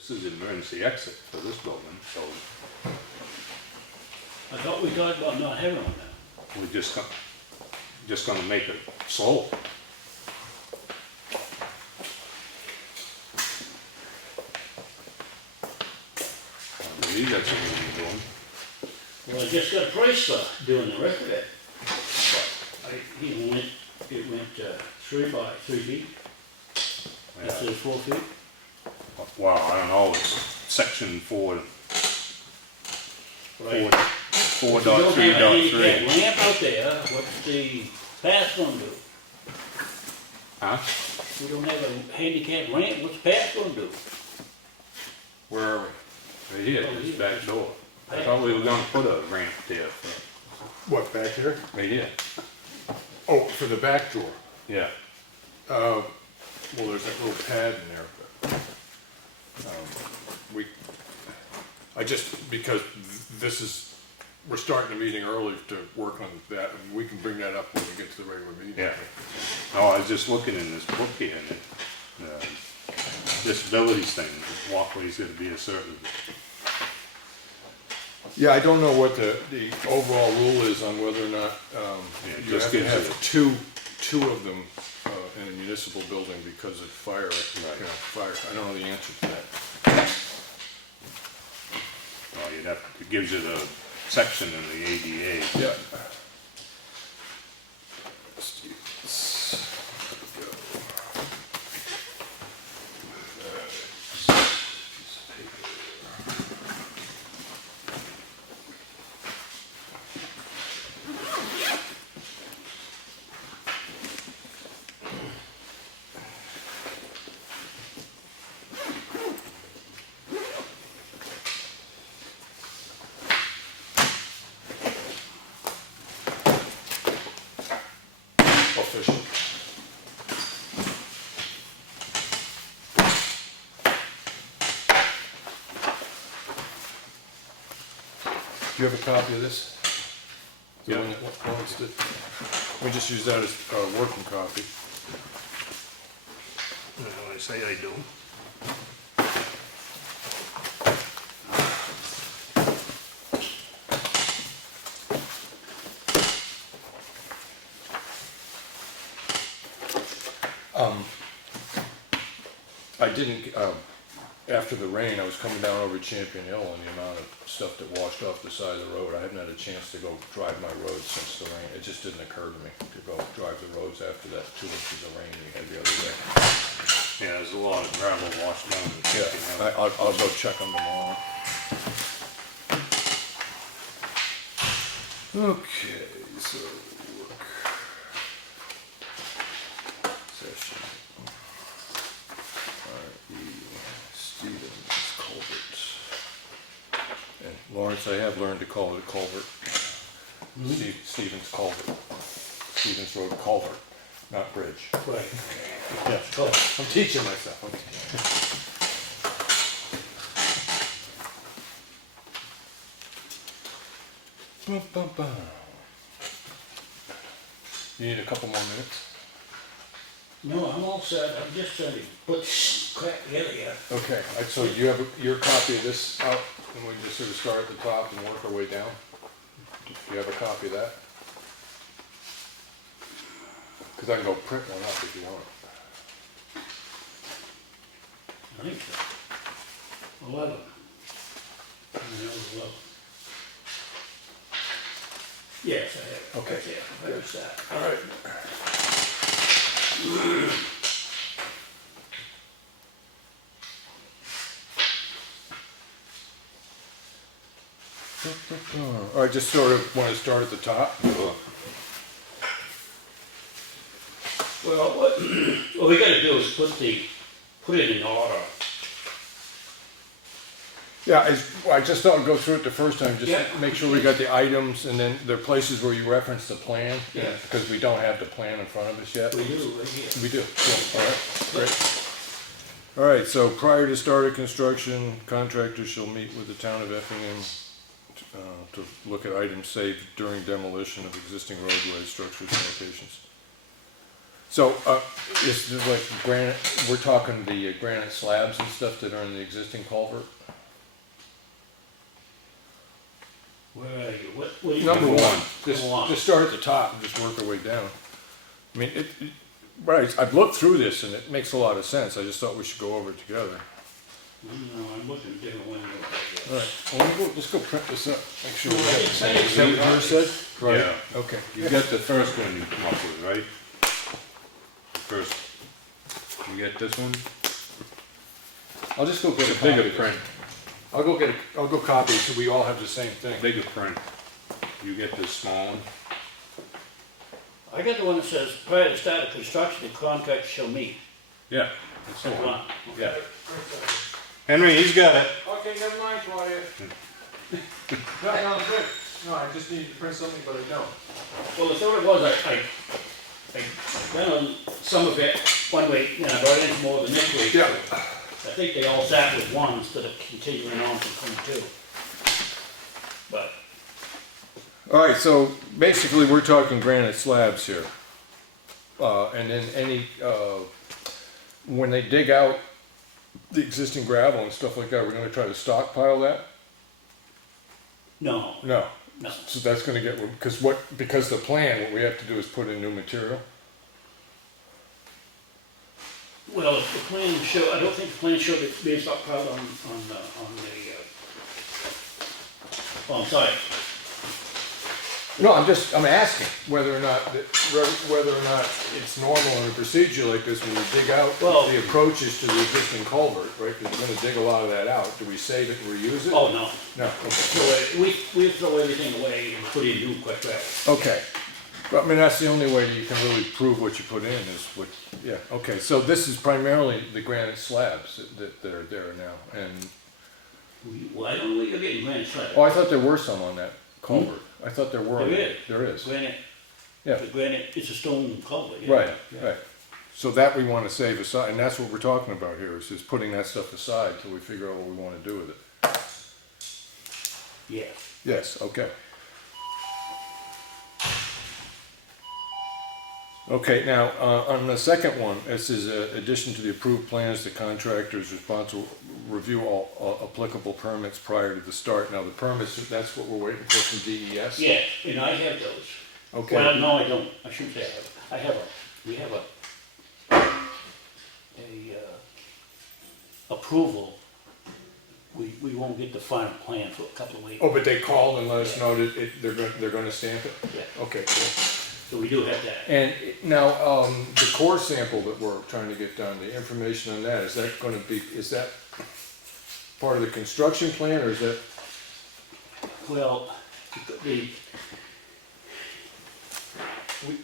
This is the emergency exit for this building, so I thought we talked about not having one now. we're just gonna make it slope. I believe that's what we're doing. Well, I just got a price for doing the rest of it. But it went 3 by 3 feet, instead of 4 feet. Well, I don't know, it's section 4.3.3. Right. If you don't have a handicap lamp out there, what's the path gonna do? Huh? If we don't have a handicap lamp, what's the path gonna do? Where are we? Right here, this back door. I thought we were gonna put a ramp there, What, back here? right here. Oh, for the back door. Yeah. Well, there's that little pad in there, but, because this is, we're starting the meeting early to work on that, and we can bring that up when we get to the regular meeting. Yeah. No, I was just looking in this book here, and disabilities thing, the walkway's gonna be a certain. Yeah, I don't know what the overall rule is on whether or not, it you just have to gives have you- two of them, in a municipal building because of fire, fire. I don't know the answer to that. Well, it gives you the section in the ADA. Yeah. Official. Do you have a copy of this? The Yeah. one that Lawrence did? We just use that as a working copy. I say I do. I didn't, after the rain, I was coming down over Champion Hill and the amount of stuff that washed off the side of the road. I haven't had a chance to go drive my roads since the rain. It just didn't occur to me to go drive the roads after that 2 inches of rain we had the other day. Yeah, there's a lot of gravel washed down. Yeah, I'll go check them tomorrow. Okay, so work. Session. Stevens culvert. And Lawrence, I have learned to call it a culvert. Stevens culvert. Stevens Road culvert, not bridge. Right. Yeah, I'm teaching myself. You need a couple more minutes? No, I'm all set, I'm just trying to put crap together here. Okay, so you have your copy of this out, and we can just sort of start at the top and work our way down? Do you have a copy of that? Because I can go print one up if you want. I think so. 11. And that was 11. Yes, I have it. Okay. Right there. There's that. All right. All right, just sort of want to start at the top. Well, what we gotta do is put it in order. Yeah, I just thought I'd go through it the first time, just Yeah. make sure we got the items, and then there are places where you reference the plan. Yeah. Because we don't have the plan in front of us yet. We do, right here. We do, cool, all right, great. All right, so prior to start of construction, contractors shall meet with the town of Effingham to look at items saved during demolition of existing roadways, structures, and locations. So, is there like granite, we're talking the granite slabs and stuff that are in the existing culvert? Where are you? What do you? Number one, Number one. just start at the top and just work our way down. I mean, right, I've looked through this and it makes a lot of sense, I just thought we should go over it together. No, I'm looking at different windows, I guess. All right, well, let's go print this up, make sure we Well, got the it's same. saying Is that what yours said? Right, Yeah. okay. You get the first one you come up with, right? First, you get this one, I'll just go get a it's a bigger copy. print, I'll go copy so we all have the same thing. bigger print. You get this small one. I got the one that says, prior to start of construction, the contract shall meet. Yeah, that's the Come one. on. Yeah. Henry, he's got it. Okay, never mind, Claudia. No, I'm good. No, I just need to print something, but I don't. Well, the thought it was, I went on some of it one week, and I brought in more the next week. Yeah. I think they all sat with one instead of continuing on from 22. But, All right, so basically, we're talking granite slabs here. And then any, when they dig out the existing gravel and stuff like that, we're gonna try to stockpile that? no, No. no. So that's gonna get, because the plan, what we have to do is put in new material? Well, the plan show, I don't think the plan showed it being stockpiled on site. No, I'm asking whether or not, it's normal in a procedure like this, when we dig out Well- the approaches to the existing culvert, right? Because we're gonna dig a lot of that out. Do we save it and reuse it? Oh, no. No, okay. So we throw everything away and put in new quick gravel. Okay, but I mean, that's the only way you can really prove what you put in is what, yeah, okay, so this is primarily the granite slabs that are there now, and, Well, I don't know where you're getting granite slab. oh, I thought there were some on that culvert. I thought there were. There is. There is, Granite, yeah, the granite, it's a stone culvert. yeah. right, Yeah. right. So that we wanna save aside, and that's what we're talking about here, is just putting that stuff aside till we figure out what we wanna do with it. Yeah. Yes, okay. Okay, now, on the second one, this is addition to the approved plans, the contractor is responsible, review all applicable permits prior to the start. Now, the permits, that's what we're waiting for from DES? Yeah, and I have those. Okay, Well, no, I don't, I shouldn't say I have. We have approval. We won't get the final plan for a couple of weeks. oh, but they called and let us know that they're gonna stamp it? Yeah, Okay, cool. so we do have that. And now, the core sample that we're trying to get done, the information on that, is that part of the construction plan, or is that? Well,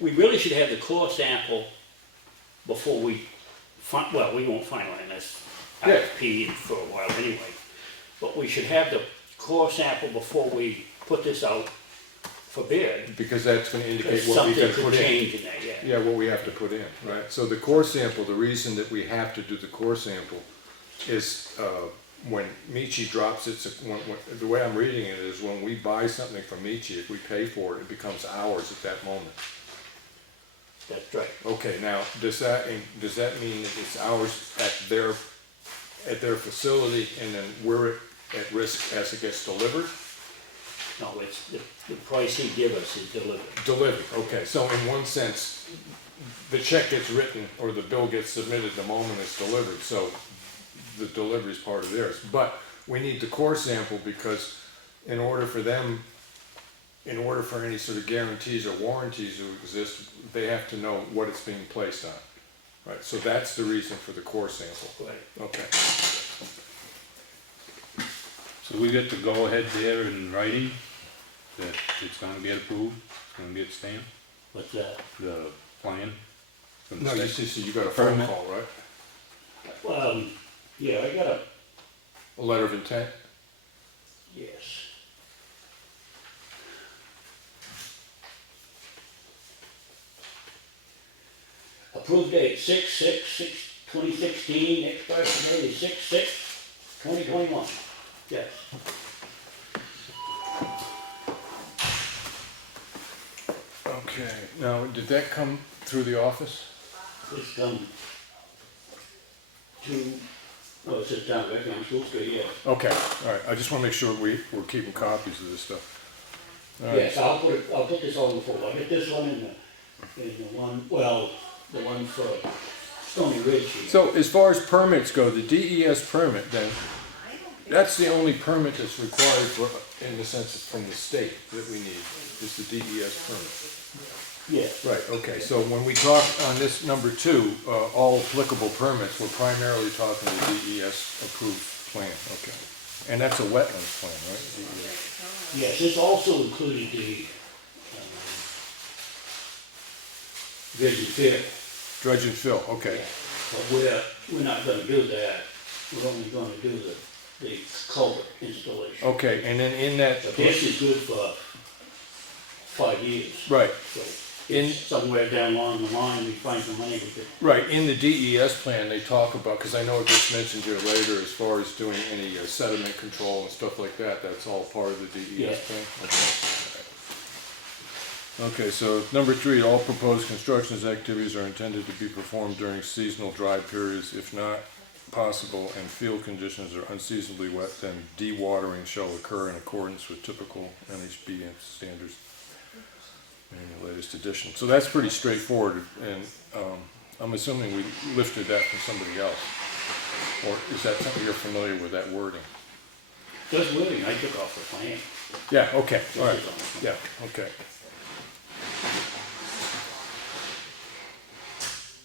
we really should have the core sample before we, well, we won't finalize this Yeah. RFP for a while anyway. But we should have the core sample before we put this out for bid. Because that's gonna indicate Because what we something can put could in. change in that, yeah. Yeah, what we have to put in, right? So the core sample, the reason that we have to do the core sample is, when Michi drops it, the way I'm reading it is when we buy something from Michi, if we pay for it, it becomes ours at that moment. That's right. Okay, now, does that mean that it's ours at their facility, and then we're at risk as it gets delivered? No, it's, the price he give us is delivered. Delivered, okay, so in one sense, the check gets written or the bill gets submitted the moment it's delivered, so the delivery is part of theirs. But we need the core sample because in order for any sort of guarantees or warranties to exist, they have to know what it's being placed on. Right, so that's the reason for the core sample. Right. Okay, So we get to go ahead there in writing that it's gonna get approved, it's gonna get stamped, What's that? the plan. from the no, you state. see, you got a phone Permit. call, right? Yeah, I got A letter of intent? yes. Approved date 6/6/2016, expiration date is 6/6/2021. Yes. Okay, now, did that come through the office? it's come to, well, it says down Effingham School Street, yeah. Okay, all right, I just wanna make sure we're keeping copies of this stuff. All right. Yes, I'll put this on the folder. I'll get this one in the one, well, the one for Stony Ridge here. So as far as permits go, the DES permit then, that's the only permit that's required for, in the sense from the state that we need, is the DES permit. Yes. Right, okay, so when we talk on this number 2, all applicable permits, we're primarily talking the DES approved plan, okay. And that's a wetlands plan, right? DES. Yes, this also included the Vision Fair. Dredge and fill, okay. But we're not gonna do that. We're only gonna do the culvert installation. Okay, and then in that, But this is good for 5 years. right, So in, if somewhere down along the line, we find some money, we could, right, in the DES plan, they talk about, because I know it gets mentioned here later, as far as doing any sediment control and stuff like that, that's all part of the DES Yeah. plan? Okay, so number 3, all proposed constructions activities are intended to be performed during seasonal dry periods. If not possible and field conditions are unseasonably wet, then dewatering shall occur in accordance with typical NHB standards in the latest edition. So that's pretty straightforward, and I'm assuming we lifted that from somebody else. Or is that something you're familiar with, that wording? just wording, I took off the plan. Yeah, okay, This all right, is on the plan. yeah, okay.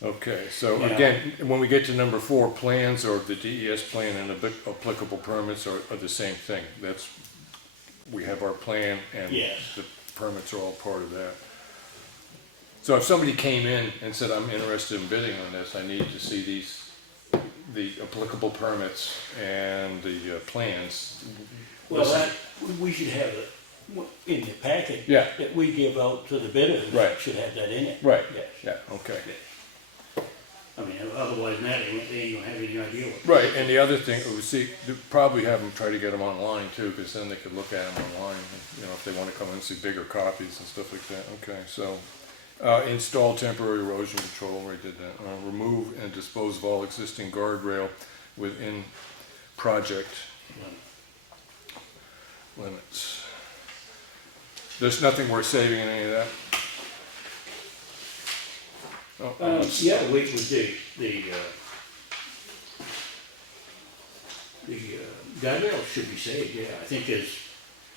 Okay, so Yeah. again, when we get to number 4, plans or the DES plan and applicable permits are the same thing. That's, we have our plan and Yes. the permits are all part of that. So if somebody came in and said, I'm interested in bidding on this, I need to see the applicable permits and the plans. Well, that, we should have it in the packet. Yeah. That we give out to the bidders. Right. Should have that in it. Right, Yes. yeah, okay. I mean, otherwise than that, they ain't gonna have any idea what. Right, and the other thing, we see, probably have them try to get them online too, because then they could look at them online, you know, if they want to come in and see bigger copies and stuff like that. Okay, so, install temporary erosion control, we did that. Remove and dispose of all existing guardrail within project limits. There's nothing worth saving in any of that? Oh, Yeah, we would the guardrails should be saved, yeah, I think there's,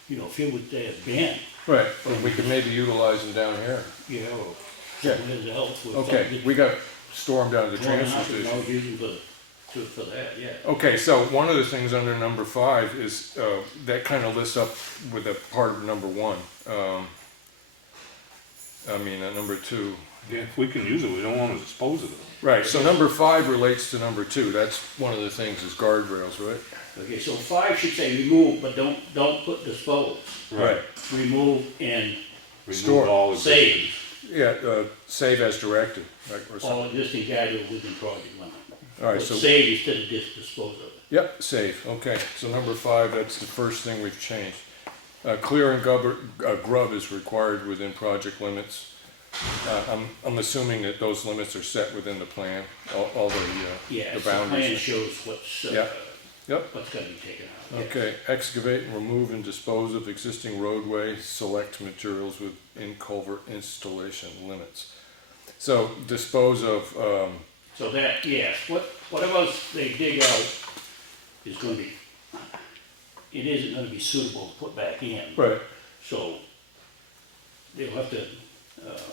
you know, a few would they have been, right, but we could maybe utilize them down here. you know, Yeah. somewhere else with. Okay, we got, store them down at the transfer I station. was using for that, yeah. Okay, so one of the things under number 5 is, that kind of lists up with a part of number 1. Number 2. Yeah, if we can use it, we don't wanna dispose of it. Right, so number 5 relates to number 2. That's one of the things is guardrails, right? Okay, so 5 should say remove, but don't put dispose. Right. Remove and Store. Remove all of this. save Yeah, save as directed, right, or something. all existing guardrail within project limit. All right, But so, save instead of just dispose of it. yep, save, okay. So number 5, that's the first thing we've changed. Clear and grub is required within project limits. I'm assuming that those limits are set within the plan, all the Yeah, the so the plan boundaries. shows what's, Yeah. Yep. what's gotta be taken out. yeah. Okay, excavate and remove and dispose of existing roadway, select materials within culvert installation limits. So dispose of, So that, yes, whatever else they dig out is gonna be, it isn't gonna be suitable to put back in. right, So they'll have to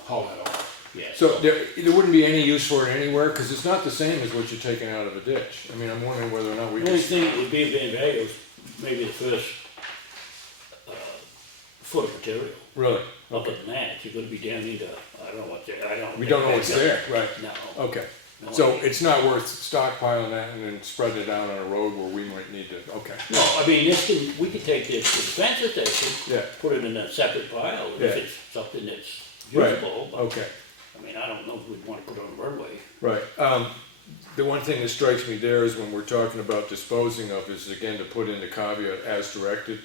haul that off, yes. so there wouldn't be any use for it anywhere, because it's not the same as what you're taking out of a ditch. I mean, I'm wondering whether or not we The only can, thing that would be a bit valuable is maybe the first foot of material. really, Other than that, you're gonna be down into, I don't know what, I don't. we don't know what's there, right, No. okay. No So idea. it's not worth stockpiling that and then spreading it out on a road where we might need to, okay. No, I mean, we could take this to the transfer station. Yeah. Put it in a separate pile if Yeah. it's something that's Right. usable, but, Okay, I mean, I don't know if we'd wanna put it on the roadway. right. The one thing that strikes me there is when we're talking about disposing of is again to put in the caveat as directed.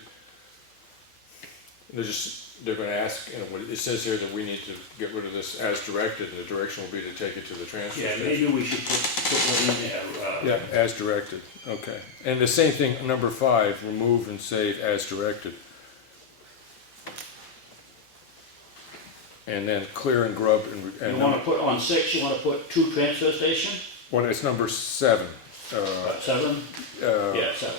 There's just, they're gonna ask, you know, what it says here that we need to get rid of this as directed, and the direction will be to take it to the transfer Yeah, station. maybe we should put one in there. Yeah, as directed, okay. And the same thing, number 5, remove and save as directed. And then clear and grub You wanna put on 6, you wanna put 2 transfer stations? well, it's number 7. 7? Yeah, 7.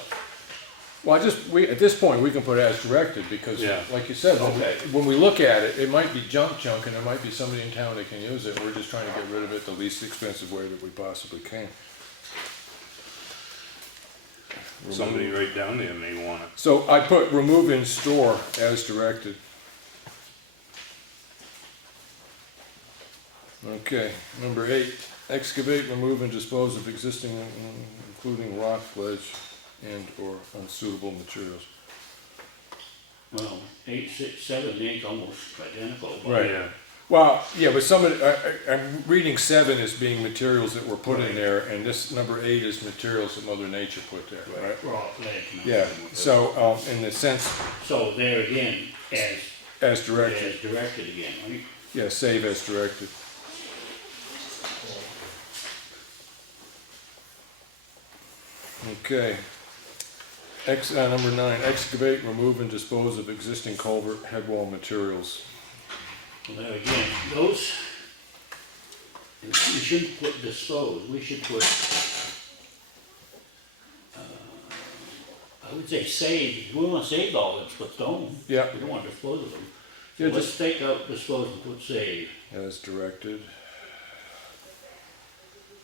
Well, at this point, we can put as directed, because, Yeah. like you said, Okay. when we look at it, it might be junk, and there might be somebody in town that can use it. We're just trying to get rid of it the least expensive way that we possibly can. Somebody right down there may want it. So I put remove in store as directed. Okay, number 8, excavate, remove, and dispose of existing, including rock, ledge, and/or unsuitable materials. Well, 8, 6, 7, 8 almost identical. but- Right. Yeah, Well, yeah, but some of I'm reading 7 as being materials that were put in there, and this number 8 is materials that Mother Nature put there, right? Rock, ledge. and Yeah, everything. so, in the sense, So there again, as directed, as directed again, right? yeah, save as directed. Okay. Number 9, excavate, remove, and dispose of existing culvert headwall materials. Well, there again, those, we shouldn't put dispose, we should put, I would say save, we want to save all this for stone. Yeah. We don't want to dispose of them. Yeah, So let's take out dispose and put save. As directed.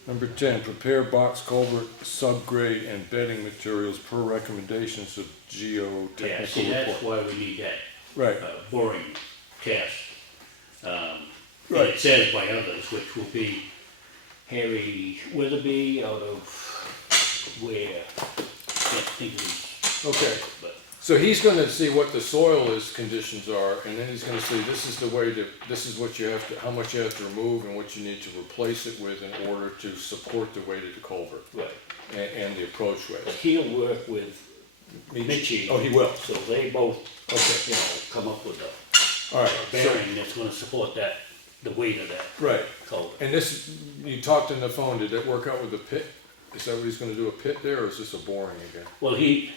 Number 10, prepare box culvert subgrade and bedding materials per recommendations of Yeah, geotechnical see, that's report. why we need that Right, boring test. And Right. it says by others, which will be Harry Witherby out of where, can't think of his, okay. but, So he's gonna see what the soil conditions are, and then he's gonna say, this is the way to, this is what you have to, how much you have to remove and what you need to replace it with in order to support the weight of the culvert right. and the approach But way. he'll work with Mitchie. Oh, he will, So they both, okay, you know, come up with a all right. So, bearing that's gonna support that, the weight of that right, culvert. and this, you talked on the phone, did that work out with the pit? Is that what he's gonna do, a pit there, or is this a boring again? Well, he's,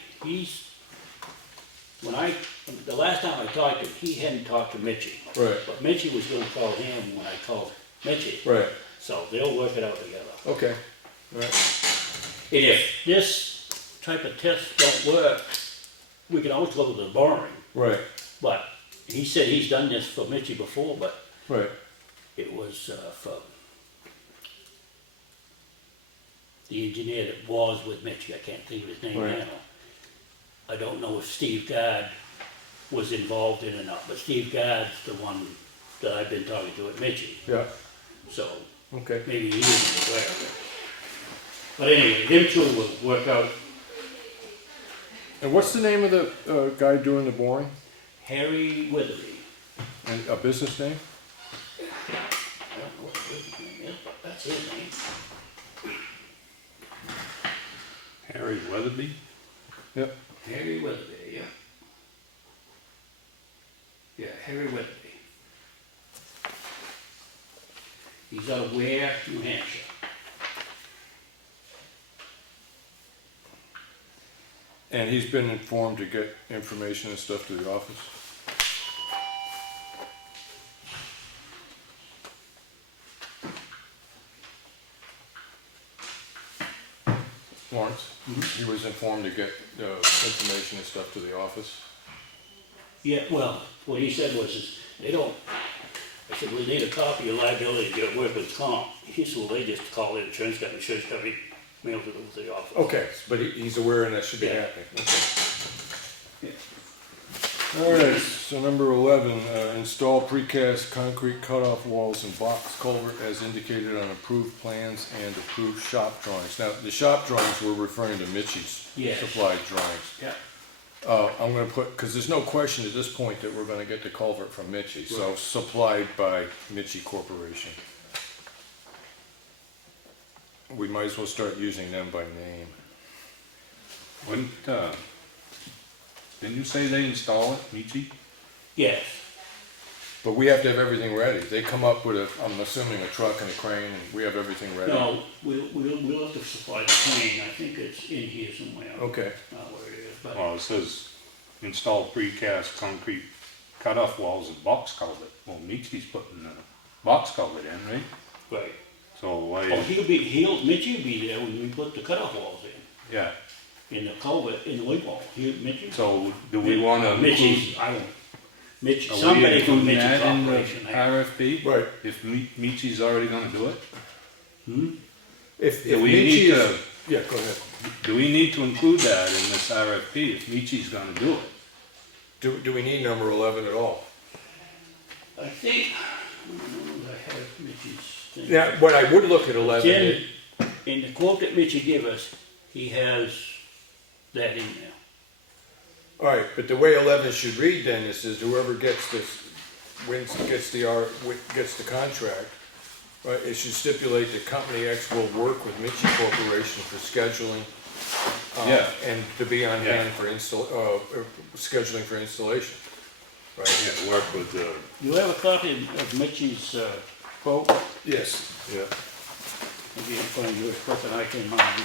the last time I talked to him, he hadn't talked to Mitchie. Right, But Mitchie was gonna call him when I called Mitchie. right, So they'll work it out together. okay, all right, And if this type of tests don't work, we can always go to the boring. right, But he said he's done this for Mitchie before, but right, it was for the engineer that was with Mitchie, I can't think of his name Right. now. I don't know if Steve Gard was involved in it or not, but Steve Gard's the one that I've been talking to at Mitchie, yeah, so okay. maybe he isn't aware of it. But anyway, them two will work out. And what's the name of the guy doing the boring? Harry Witherby, And a business name? I don't know what his name is, but that's his name. Harry Weatherby. Yep. Harry Witherby, yeah. Yeah, Harry Witherby. He's out of Ware, New Hampshire. And he's been informed to get information and stuff to the office? Lawrence, he was informed to get information and stuff to the office? Yeah, well, what he said was, is they don't, I said, we need a copy of liability to get work with comp. He said, well, they just call the insurance company mails it to the office. Okay, but he's aware and that should be Yeah. happening, okay. All right, so number 11, install precast concrete cutoff walls and box culvert as indicated on approved plans and approved shop drawings. Now, the shop drawings we're referring to Mitchie's Yes. supplied drawings. Yeah. I'm gonna put, because there's no question at this point that we're gonna get the culvert from Mitchie, so supplied by Mitchie Corporation. We might as well start using them by name. When, didn't you say they install it, Michi? Yes, But we have to have everything ready. They come up with I'm assuming a truck and a crane, and we have everything ready. No, we'll have to supply the crane, I think it's in here somewhere. Okay. Not where it is, but, Well, it says install precast concrete cutoff walls and box culvert. Well, Michi's putting the box culvert in, right? right. So why, Oh, Mitchie will be there when we put the cutoff walls yeah, in the culvert, in the wood wall. Mitchie? so do we wanna Mitchie's, I won't. Mitch, Are we somebody from including Mitchie's that in the operation. RFP? Right. If Michi's already gonna do it? If Do we Michi need is, to, yeah, go ahead. do we need to include that in this RFP if Michi's gonna do it? Do we need number 11 at all? I think, I don't know if I have Mitchie's thing. Yeah, but I would look at 11. In the quote that Mitchie gave us, he has that in there. All right, but the way 11 should read then is whoever gets this, gets the contract, right, it should stipulate that Company X will work with Michi Corporation for scheduling. Yeah. And to be on Yeah. hand for scheduling for installation, right? Yeah, work with the, You have a copy of Mitchie's quote? Yes. Yeah. Maybe you can find yours quick and I can mine.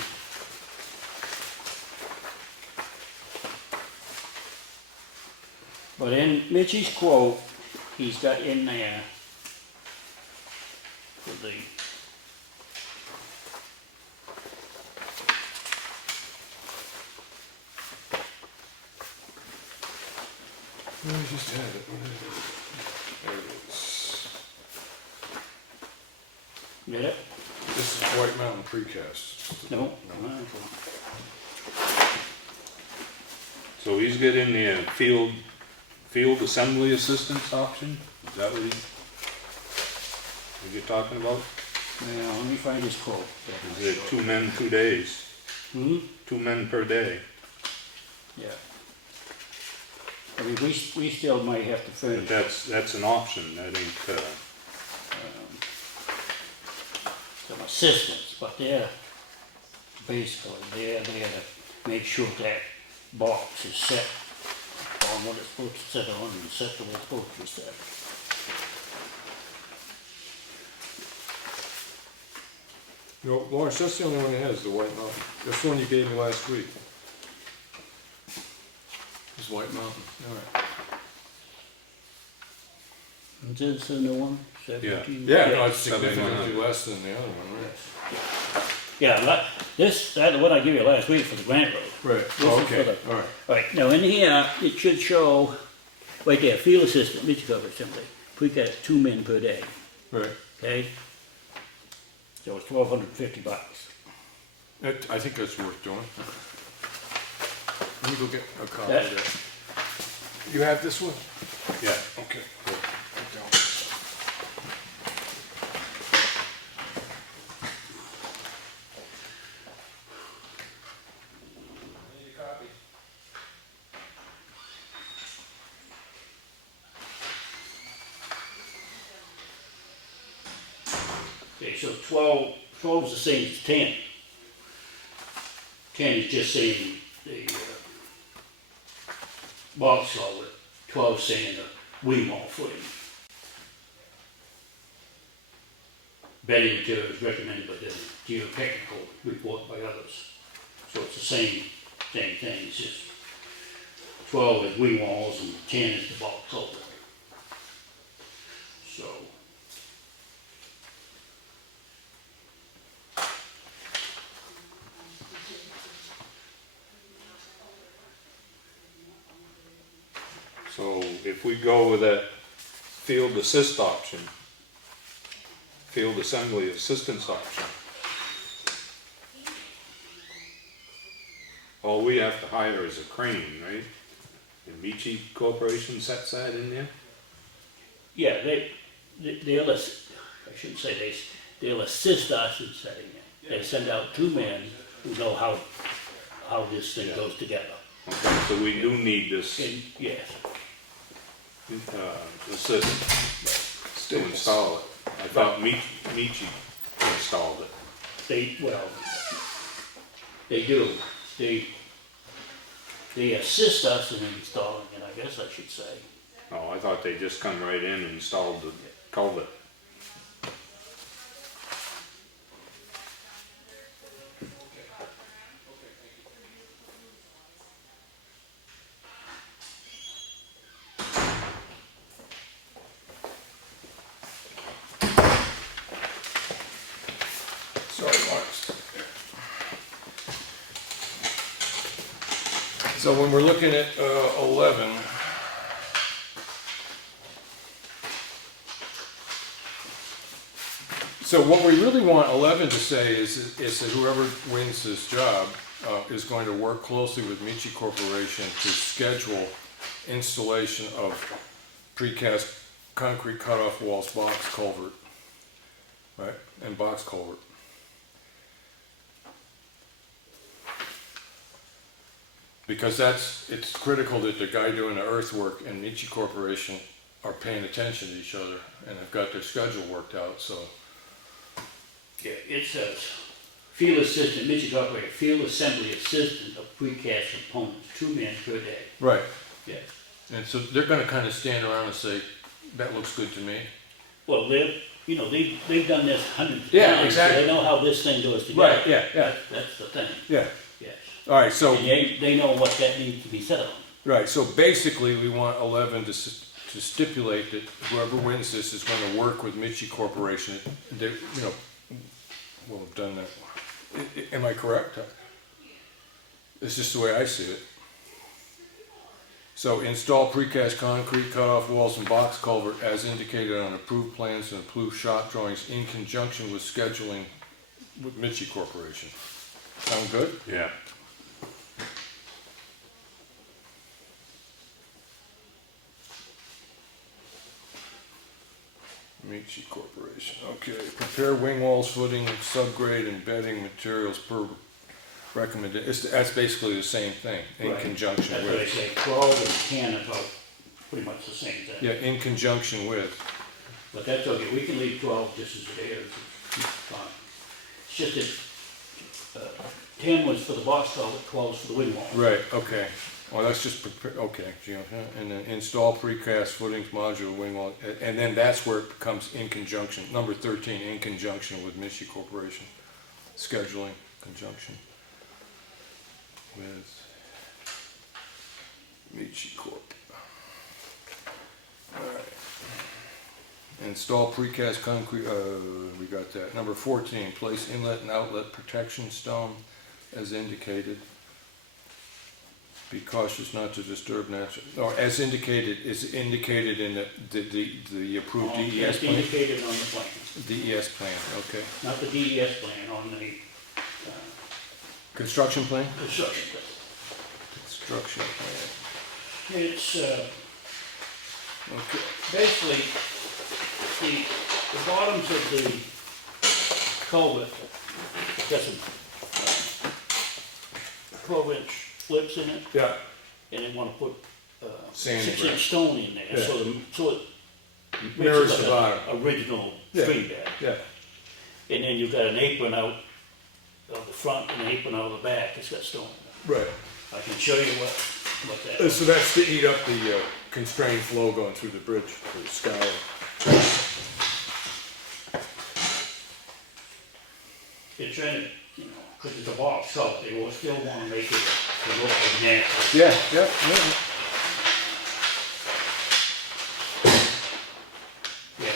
But in Mitchie's quote, he's got in there for the, I just had it. There it is. get it? This is White Mountain Precast. No? so he's got in there field assembly assistance option? Is that what you're talking about? Yeah, let me find his quote. Is it 2 men, 2 days? Hmm? 2 men per day? Yeah. I mean, we still might have to But furnish that's an option, that ain't, some assistance, but they're basically there to make sure that box is set on what it's supposed to set on and set to what it's supposed to be set. No, Lawrence, that's the only one that has the White Mountain. That's the one you gave me last week. Is White Mountain, all right. Is this the new one? 17? Yeah, no, it's 700. significantly less than the other one, right? Yeah, that, the one I gave you last week for the grant road. Right, This is okay, for the- all right. Right, now in here, it should show, right there, field assistant, Mitchie cover assembly. We got 2 men per day, Right. okay? So it's $1,250. I think that's worth doing. Let me go get a copy That- of that. You have this one? yeah. Okay. Okay, so 12 is the same as 10. 10 is just saying the box culvert, 12 is saying the wing wall footing. Bedding material is recommended by the geotechnical report by others. So it's the same thing, it's just 12 is wing walls and 10 is the box culvert. So. So if we go with that field assist option, field assembly assistance option, all we have to hire is a crane, right? And Michi Corporation sets that in there? Yeah, they'll, I shouldn't say they'll assist us in setting it. They send out 2 men who know how this thing goes together. Okay, so we do need this And, yes, assist to install it. I thought Michi installed it. they do. They assist us in installing it, I guess I should say. Oh, I thought they just come right in and installed the culvert. Sorry, Mark. So when we're looking at 11, so what we really want 11 to say is that whoever wins this job is going to work closely with Michi Corporation to schedule installation of precast concrete cutoff walls, box culvert, right, and box culvert. Because it's critical that the guy doing the earthwork and Michi Corporation are paying attention to each other and have got their schedule worked out, so. Yeah, it says, field assistant, Michigan operator, field assembly assistant of precast components, 2 men per day. Right. Yeah. And so they're gonna kind of stand around and say, that looks good to me. Well, they've done this hundreds of Yeah, times. exactly. So they know how this thing goes together. Right, yeah. That's the thing, Yeah. yes. All right, so, And they know what that needs to be set on. right, so basically we want 11 to stipulate that whoever wins this is gonna work with Michi Corporation. They, will have done that. Am I correct? It's just the way I see it. So install precast concrete cutoff walls and box culvert as indicated on approved plans and approved shop drawings in conjunction with scheduling with Michi Corporation. Sound good? Yeah. Michi Corporation, okay. Prepare wing walls, footing, subgrade, and bedding materials per recommended. That's basically the same thing, in Right. conjunction That's what I with. say, 12 and 10 about pretty much the same thing. Yeah, in conjunction with. But that's okay, we can leave 12 just as it is, it's fine. It's just that 10 was for the box culvert, 12 is for the wing wall. Right, okay. Well, that's just, okay, and then install precast footings, modular wing wall, and then that's where it becomes in conjunction, number 13, in conjunction with Michi Corporation. Scheduling, conjunction with Michi Corp. All right. Install precast concrete, we got that. Number 14, place inlet and outlet protection stone as indicated. Be cautious not to disturb natural, or as indicated, is indicated in the approved DES That's plan? indicated on the plan, DES plan, okay. not the DES plan, on the Construction plan? construction plan. Construction plan, It's okay. basically the bottoms of the culvert, got some 12-inch slips in it, Yeah. and they wanna put Sand 6-inch stone in there, Yeah. so it Mirrors makes it the like bottom. a original Yeah. stream bed. Yeah. And then you've got an apron out of the front and an apron out of the back, it's got stone in Right. it. I can show you what that is. So that's to eat up the constrained flow going through the bridge, the scour. They're trying to, cause it's a box culvert, they will still wanna make it to look like natural. Yeah, yeah. Yeah,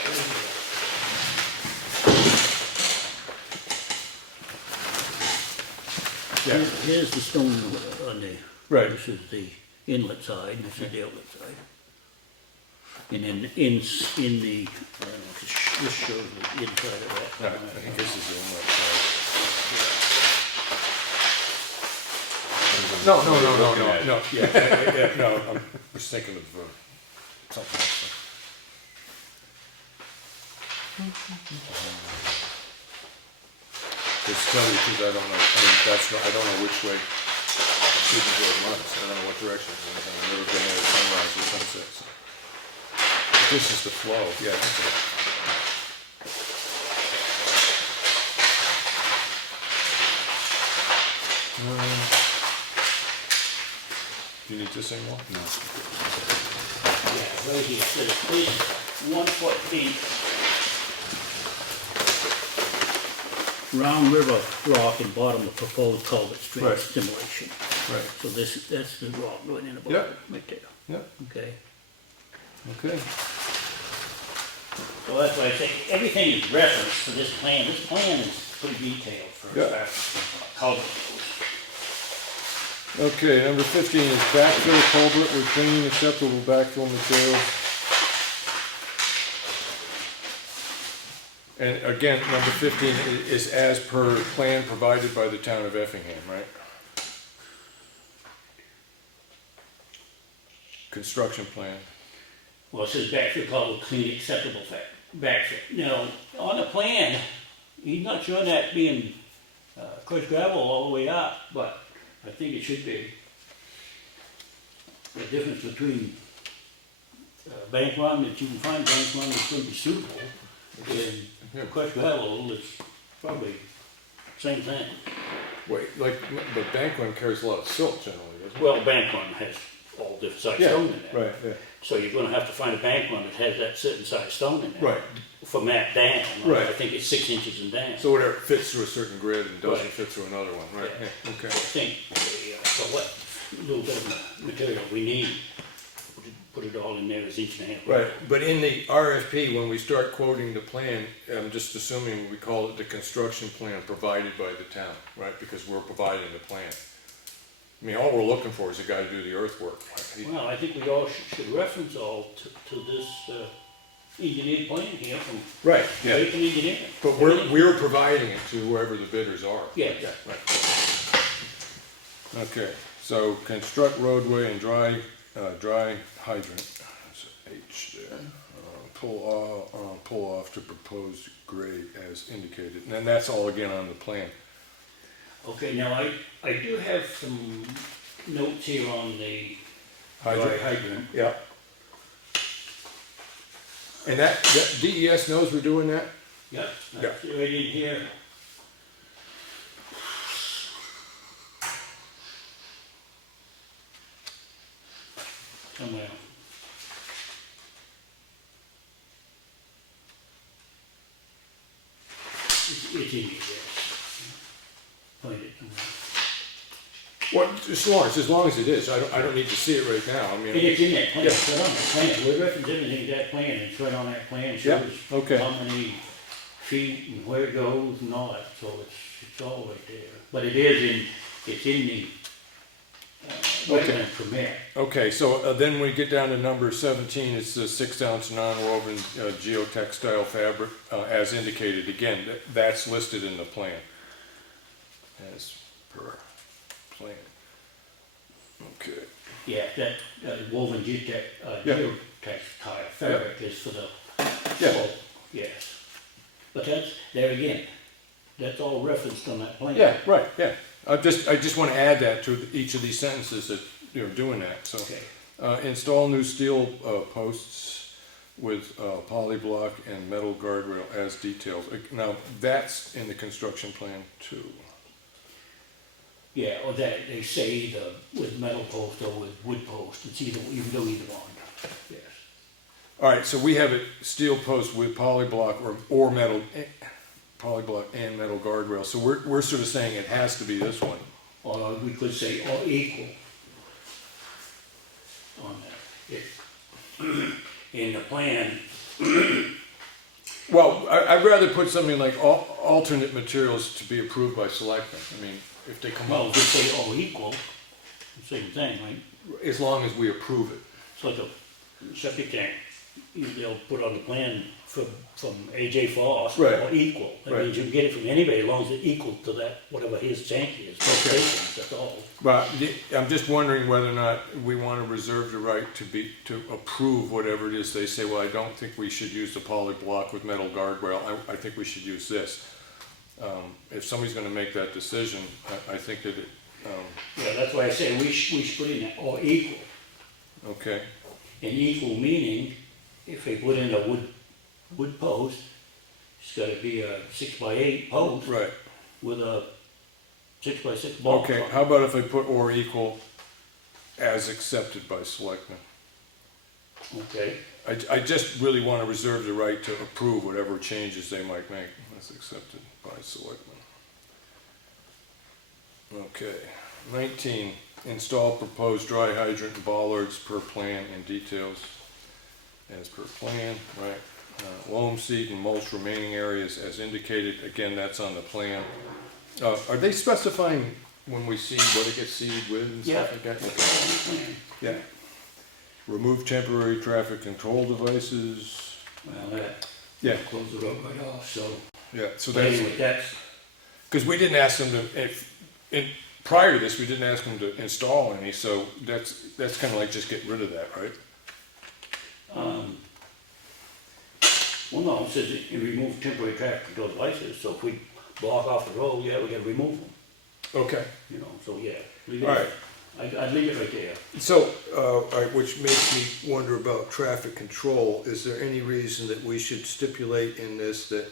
Yeah. here's the stone on the, Right. this is the inlet side, and this is the outlet side. And then in the, I don't know, this shows the inside of that. Yeah, I think this is the inlet side. No, yeah, no, I'm just thinking of something else. Just tell you, because I don't know, I don't know which way Superboard runs, I don't know what direction it runs, I've never been there at sunrise or sunset. So. This is the flow, yeah, that's it. Do you need this anymore? No. Yeah, right here, it says place 1 foot deep round river rock and bottom of proposed culvert stream Right. stimulation. Right, So that's the rock going in about Yeah. right there, yeah, okay? okay. So that's why I say, everything is referenced to this plan. This plan is pretty detailed for Yeah. as far as culvert goes. Okay, number 15 is backfill culvert with cleaning acceptable backfill materials. And again, number 15 is as per plan provided by the town of Effingham, right? Construction plan. Well, it says backfill culvert clean acceptable backfill. Now, on the plan, he's not showing that being crushed gravel all the way up, but I think it should be. The difference between bank run that you can find bank run that's going to be suitable and crushed gravel is probably same thing. Wait, like, but bank one carries a lot of silt generally, doesn't it? Well, bank run has all different size stone in there. Right, yeah. So you're gonna have to find a bank run that has that certain size stone in there. Right, From that down. Right. I think it's 6 inches and down. so whatever fits through a certain grid and doesn't Right. fit through another one, right? Yeah. Yeah, okay. I think, for what little bit of material we need, put it all in there as inch and a half. Right, but in the RFP, when we start quoting the plan, I'm just assuming we call it the construction plan provided by the town, right? Because we're providing the plan. I mean, all we're looking for is a guy to do the earthwork. Well, I think we all should reference all to this engineered plan here from Right, Bacon Engineering. But we're providing it to whoever the bidders are. Yes. Yeah, right. Okay, so construct roadway and dry hydrant, that's H there. Pull off to proposed grade as indicated, and then that's all again on the plan. Okay, now I do have some notes here on the dry Hydrant? hydrant. Yeah. And that DES knows we're doing that? Yep, that's right in here. Somewhere. It's in here, yes. Find it somewhere. Well, as long as it is, I don't need to see it right now, I mean. And it's in that plan, Yeah. it's right on that plan, we reference everything in that plan, it's right on that plan, Yeah, shows okay. how many feet and where it goes and all that, so it's all right there. But it's in the Okay. wetland permit. Okay, so then we get down to number 17, it's the 6-ounce non-woven geotextile fabric as indicated. Again, that's listed in the plan. As per plan. Okay. Yeah, that woven Yeah. geotextile fabric is for the, Yeah. yes. But there again, that's all referenced on that plan. Yeah, right, yeah. I just want to add that to each of these sentences that you're doing that, so. Okay, Install new steel posts with polyblock and metal guardrail as detailed. Now, that's in the construction plan too. yeah, or that, they say either with metal post or with wood post, it's either, you can do either one, yes. All right, so we have a steel post with polyblock or metal, polyblock and metal guardrail. So we're sort of saying it has to be this one. Or we could say, or equal on that. In the plan, Well, I'd rather put something like alternate materials to be approved by selectmen. I mean, if they come well, up, we say, or equal, same thing, right? as long as we approve it. It's like a septic tank, they'll put on the plan from AJ Foss, Right. or equal. That Right. means you can get it from anybody as long as it's equal to that, whatever his tank is, that's all. But I'm just wondering whether or not we want to reserve the right to approve whatever it is they say, well, I don't think we should use the polyblock with metal guardrail, I think we should use this. If somebody's gonna make that decision, I think that it, Yeah, that's why I say we should put in that, or equal. okay, And equal meaning, if they put in a wood post, it's gotta be a 6x8 post right, with a 6x6 box. okay, on it. how about if I put or equal as accepted by selectmen? Okay, I just really want to reserve the right to approve whatever changes they might make. That's accepted by selectmen. Okay, 19, install proposed dry hydrant and bollards per plan and details as per plan, right? Loam seed and mulch remaining areas as indicated, again, that's on the plan. Are they specifying when we seed, what it gets seeded with and stuff like that? Okay. Yeah. Remove temporary traffic control devices. well, that Yeah, close the road right off, so. yeah, so But that's, anyway, that's, because we didn't ask them to, prior to this, we didn't ask them to install any, so that's kind of like just get rid of that, right? well, no, it says that you remove temporary traffic control devices, so if we block off the road, yeah, we gotta remove them, Okay. you know, so yeah. leave it. All right. I'd leave it right there. So, all right, which makes me wonder about traffic control. Is there any reason that we should stipulate in this that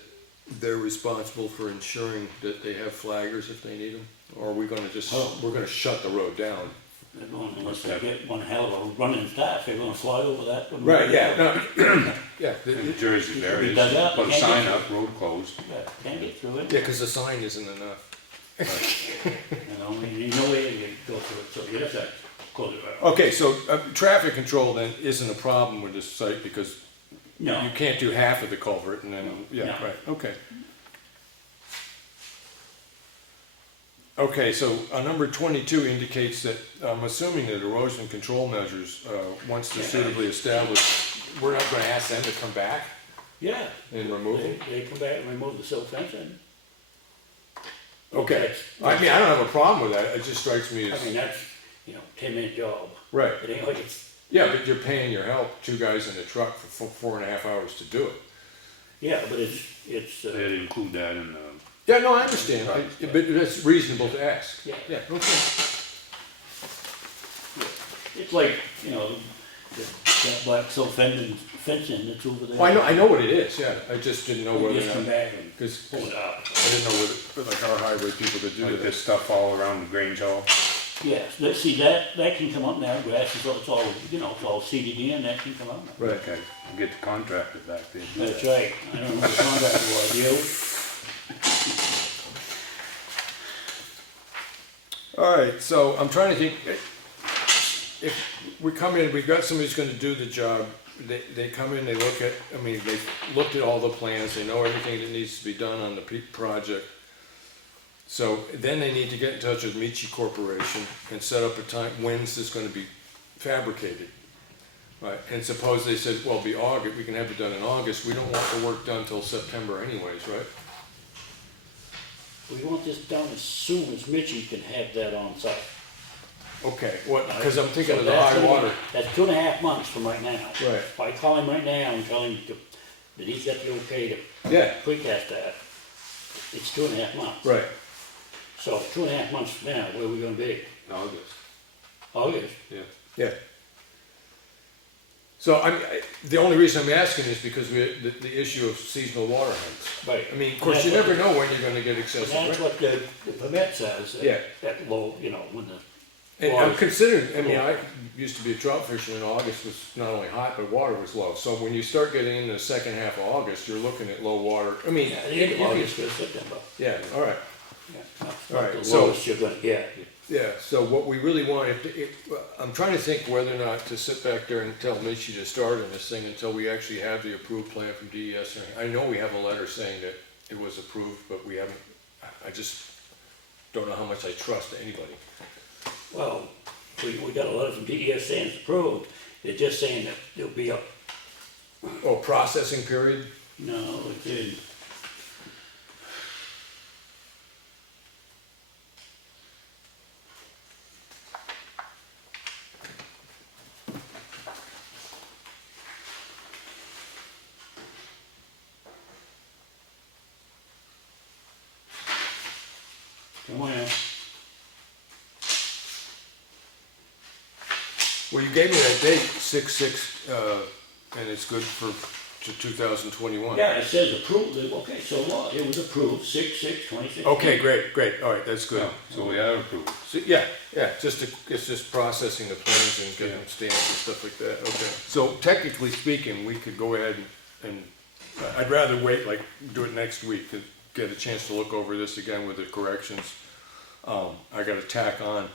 they're responsible for ensuring that they have flaggers if they need them? Or are we gonna just, We're gonna shut the road down. They're going, unless they get one hell of a running staff, they're gonna fly over that. Right, yeah, no, yeah, In Jersey, there Be is, dug up, put a you can't sign get up, road closed. Yeah, can't get through it. yeah, because the sign isn't enough. You know, there's no way you can go through it, so you have to close it right. okay, so, traffic control then isn't a problem with this site because No, you can't do half of the culvert and then, yeah, No. right, okay. Okay, so, number 22 indicates that, I'm assuming that erosion control measures, once they're suitably established, we're not gonna ask them to come back yeah, and remove them? they come back and remove the silt fencing. Okay, I mean, I don't have a problem with that, it just strikes me I as, mean, that's, 10-minute job. right, It ain't like it's, yeah, but you're paying your help, two guys in the truck for 4.5 hours to do it. yeah, but it's, They'd include that in the, Yeah, no, I understand, but it's reasonable to ask. yeah, Yeah, okay. it's like, that black silt fencing that's over there. Well, I know what it is, yeah, I just didn't know They whether just or come not, back and because pull it out. I didn't know whether, like our highway people that do like this. this stuff all around the Grange Hall. Yes, let's see, that can come up now, grass is, it's all, it's all seeded in, that can come up now. Right. Okay, I'll get the contractor back then. That's right, I don't know what the contract was, you? All right, so I'm trying to think, if we come in, we've got somebody who's gonna do the job, they come in, they look at, they've looked at all the plans, they know everything that needs to be done on the project. So then they need to get in touch with Michi Corporation and set up a time, when's this gonna be fabricated? Right, and suppose they said, well, it'll be August, we can have it done in August, we don't want the work done till September anyways, right? We want this done as soon as Mitchie can have that on site. Okay, what, because I'm thinking So of the that's high gonna be- water. That's 2.5 months from right now. Right. If I call him right now and tell him that he's got the okay to Yeah, precast that, it's 2.5 months. right. So 2.5 months from now, where are we gonna be? August, August? yeah. Yeah. So the only reason I'm asking is because the issue of seasonal water heights. Right. I mean, of course, you never know when you're gonna get excessive That's rain. what the permit says. Yeah. That low, when the. And I'm water's- considering, I used to be a trout fisherman, August was not only hot, but water was low. So when you start getting into the second half of August, you're looking at low water, Yeah, the end of August to September. Yeah, all right, Yeah, that's All right, the so- lowest you're gonna get. yeah, so what we really want, I'm trying to think whether or not to sit back there and tell Michi to start on this thing until we actually have the approved plan from DES. I know we have a letter saying that it was approved, but we haven't, I just don't know how much I trust anybody. Well, we got a letter from DES saying it's approved, they're just saying that there'll be a, Oh, processing period? no, it did. Come on now. Well, you gave me that date, 6/6, and it's good for to 2021. Yeah, it says approved, okay, so what, it was approved 6/6/2016. Okay, great, all right, that's good. Yeah, so we have approved. So, yeah, it's just processing the plans and getting them stamped and stuff like that, okay. So technically speaking, we could go ahead and, I'd rather wait, like, do it next week, to get a chance to look over this again with the corrections. I gotta tack on,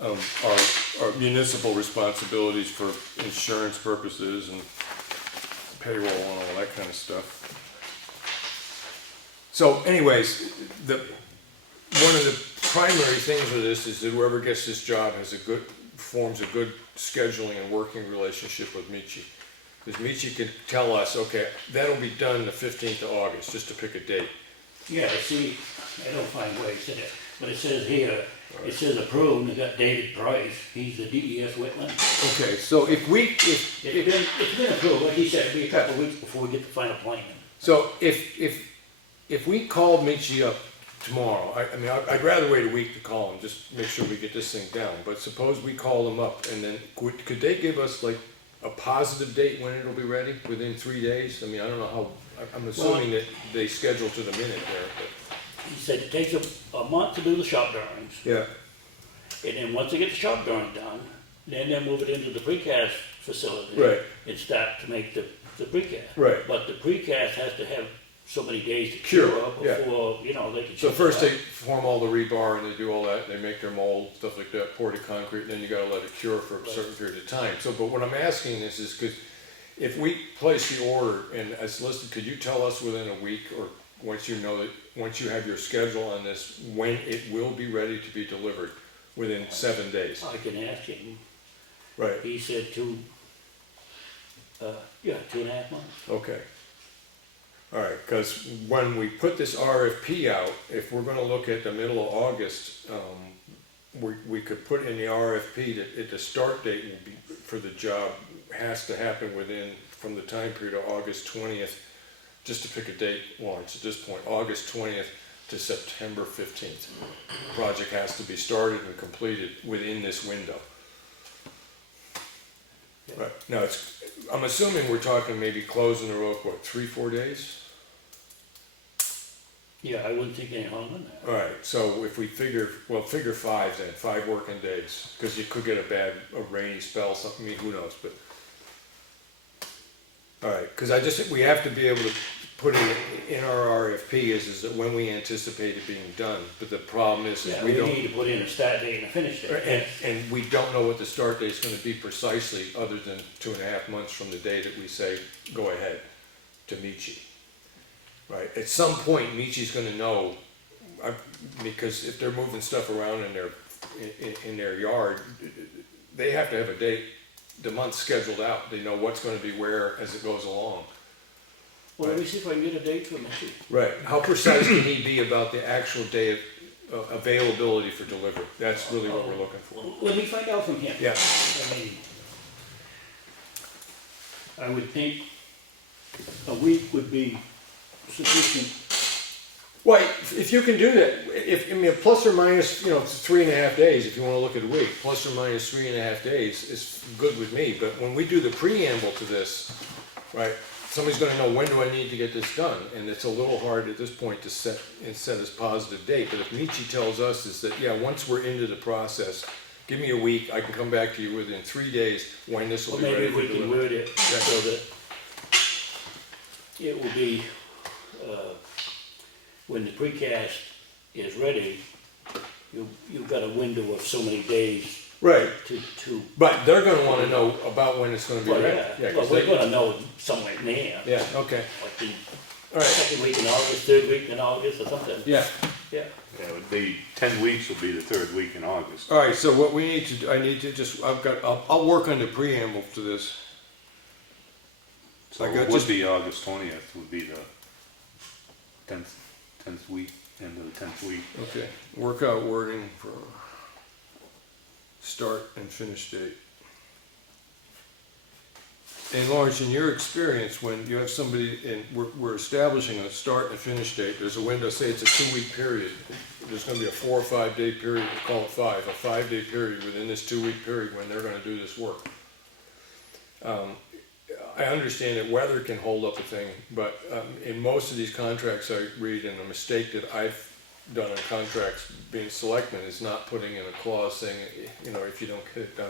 our municipal responsibilities for insurance purposes and payroll and all that kind of stuff. So anyways, one of the primary things with this is that whoever gets this job forms a good scheduling and working relationship with Michi. Because Michi can tell us, okay, that'll be done the 15th of August, just to pick a date. Yeah, see, I don't find where it said it, but it says here, it says approved, and it got David Price, he's the DES wetland. Okay, so if It's been approved, like he said, it'll be a couple of weeks before we get the final plan. So if we called Michi up tomorrow, I mean, I'd rather wait a week to call him, just make sure we get this thing down. But suppose we call them up and then, could they give us like a positive date when it'll be ready, within 3 days? I mean, I don't know how, I'm assuming that they schedule to the minute there, but. He said it takes a month to do the shop drawings, Yeah. and then once they get the shop drawing done, then they'll move it into the precast facility. Right. And start to make the precast. Right. But the precast has to have so many days to Cure, cure yeah. before, they can. So ship first it they out. form all the rebar and they do all that, and they make their mold, stuff like that, pour the concrete, and then you gotta let it cure for a certain period of time. So, but what I'm asking is cause if we place the order and it's listed, could you tell us within a week, or once you have your schedule on this, when it will be ready to be delivered within 7 days? I can ask him, Right, he said 2.5 months. okay. All right, because when we put this RFP out, if we're gonna look at the middle of August, we could put in the RFP that the start date will be, for the job, has to happen from the time period of August 20th, just to pick a date, Lawrence, at this point, August 20th to September 15th. The project has to be started and completed within this window. Right, now I'm assuming we're talking maybe closing the road, 3-4 days? Yeah, I wouldn't think any longer than that. All right, so if we figure 5 then, 5 working days, because you could get a rainy spell, something, I mean, who knows, but. All right, because we have to be able to put in our RFP is that when we anticipate it being done, but the problem is Yeah, we we don't. need to put in a start date and a finish date. And we don't know what the start date's gonna be precisely, other than 2.5 months from the day that we say, go ahead, to Michi. Right, at some point, Michi's gonna know, because if they're moving stuff around in their yard, they have to have a date, the month scheduled out, they know what's gonna be where as it goes along. Well, let me see if I can get a date from him. Right, how precise can he be about the actual day of availability for delivery? That's really what we're looking for. Let me find out from him. Yeah, I mean, I would think a week would be sufficient. well, if you can do that, plus or minus, 3.5 days, if you wanna look at a week, plus or minus 3.5 days is good with me, but when we do the preamble to this, right, somebody's gonna know, when do I need to get this done? And it's a little hard at this point to set this positive date, but if Michi tells us is that, yeah, once we're into the process, give me a week, I can come back to you within 3 days when this will Or be ready maybe for we can delivery. word it so that it will be, when the precast is ready, you've got a window of so many days Right, to. but they're gonna wanna know about when it's gonna be Well, ready. yeah, 'Cause well, we're they- gonna know somewhere near, Yeah, okay, like the all right, second week in August, third week in August or something. yeah. Yeah. Yeah, it would be 10 weeks will be the 3rd week in August. All right, so what we need to do, I'll work on the preamble to this. So I got it would just- be August 20th would be the 10th week, end of the 10th week. Okay, work out wording for start and finish date. And Lawrence, in your experience, when you have somebody, and we're establishing a start and finish date, there's a window, say it's a 2-week period. There's gonna be a 4 or 5 day period, we call it 5, a 5-day period within this 2-week period when they're gonna do this work. I understand that weather can hold up a thing, but in most of these contracts I read, and a mistake that I've done in contracts being selectman is not putting in a clause saying, you know, if you don't get it done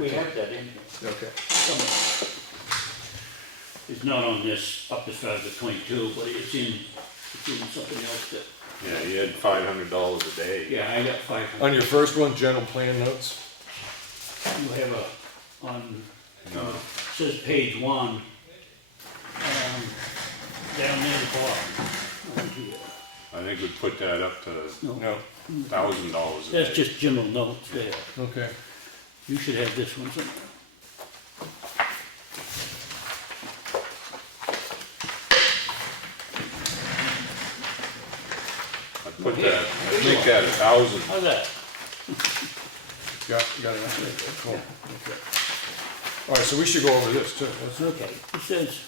We have that in here. Okay, Somewhere. It's not on this, up to start of 22, but it's in something else that, Yeah, you had $500 a day. yeah, I got 500. on your first one, general plan notes, You have on, says page 1, down near the bottom. Right here. I think we put that up to no, $1,000 a day. That's just general notes there. okay. You should have this one somewhere. I put that, I make that 1,000. How's that? Got it, cool, okay. All right, so we should go over this too. That's- Okay, it says,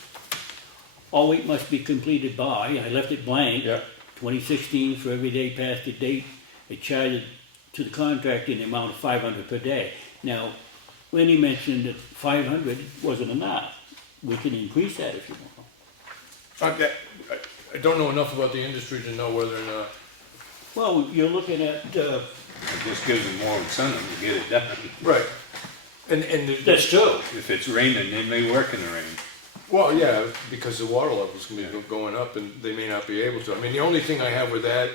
all weight must be completed by, I left it blank. Yeah, 2016 for every day past the date, it charged to the contractor in the amount of 500 per day. Now, Lenny mentioned that 500 wasn't enough. We can increase that if you want. I don't know enough about the industry to know whether or not. Well, you're looking at, It just gives them more incentive to get it done. Right. And that's true. If it's raining, they may work in the rain. well, yeah, because the water level's gonna be going up and they may not be able to. I mean, the only thing I have with that,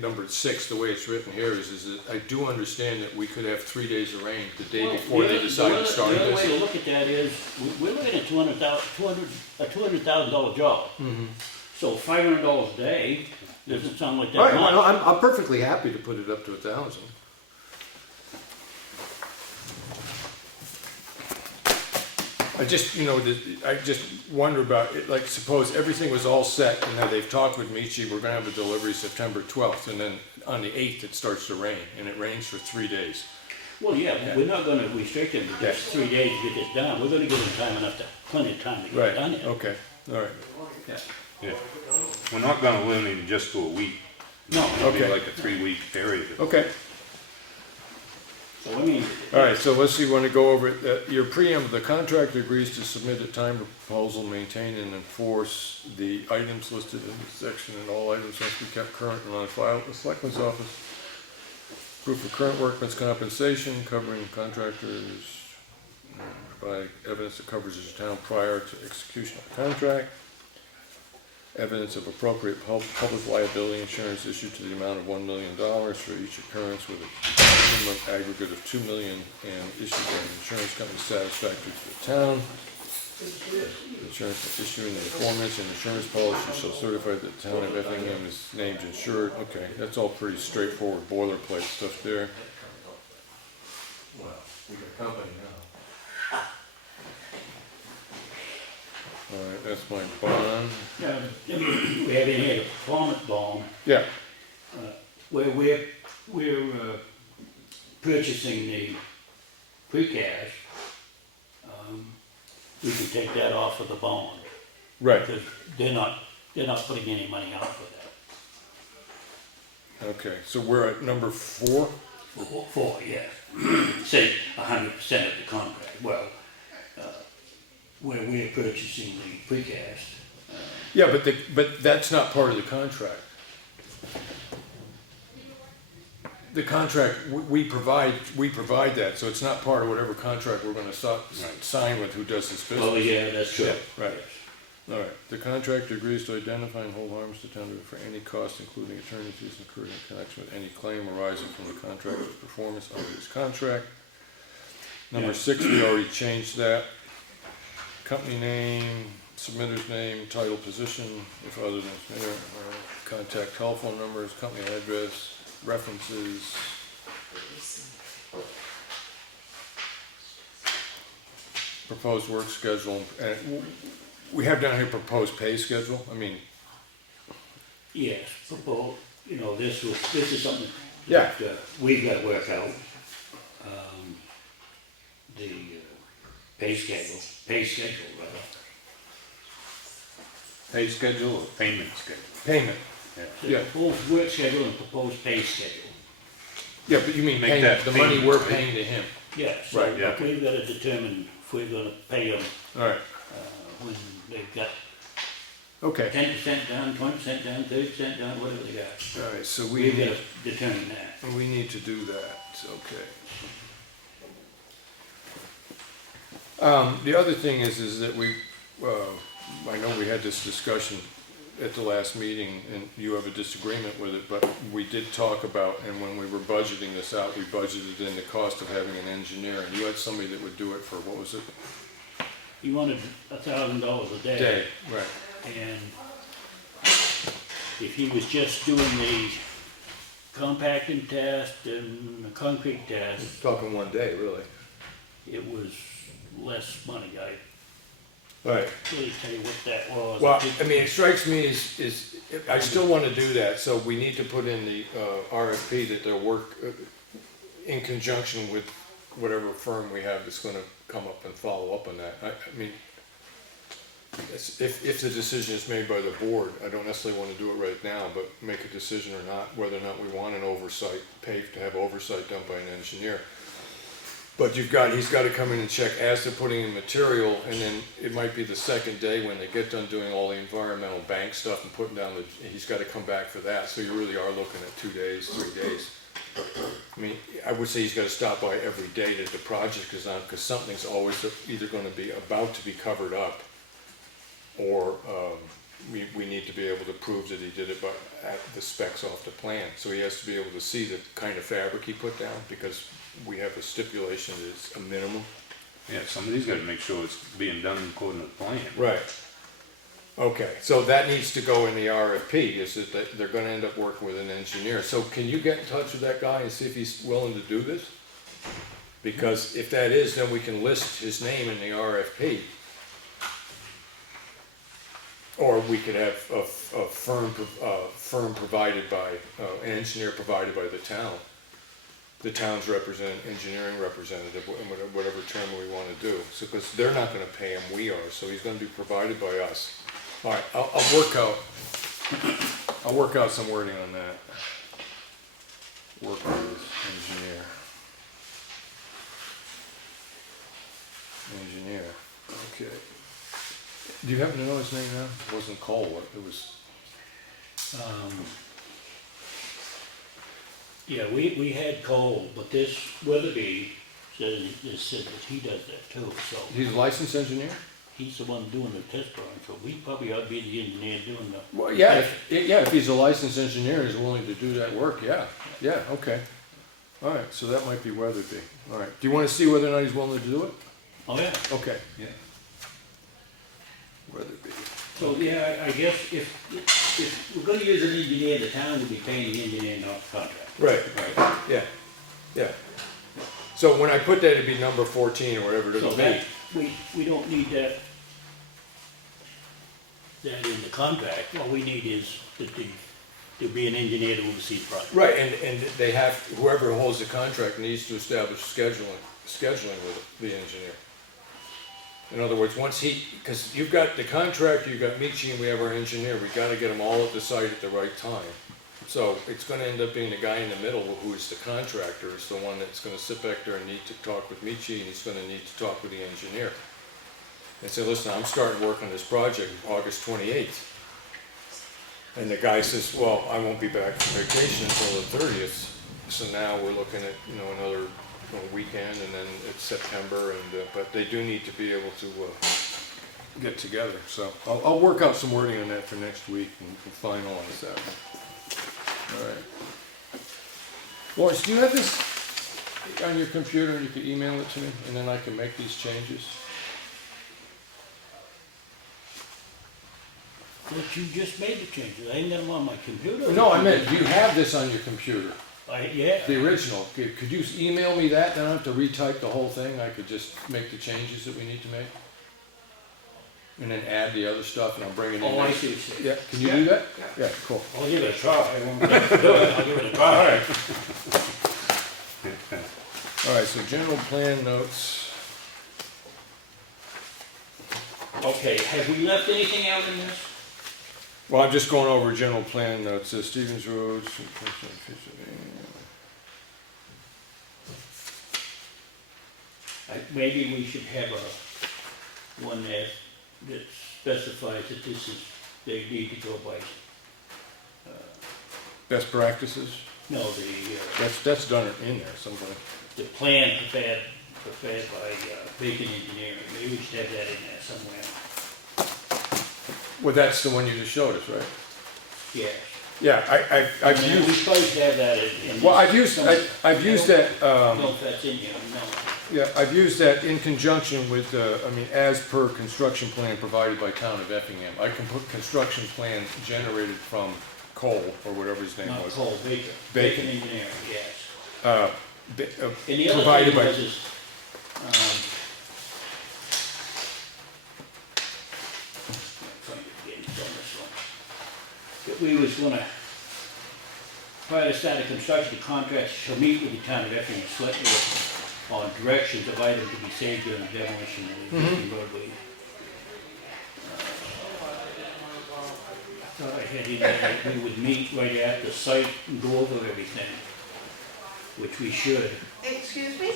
number 6, the way it's written here is that I do understand that we could have 3 days of rain the day Well, before they decide to start The other way this. to look at that is, we're looking at a $200,000 job. So $500 a day doesn't sound like All that right, much. well, I'm perfectly happy to put it up to 1,000. I just, you know, I just wonder about it, like, suppose everything was all set and now they've talked with Michi, we're gonna have a delivery September 12th, and then on the 8th it starts to rain, and it rains for 3 days. Well, yeah, we're not gonna restrict them to just 3 days to get this done. We're gonna give them time enough to, plenty of time to get it done. here. Okay, all right. Yeah. Yeah. We're not gonna limit it just to a week. No, It'll be Okay. like a 3-week period. Okay, so I mean, all right, so let's see, want to go over it. Your preamble, the contractor agrees to submit a time proposal, maintain and enforce the items listed in this section, and all items must be kept current and on file at the selectman's office. Proof of current workman's compensation covering contractors, provide evidence that covers the town prior to execution of the contract. Evidence of appropriate public liability insurance issued to the amount of $1 million for each occurrence with a minimum aggregate of $2 million and issued by an insurance company satisfactory to the town. Insurance issuing the aforementioned insurance policy shall certify that the town of Effingham is named insured. Okay, that's all pretty straightforward boilerplate stuff there. Well, we got company now. All right, that's my bond. we have in here the performance bond, Yeah, where we're purchasing the precast. We can take that off of the bond, right, because they're not putting any money out for that. okay, so we're at number 4? For, yes. Say 100% of the contract, well, where we're purchasing the precast. Yeah, but that's not part of the contract. The contract, we provide that, so it's not part of whatever contract we're gonna sign with who does this business. Oh, yeah, that's true. Yeah, right. All right, the contractor agrees to identify and hold harmless to town for any cost, including attorney fees incurred in connection with any claim arising from the contractor's performance under this contract. Number 6, we already changed that. Company name, submitter's name, title, position, if other than submitter, contact telephone numbers, company address, references. Proposed work schedule, and we have down here proposed pay schedule, I mean, Yes, this is something Yeah. that we've got to work out. The pay schedule rather. Pay schedule or payment schedule? payment. The Yeah. proposed work schedule and proposed pay schedule. Yeah, but you mean Make payment, that the money payment, we're right? paying to him. Yeah, so Right, yeah. we've got to determine if we're going to pay them All right, when they've got Okay, 10% down, 20% down, 30% down, whatever they got. all right, so We've got to determine that. we need to do that, okay. The other thing is that we, I know we had this discussion at the last meeting, and you have a disagreement with it, but we did talk about, and when we were budgeting this out, we budgeted in the cost of having an engineer, and you had somebody that would do it for, what was it? You wanted $1,000 a day. Day, right. And if he was just doing the compacting test and the concrete test, Talking one day, really. it was less money. I Right. really tell you what that was. Well, I mean, it strikes me as, I still want to do that, so we need to put in the RFP that they'll work in conjunction with whatever firm we have that's gonna come up and follow up on that. I mean, if the decision is made by the board, I don't necessarily want to do it right now, but make a decision or not, whether or not we want an oversight, to have oversight done by an engineer. But he's got to come in and check as they're putting in material, and then it might be the second day when they get done doing all the environmental bank stuff and putting down he's got to come back for that, so you really are looking at 2 days, 3 days. I mean, I would say he's got to stop by every day that the project is on, because something's always either going to be about to be covered up, or we need to be able to prove that he did it at the specs off the plan. So he has to be able to see the kind of fabric he put down, because we have a stipulation that it's a minimum. Yeah, somebody's gotta make sure it's being done according to the plan. Right. Okay, so that needs to go in the RFP, is that they're gonna end up working with an engineer. So can you get in touch with that guy and see if he's willing to do this? Because if that is, then we can list his name in the RFP. Or we could have a firm provided by, an engineer provided by the town. The town's engineering representative, whatever term we wanna do. So, because they're not gonna pay him, we are, so he's gonna be provided by us. All right, I'll work out some wording on that. Work with engineer. Engineer, okay. Do you happen to know his name now? It wasn't Cole, it was, Yeah, we had Cole, but this Weatherby said that he does that too, so he's a licensed engineer? he's the one doing the test drawing, so we probably ought to be the engineer doing the. Well, yeah, if he's a licensed engineer and is willing to do that work, yeah, okay. All right, so that might be Weatherby. All right, do you want to see whether or not he's willing to do it? Oh, yeah. Okay. Yeah. Weatherby. So, yeah, I guess if we're gonna use an engineer, the town would be paying the engineer, not the contract. right, yeah. So when I put that, it'd be number 14 or whatever it So is. that, we don't need that in the contract. All we need is that to be an engineer to oversee the project. Right, and they have, whoever holds the contract needs to establish scheduling with the engineer. In other words, because you've got the contractor, you've got Michi, and we have our engineer, we gotta get them all at the site at the right time. So it's gonna end up being the guy in the middle who is the contractor, is the one that's gonna sit back there and need to talk with Michi, and he's gonna need to talk with the engineer. And say, listen, I'm starting work on this project August 28th. And the guy says, well, I won't be back from vacation until the 30th. So now we're looking at, another weekend, and then it's September, but they do need to be able to Get together, so I'll work out some wording on that for next week and finalize that. All right. Lawrence, do you have this on your computer and you can email it to me, and then I can make these changes? But you just made the changes. I ain't got them on my computer. No, I meant, do you have this on your computer? Yeah. The original? Could you email me that, then I don't have to retype the whole thing? I could just make the changes that we need to make? And then add the other stuff, and I'll bring it in. Oh, I see what you're saying. Yeah, can you do that? Yeah, cool. I'll give it a try. I won't be able to do it. I'll give it a try. All right. All right, so general plan notes. Okay, have we left anything out in this? Well, I'm just going over general plan notes, Stevens Road. Maybe we should have one that that specifies that this is, they need to go by, Best practices? no, That's done in there somewhere. the plan prepared by Bacon Engineering. Maybe we should have that in there somewhere. Well, that's the one you just showed us, right? Yes. Yeah, I've We used, supposed to have that in. well, I've used that, I don't know if that's in here, no. yeah, I've used that in conjunction with, as per construction plan provided by Town of Effingham. I can put construction plans generated from Cole, or whatever his name Not was. Cole, Baker. Bacon. Engineering, yes. Uh, And the other provided thing by, was is, trying to get it on this one. That we was gonna, prior to start of construction, the contractor shall meet with the Town of Effingham Selectmen on directions of items to be saved during the demolition of the existing roadway. I thought I had in there that we would meet right at the site and go over everything, which we should. Excuse me,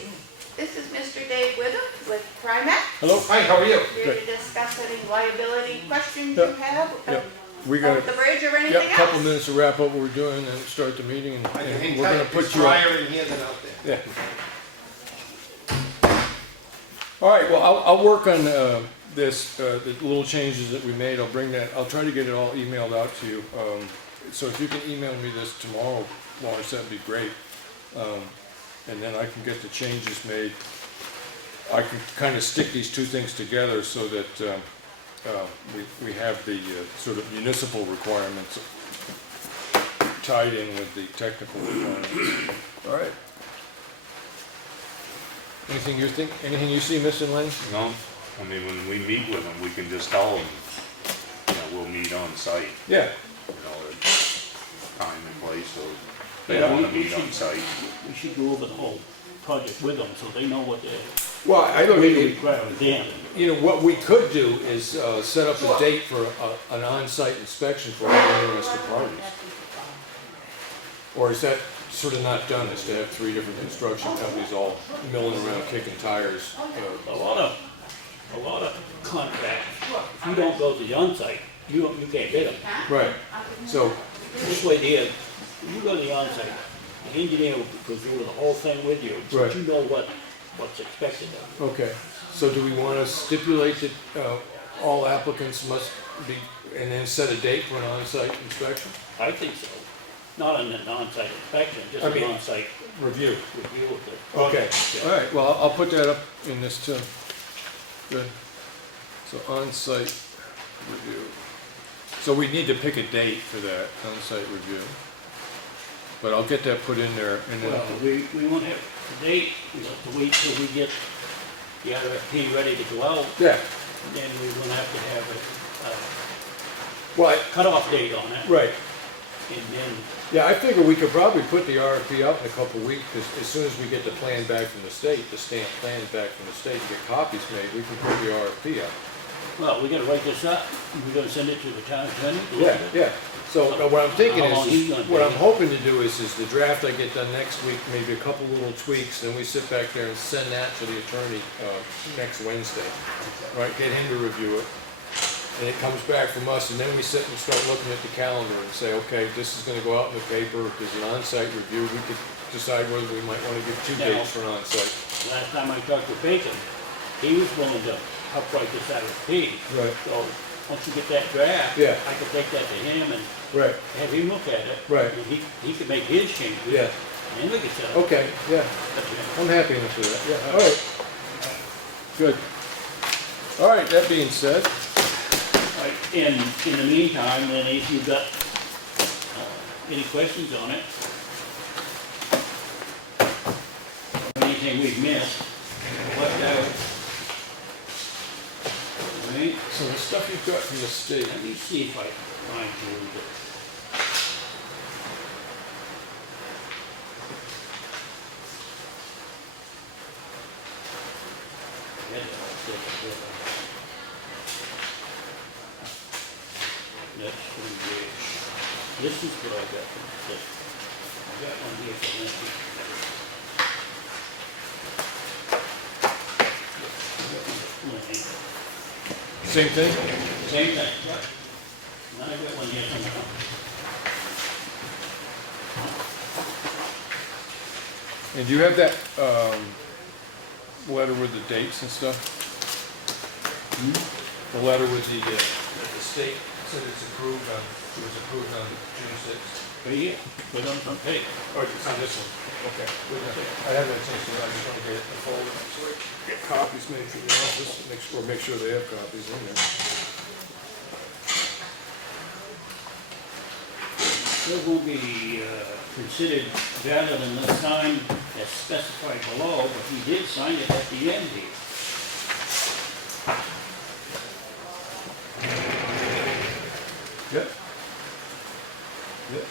this is Mr. Dave Witham with Primac. hello? Hi, how are you? Here to discuss any liability questions Yeah. you have Yeah. We about got the bridge or yeah, anything a couple else. minutes to wrap up what we're doing and start the meeting, and I can and hang we're gonna tight. put It's you on. drier in here than out there. Yeah. All right, well, I'll work on this, the little changes that we made. I'll try to get it all emailed out to you. So if you can email me this tomorrow, Lawrence, that'd be great. And then I can get the changes made. I can kind of stick these two things together so that we have the sort of municipal requirements tied in with the technical requirements. All right. Anything you see missing, Len? No, I mean, when we meet with them, we can just tell them, we'll meet on site, Yeah. time and place, so they Yeah, wanna we meet on site. We should go over the whole project with them, so they know what they're Well, I don't really mean, requiring them. what we could do is set up a date for an on-site inspection for all interested parties. Or is that sort of not done, is to have three different construction companies all milling around kicking tires? A lot of contracts, if you don't go to the onsite, you can't bid them. Right, so, This way there, you go to the onsite, the engineer will go through the whole thing with you, so Right. you know what's expected of you. okay, so do we want to stipulate that all applicants must be, and then set a date for an on-site inspection? I think so. Not an onsite inspection, just I an mean- onsite Review. review of the. Okay, project. all right, well, I'll put that up in this too. Good. So on-site review. So we need to pick a date for that on-site review. But I'll get that put in there and then, Well, we won't have a date, we'll have to wait till we get the RFP ready to go out, yeah, and then we will have to have well, a cutoff date on it, right. and then, Yeah, I figure we could probably put the RFP out in a couple of weeks, because as soon as we get the plan back from the state, the stamped plans back from the state, get copies made, we can put the RFP out. well, we gotta write this up, we're gonna send it to the town attorney. to look Yeah, at it. yeah. So what I'm thinking How long he's is, gonna what take? I'm hoping to do is the draft I get done next week, maybe a couple little tweaks, then we sit back there and send that to the attorney next Wednesday. Right, get him to review it. And it comes back from us, and then we sit and start looking at the calendar and say, okay, this is gonna go out in the paper, there's an on-site review, we could decide whether we might wanna give two Now- dates for an on-site. Last time I talked to Bacon, he was willing to upright this RFP. Right. So, once you get that draft, Yeah. I could take that to him and Right, have him look at it. Right. And he could make his changes. yeah, And then we could set up. okay, yeah, I'm happy enough with that, yeah, all right. Good. All right, that being said, Right, and in the meantime, then if you've got, any questions on it, or anything we've missed, left out. Right, so the stuff you've got from the state, let me see if I can find you the. That's from Rich. This is what I got from the state. I got one here from Lamphier. I got one from Lamphier. Same thing? Same thing, yeah. I got one here somehow. And do you have that, letter with the dates and stuff? The letter with the state said it was approved on June sixth. Right here, put on front page. Oh, it's on this one, okay. I haven't had a chance to, I just want to get it in the folder, so I can get copies made for the office, make sure they have copies in there. It will be considered valid unless signed as specified below, but he did sign it at the end here. Yep. Yep.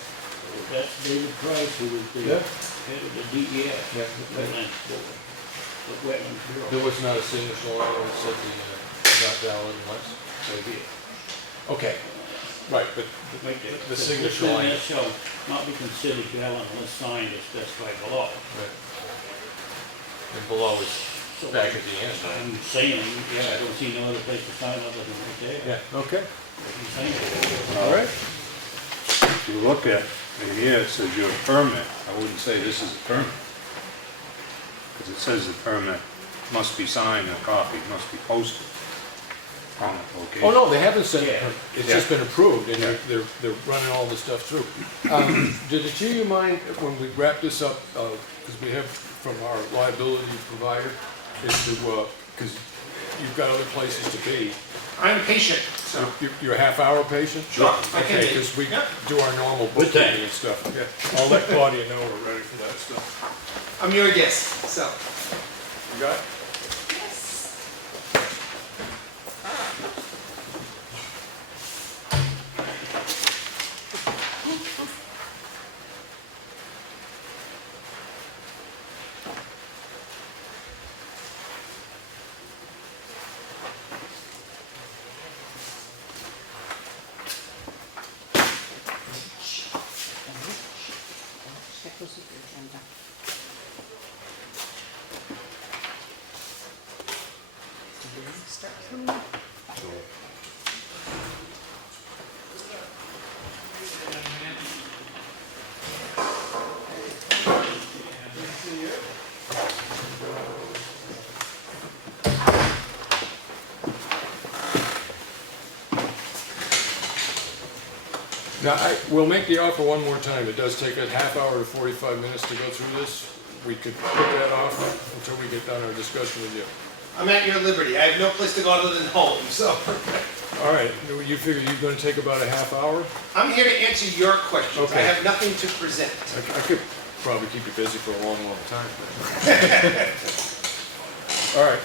That's David Price, who was the Yeah. head of the DES. Yeah. Wetlands Board. The Wetlands Bureau. There was not a signature line that said not valid unless? Right here. Okay, right, but Right there. the This signature line. wetland shall not be considered valid unless signed as specified below. Right. And below is So back at the end. I'm saying, yeah, I don't see no other place to sign other than right there. Yeah, okay, He's saying it. all right. If you look at, it here, it says your permit, I wouldn't say this is a permit. Because it says the permit must be signed, a copy must be posted on the location. Oh, no, they haven't sent it, Yeah. it's Yeah. just been approved, and Yeah. they're running all this stuff through. Did it you mind, when we wrap this up, because we have from our liability provider, is to, because you've got other places to be. I'm patient, so. You're a half-hour patient? Sure, I can Okay, be. because we Yep. do our normal Good thing. bookkeeping and stuff. Yeah, I'll let Claudia know we're ready for that stuff. I'm your guest, so. You got it? Yes. That was the agenda. Did we start from there? Now, we'll make the offer one more time. It does take a half hour to 45 minutes to go through this. We could put that off until we get done our discussion with you. I'm at your liberty. I have no place to go other than home, so. All right, you figure you're gonna take about a half hour? I'm here to answer your questions. I Okay. have nothing to present. I could probably keep you busy for a long, long time. All right.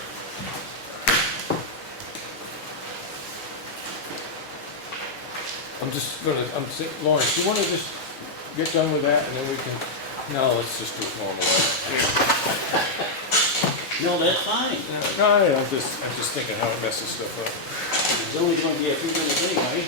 Lawrence, do you wanna just get done with that and then we can, no, let's just do it normal way. No, that's fine. No, I'm just thinking how it messes stuff up. It's only gonna be a few minutes anyway.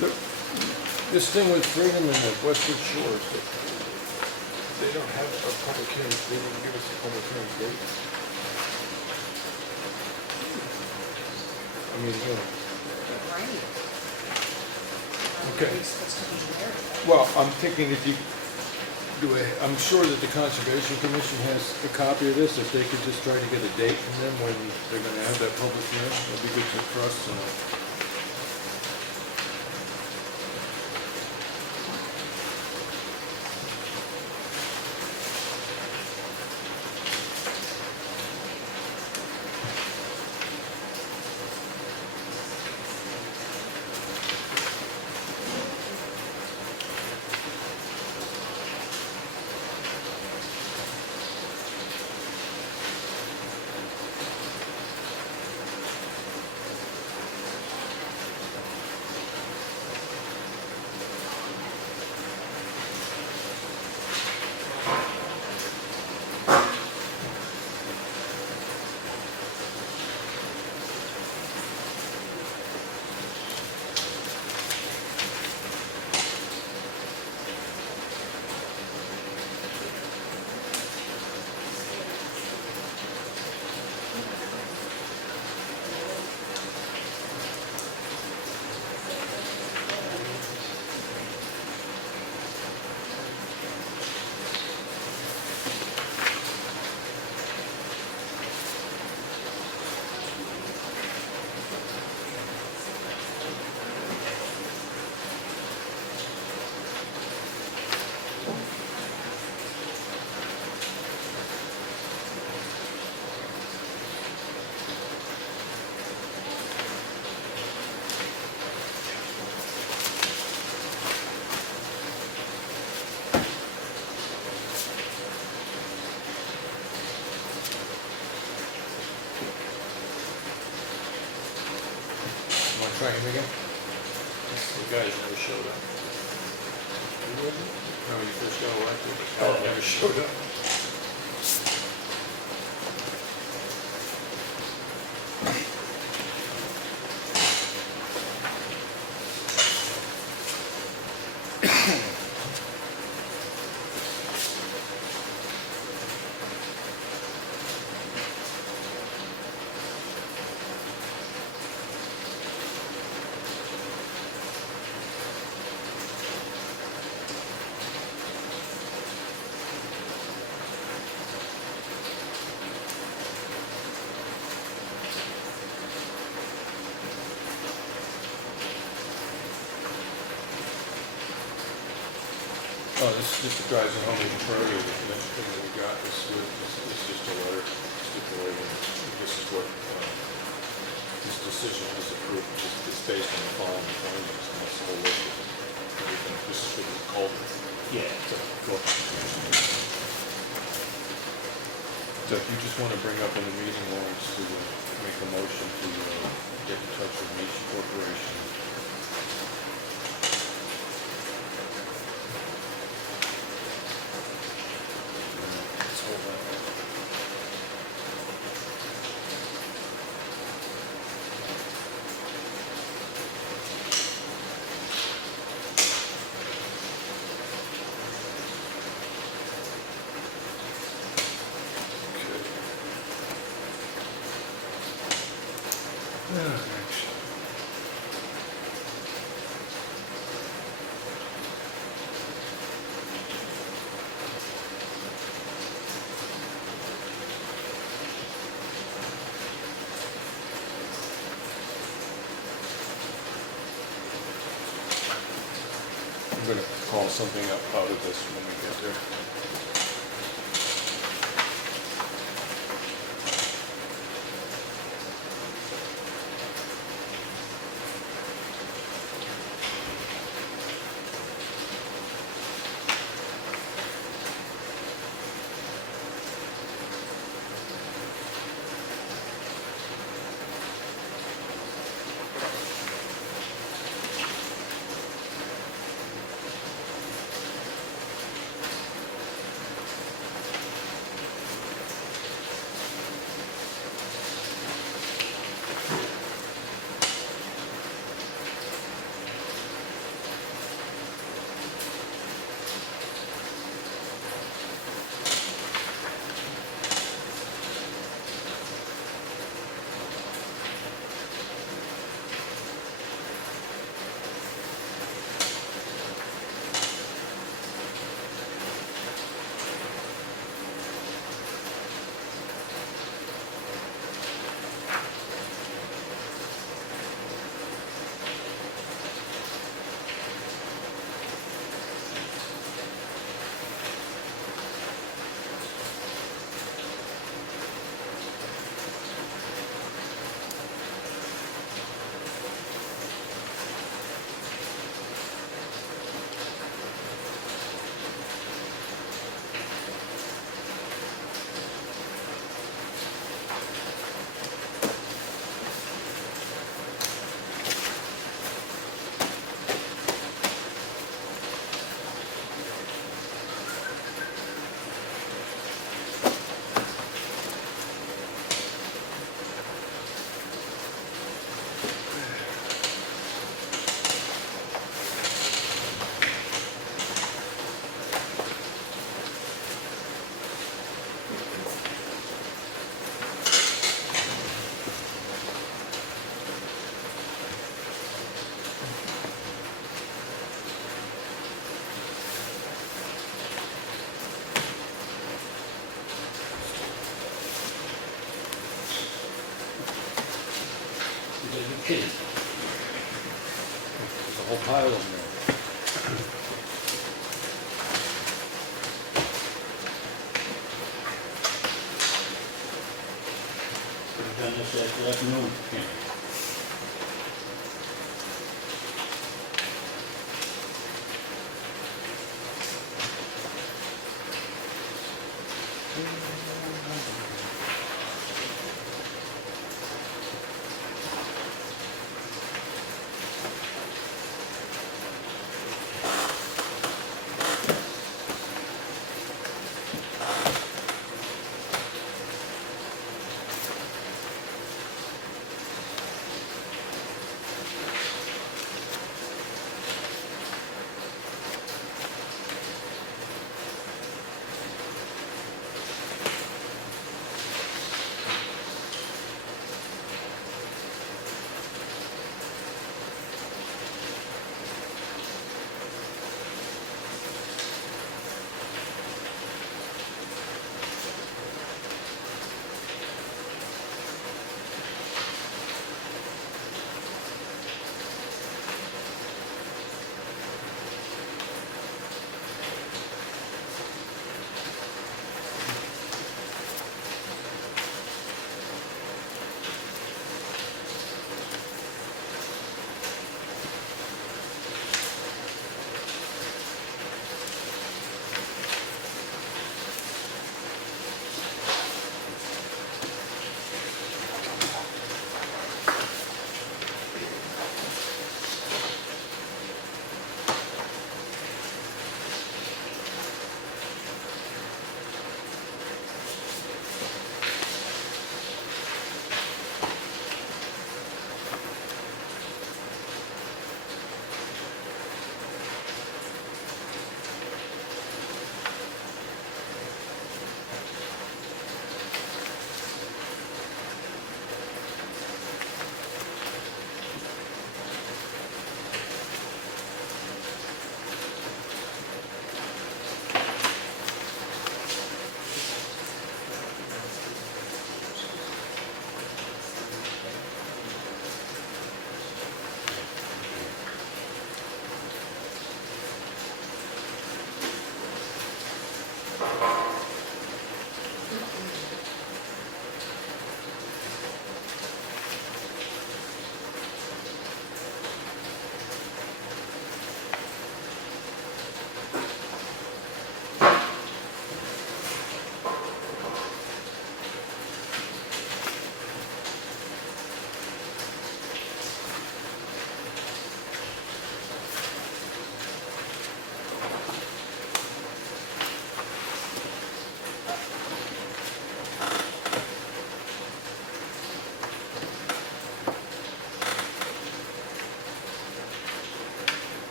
This thing with Freedom and the Westwood Shores, they don't have a public hearing, they didn't give us a public hearing date. I mean, Right. Okay. Are we supposed to be there? well, I'm thinking if you, I'm sure that the Conservation Commission has a copy of this, if they could just try to get a date from them when they're gonna have that public hearing, that'd be good for us to know. Try him again? The guy never showed up. You wouldn't? No, you first got elected. Oh, never showed up. Oh, this just drives it home even further. The thing that we got is just a letter stipulating this is what this decision is approved. It's based on the following findings, and that's the whole list of everything. This is for the culvert. Yeah. So, cool. So if you just want to bring up in the meeting, Lawrence, to make a motion to get in touch with Meach Corporation. Let's hold that. I'm gonna call something up out of this when we get there. whole pile of them there. Could have done this afternoon, Ken.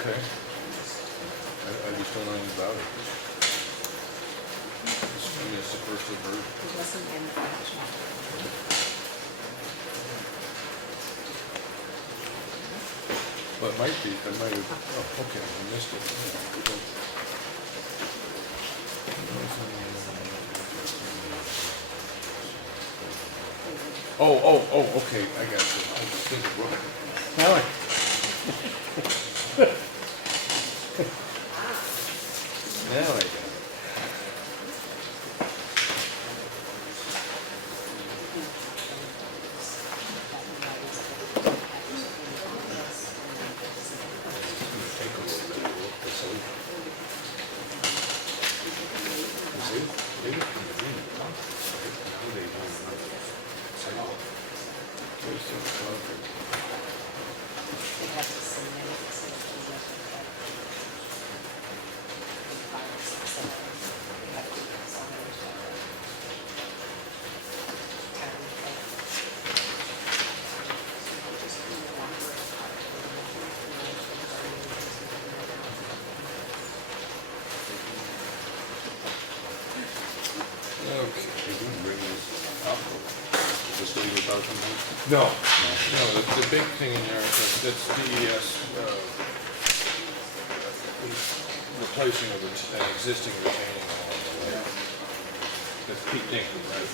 Okay. I just don't know anything about it. I mean, it's the first I've heard. It wasn't in the original. Well, it might be, I might have, oh, okay, I missed it. Oh, okay, I got you. I was thinking, well, now now I got it. Take a little bit of look to see. You see? They look in the green, huh? Now they don't know. Say, oh, There's some concrete. They have to submit it, so it's a record that the files, so they have to do this on their side. Just do the number of Okay. they didn't bring this up. Is this what you were talking about? No, no, the big thing in there, that's DES, replacing of an existing retaining wall on the way. That's Pete Dinkley, right?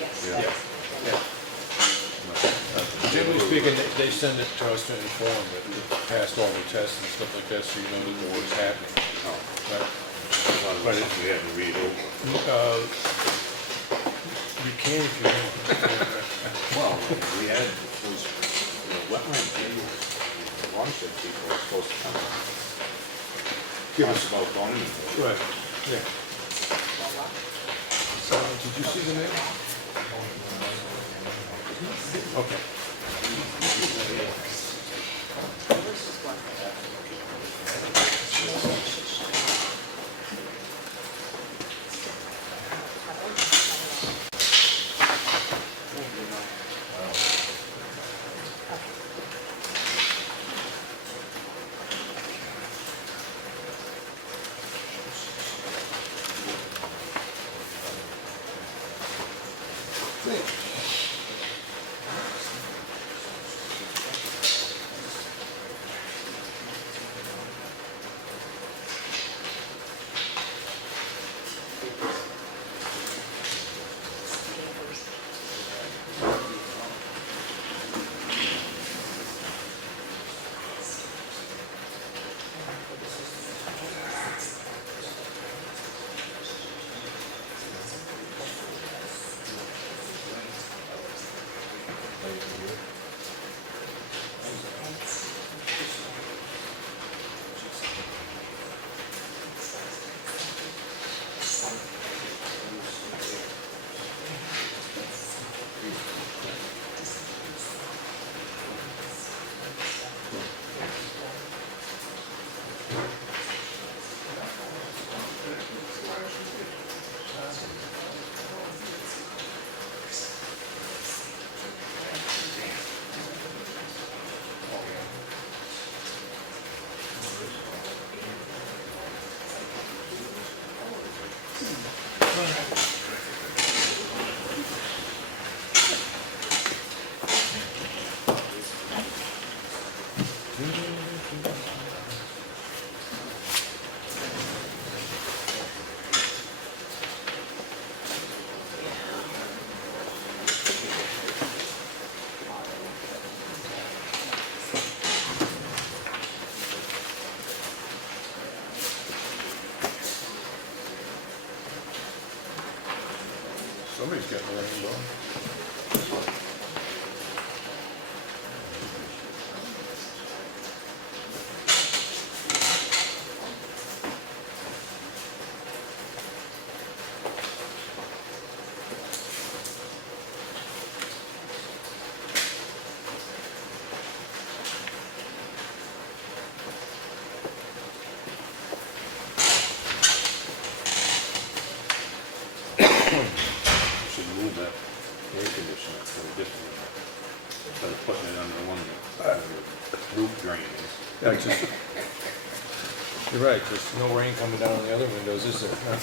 Yes. Yeah. Yeah. Generally speaking, they send it to us to inform that it passed all the tests and stuff like that, so you know that the work's happening. Oh, Right? I thought it was something we had to read over. You can if you want. Well, we had those, wetland people, watershed people are supposed to come give us about zoning. Right, yeah. So, did you see the name? Okay. Somebody's getting the rain going. Should move that air conditioner to a different, instead of putting it under one of the roof drains. Yeah, just You're right, there's no rain coming down on the other windows, is there? No.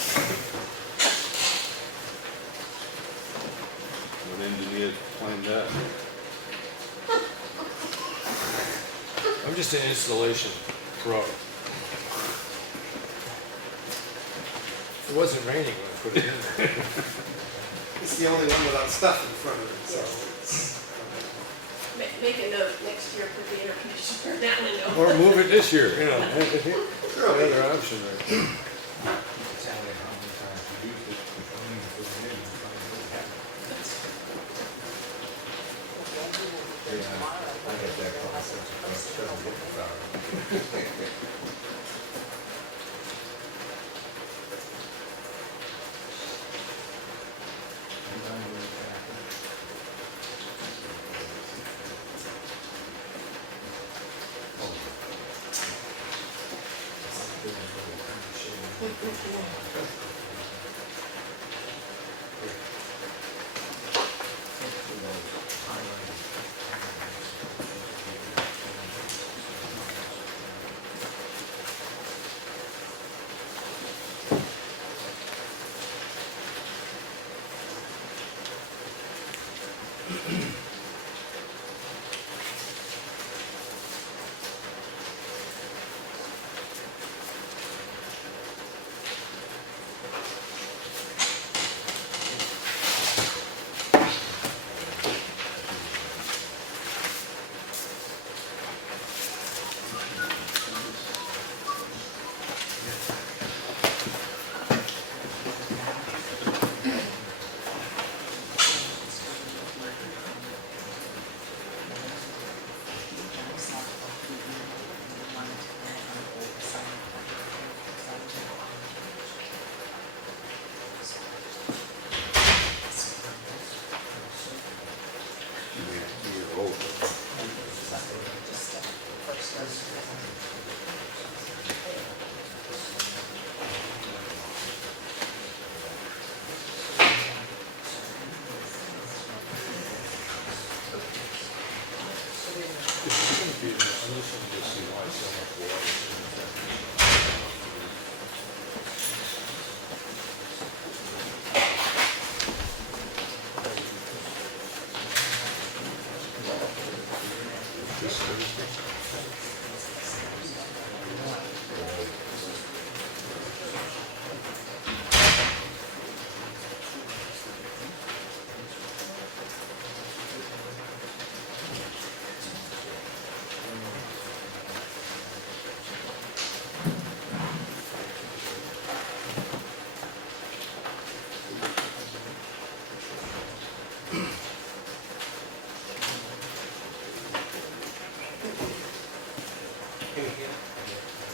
What engineer planned that? I'm just an installation pro. It wasn't raining when I put it in there. It's the only one without stuff in front of it, so. it's- Make a note next year for the air conditioner down and Or move it this year, you know. Sure. The other option there.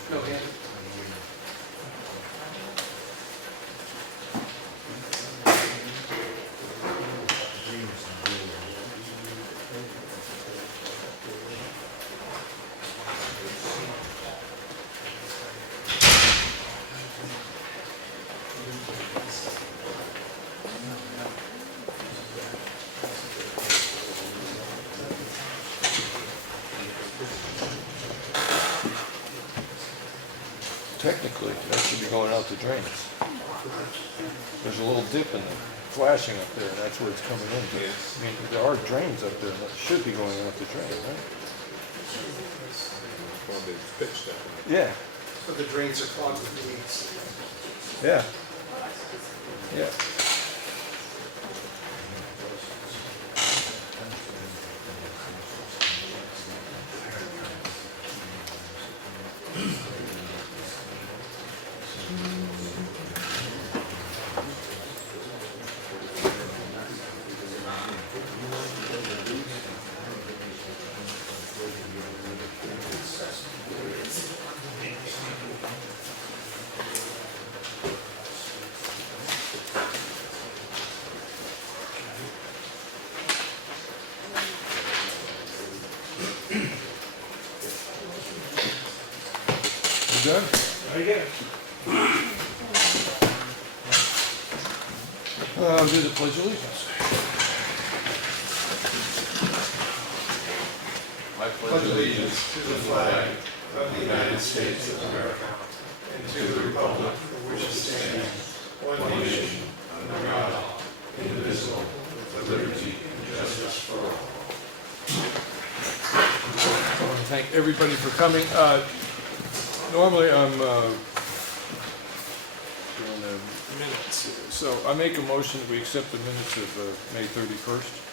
No, yeah. Technically, that should be going out the drains. There's a little dip in the flashing up there, and that's where it's coming in. But, I mean, there are drains up there, and that should be going out the drain, right? Probably pitched up. Yeah, But the drains are clogged with leaves. yeah. Yeah. You done? Very good. Do the pledge of allegiance. Pledge allegiance to the flag of the United States of America and to the republic for which it stands, one nation, under God, indivisible, with liberty and justice for all. I want to thank everybody for coming. Normally, I'm doing the minutes, so I make a motion that we accept the minutes of May 31st.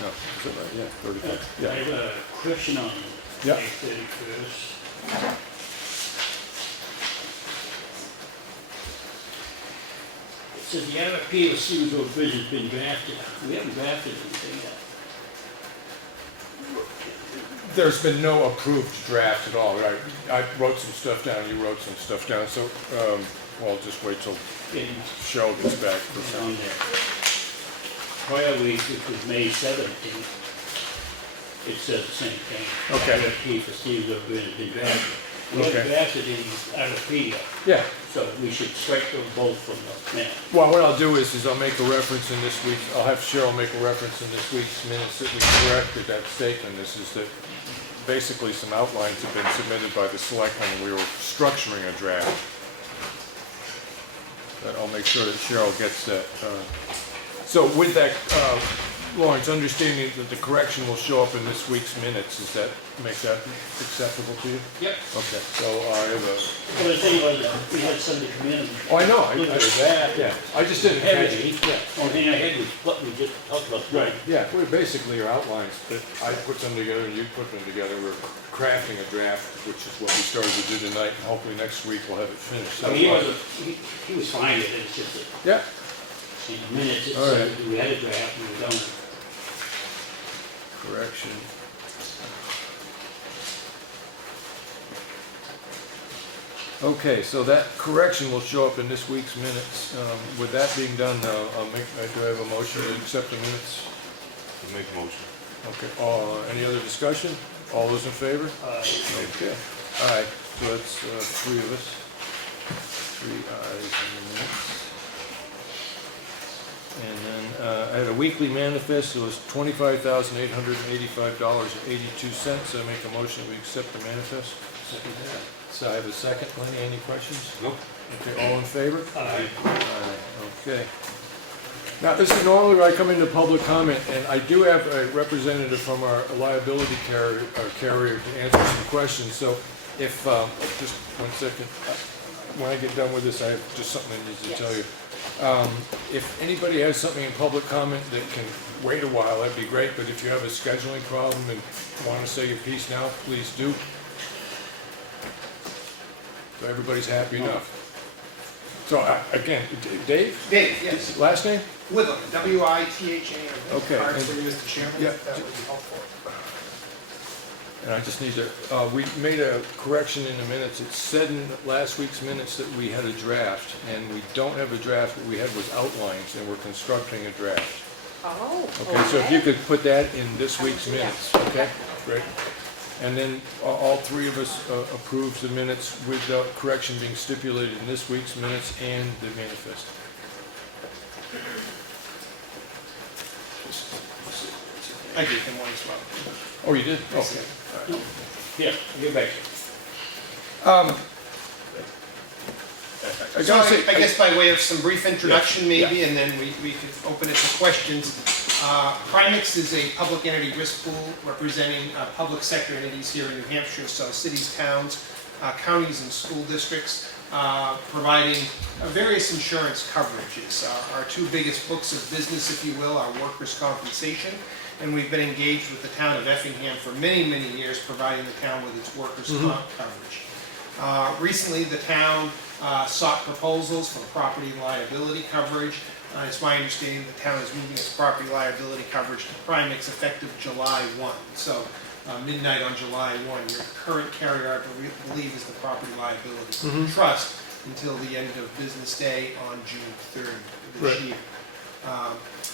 No, is that right? Yeah, 31st. I Yeah. have a question on Yeah. May 31st. It says the RFP of Stevens Road Bridge has been drafted. We haven't drafted anything yet. There's been no approved draft at all, right? I wrote some stuff down, you wrote some stuff down, so, well, just wait till And Cheryl gets back. it's on there. Prior week, which was May 17th, it says the same thing. Okay. RFP for Stevens Road Bridge has been drafted. We haven't Okay. drafted any RFP yet, Yeah, so we should strike them both from the minute. well, what I'll do is I'll make a reference in this week's, I'll have Cheryl make a reference in this week's minutes that we corrected that statement. This is that basically some outlines have been submitted by the selectmen and we were structuring a draft. But I'll make sure that Cheryl gets that. So with that, Lawrence, understanding that the correction will show up in this week's minutes, does that make that acceptable to you? Yep. Okay, so I have a, Well, the thing was, we had somebody come in and oh, I know, look at the draft. yeah, I just didn't catch it. Heavy, yeah. Only thing I had was what we just talked about. Right, yeah, well, basically your outlines, that I put them together and you put them together, we're crafting a draft, which is what we started to do tonight, and hopefully next week we'll have it finished. I mean, he was fine with it, it's just that Yeah, in the minutes it All said right. that we had a draft and we were done. correction. Okay, so that correction will show up in this week's minutes. With that being done, I'll make, do I have a motion to accept the minutes? Make a motion. Okay, any other discussion? All those in favor? Okay, all right, so that's three of us. 3 ayes in the minutes. And then I had a weekly manifest, it was $25,885.82. I make a motion, we accept the manifest. Second that. So I have a second, Lenny, any questions? Nope. Okay, all in favor? Aye. Aye, okay. Now, this is normally where I come into public comment, and I do have a representative from our liability carrier to answer some questions, so if, just 1 second, when I get done with this, I have just something I need to tell you. If anybody has something in public comment that can wait a while, that'd be great, but if you have a scheduling problem and want to say your piece now, please do. So everybody's happy enough. So, again, Dave? Dave, yes, Last name? Whitlam, W-I-T-H-A-M. Okay, Card and- for you, Mr. Chairman, Yeah. if that would be helpful. And I just need to, we made a correction in the minutes. It said in last week's minutes that we had a draft, and we don't have a draft. What we had was outlines, and we're constructing a draft. Oh, Okay, so if you could put that in this I will week's do that. minutes, okay? Great. And then all three of us approved the minutes with the correction being stipulated in this week's minutes and the manifest. I gave him one as well. Oh, you did? Okay. Yeah, get back. I So gotta say, I guess by way of some brief introduction Yeah, maybe, and then we could open it to questions. Primex is a public entity risk pool representing public sector entities here in New Hampshire, so cities, towns, counties, and school districts, providing various insurance coverages. Our two biggest books of business, if you will, are workers' compensation, and we've been engaged with the town of Effingham for many, many years, providing the town with its workers' comp coverage. Recently, the town sought proposals for property and liability coverage. It's my understanding the town is moving its property liability coverage to Primex effective July 1. So midnight on July 1, your current carrier, I believe, is the property liability trust until the end of business day on June 3rd of this Right. year.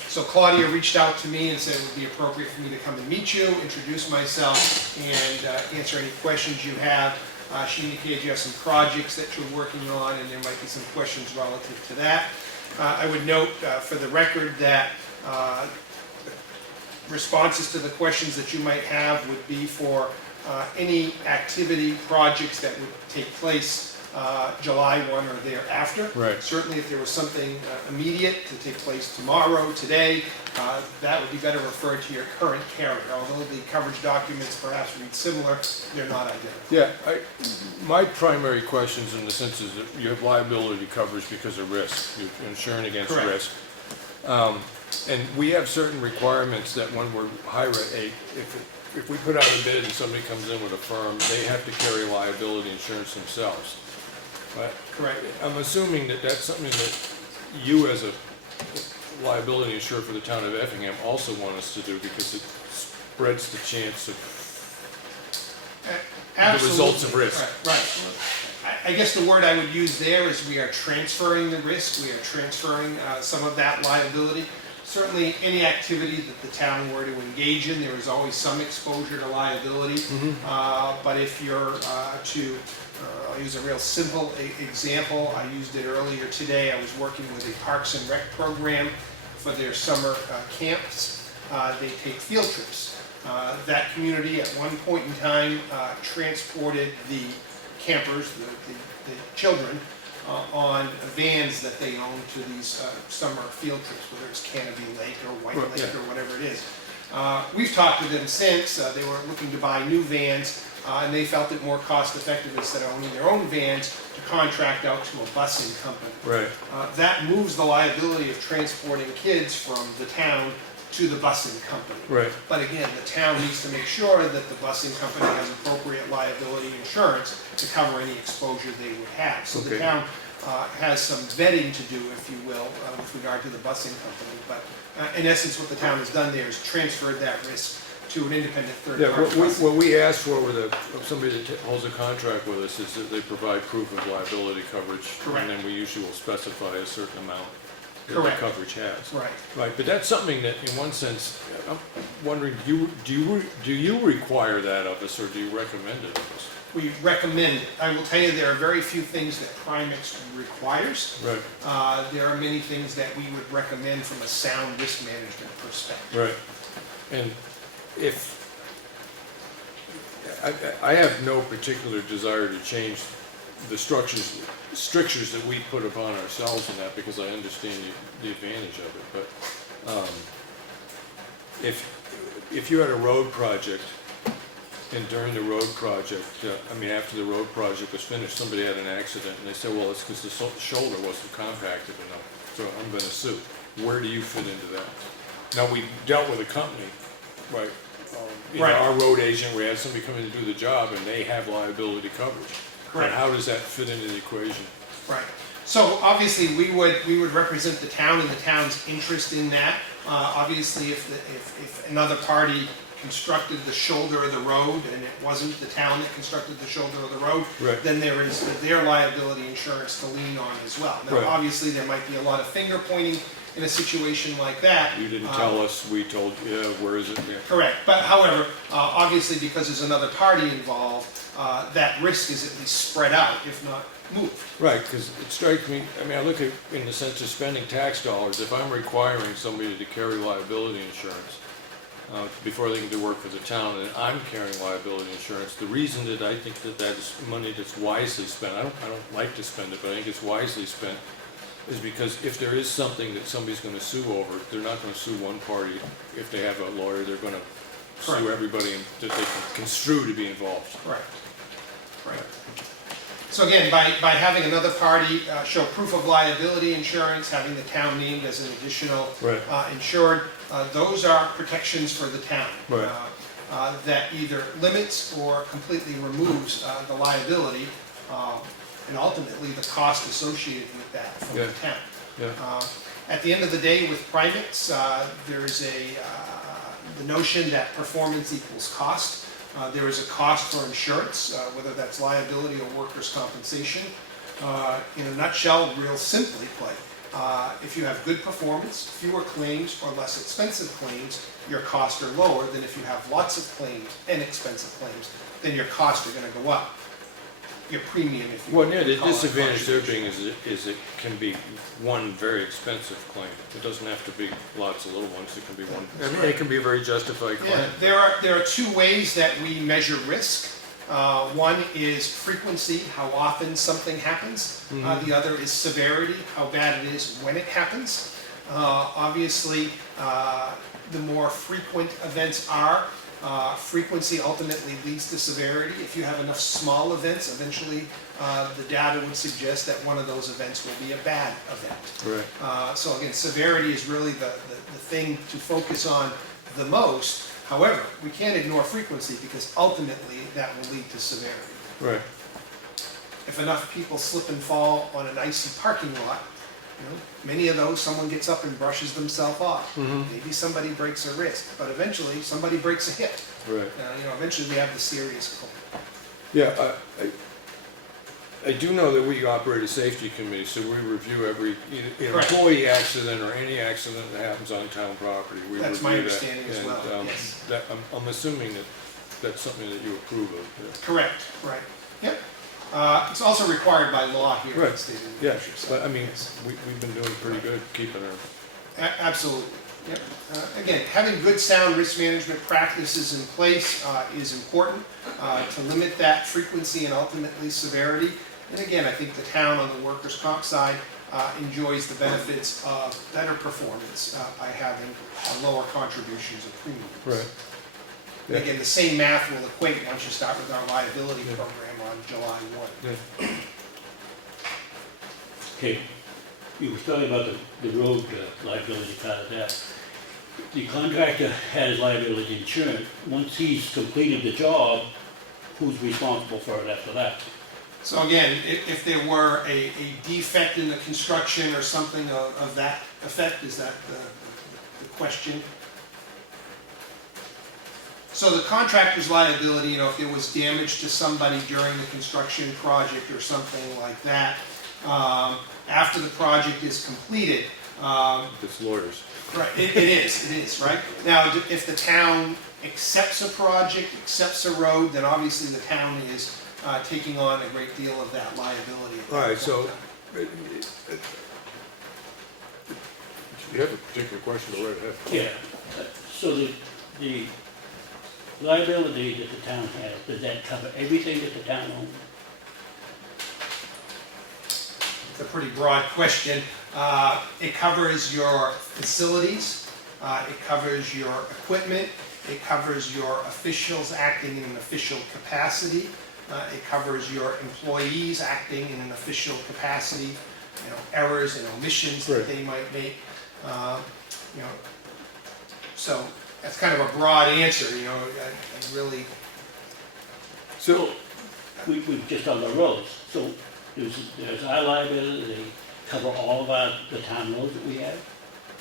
So Claudia reached out to me and said it would be appropriate for me to come and meet you, introduce myself, and answer any questions you have. She indicated you have some projects that you're working on, and there might be some questions relative to that. I would note for the record that responses to the questions that you might have would be for any activity, projects that would take place July 1 or thereafter. Right. Certainly if there was something immediate to take place tomorrow, today, that would be better referred to your current carrier. Although the coverage documents perhaps read similar, they're not identical. Yeah, my primary questions in the sense is that you have liability coverage because of risk, you're insuring against Correct. risk. And we have certain requirements that when we're if we put out a bid and somebody comes in with a firm, they have to carry liability insurance themselves. But Correct. I'm assuming that that's something that you as a liability insurer for the town of Effingham also want us to do because it spreads the chance of the results of risk. Right. I guess the word I would use there is we are transferring the risk, we are transferring some of that liability. Certainly, any activity that the town were to engage in, there is always some exposure to liability. But if you're I'll use a real simple example. I used it earlier today. I was working with a Parks and Rec program for their summer camps. They take field trips. That community at one point in time transported the campers, the children, on vans that they own to these summer field trips, whether it's Canopy Lake or White Lake or whatever it is. We've talked to them since. They were looking to buy new vans, and they felt it more cost effective instead of owning their own vans to contract out to a busing company. Right. That moves the liability of transporting kids from the town to the busing company. Right. But again, the town needs to make sure that the busing company has appropriate liability insurance to cover any exposure they would have. So the Okay. town has some vetting to do, if you will, with regard to the busing company. But in essence, what the town has done there is transferred that risk to an independent third Yeah, party. what we asked for with somebody that holds a contract with us is that they provide proof of liability coverage. Correct. And then we usually will specify a certain amount that Correct. the coverage has. Right. Right, but that's something that, in one sense, I'm wondering, do you require that of us, or do you recommend it of us? We recommend it. I will tell you there are very few things that Primex requires. Right. There are many things that we would recommend from a sound risk management perspective. Right. And if, I have no particular desire to change the strictures that we put upon ourselves in that, because I understand the advantage of it, but if you had a road project, and during the road project, after the road project was finished, somebody had an accident, and they said, well, it's because the shoulder wasn't compacted enough, so I'm gonna sue. Where do you fit into that? Now, we dealt with a company, right? Right. Our road agent, we had somebody come in to do the job, and they have liability coverage. Correct. But how does that fit into the equation? Right. So obviously, we would represent the town and the town's interest in that. Obviously, if another party constructed the shoulder of the road and it wasn't the town that constructed the shoulder of the road, Right. then there is their liability insurance to lean on as well. Now, Right. obviously, there might be a lot of finger pointing in a situation like that. You didn't tell us, we told, yeah, where is it? Yeah. Correct, but however, obviously because there's another party involved, that risk is at least spread out, if not moved. Right, because it strikes me, I look at, in the sense of spending tax dollars, if I'm requiring somebody to carry liability insurance before they can do work for the town, and I'm carrying liability insurance, the reason that I think that is money that's wisely spent, I don't like to spend it, but I think it's wisely spent, is because if there is something that somebody's gonna sue over, they're not gonna sue one party. If they have a lawyer, they're gonna Correct. sue everybody that they can construe to be involved. Right. Right. So again, by having another party show proof of liability insurance, having the town named as an additional Right. insured, those are protections for the town. Right. That either limits or completely removes the liability and ultimately the cost associated with that from the town. Yeah. At the end of the day, with privates, there's the notion that performance equals cost. There is a cost for insurance, whether that's liability or workers' compensation. In a nutshell, real simply put, if you have good performance, fewer claims, or less expensive claims, your costs are lower than if you have lots of claims and expensive claims, then your costs are going to go up. Your premium, if you Well, yeah, the call it disadvantage there contribution. being is it can be one very expensive claim. It doesn't have to be lots of little ones, it can be one. It can be a very justified claim. Yeah, there are two ways that we measure risk. One is frequency, how often something happens. The other is severity, how bad it is when it happens. Obviously, the more frequent events are, frequency ultimately leads to severity. If you have enough small events, eventually the data would suggest that one of those events will be a bad event. Right. So again, severity is really the thing to focus on the most. However, we can't ignore frequency because ultimately that will lead to severity. Right. If enough people slip and fall on an icy parking lot, many of those, someone gets up and brushes themselves off. Maybe somebody breaks a wrist, but eventually somebody breaks a hip. Right. Eventually we have the serious claim. Yeah, I do know that we operate a safety committee, so we review every Correct. employee accident or any accident that happens on town property. We That's my review that, understanding as and, well, yes. I'm assuming that that's something that you approve of. Yeah. Correct, right. Yep. It's also required by law here in the Right. state of New Yeah, Hampshire. so but I mean, yes. we've been doing pretty good keeping our, Absolutely. Yep. Again, having good sound risk management practices in place is important to limit that frequency and ultimately severity. And again, I think the town on the workers' comp side enjoys the benefits of better performance by having lower contributions of premiums. right. And again, the same math will equate once you start with our liability program on July 1. Yeah. Okay, you were talking about the road liability part of that. The contractor has liability insurance. Once he's completed the job, who's responsible for it after that? So again, if there were a defect in the construction or something of that effect, is that the question? So the contractor's liability, if there was damage to somebody during the construction project or something like that, after the project is completed, It's lawyers. right, it is, right? Now, if the town accepts a project, accepts a road, then obviously the town is taking on a great deal of that liability. at that All right, point so, in time. if you have a particular question, go right ahead. Yeah, so the liability that the town has, does that cover everything that the town owns? It's a pretty broad question. It covers your facilities, it covers your equipment, it covers your officials acting in an official capacity, it covers your employees acting in an official capacity, errors and omissions that Right. they might make. So that's kind of a broad answer, I really, So, We've just done the roads, so there's our liability, they cover all of the town roads that we have?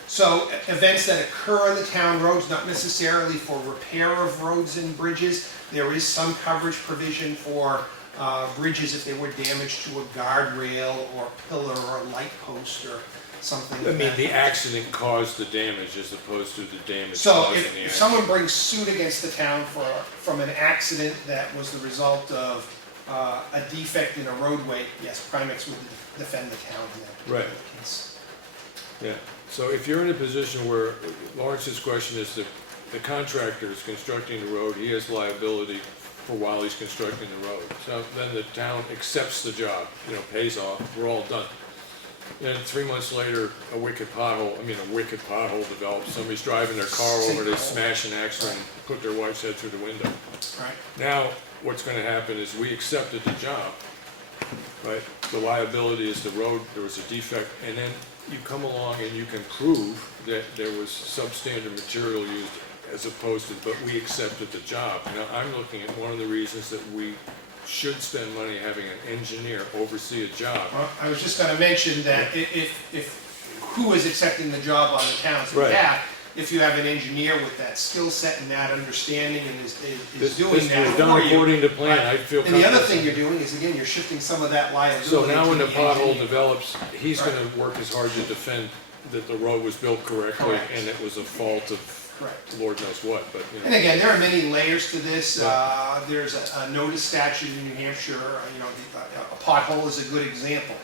so events that occur on the town roads, not necessarily for repair of roads and bridges. There is some coverage provision for bridges if they were damaged to a guardrail or pillar or a light post or something. I of mean, that the nature. accident caused the damage as opposed to the damage So causing the if accident. someone brings suit against the town from an accident that was the result of a defect in a roadway, yes, Primex would defend the town in that particular Right. case. Yeah, so if you're in a position where, Lawrence's question is that the contractor is constructing the road, he has liability for while he's constructing the road. So then the town accepts the job, pays off, we're all done. Then 3 months later, a wicked pothole develops, somebody's driving their car over, they smash an axle and put their wife's head through the window. Right. Now, what's gonna happen is we accepted the job, right? The liability is the road, there was a defect, and then you come along and you can prove that there was substandard material used as opposed to, but we accepted the job. Now, I'm looking at one of the reasons that we should spend money having an engineer oversee a job. Well, I was just gonna mention that if who is accepting the job on the town's Right. behalf, if you have an engineer with that skill set and that understanding and is This doing was that done for you. according to plan, Right. I feel And the other confident. thing you're doing is, again, you're shifting some of that liability. So now to when the pothole engineer. develops, he's Right. gonna work as hard to defend that the road was built correctly Correct. and it was a fault of Correct. Lord knows what, but, And again, there are many layers to this. Right. There's a notice statute in New Hampshire, a pothole is a good example.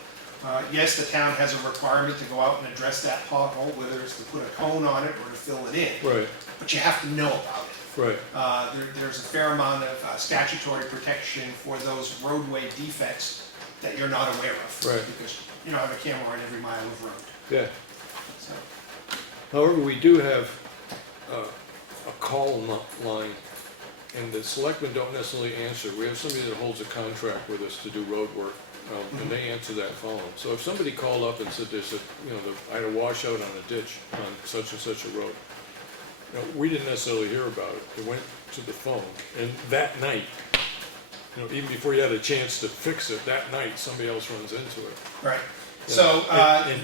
Yes, the town has a requirement to go out and address that pothole, whether it's to put a cone on it or to fill it in. Right, But you have to know about it. Right. There's a fair amount of statutory protection for those roadway defects that you're not aware of. Right. Because you don't have a camera on every mile of road. Yeah. So, However, we do have a call line, and the selectmen don't necessarily answer. We have somebody that holds a contract with us to do road work, and they answer that phone. So if somebody called up and said there's I had a washout on a ditch on such and such a road, we didn't necessarily hear about it. It went to the phone, and that night, even before you had a chance to fix it, that night somebody else runs into it. right. Yeah. So, And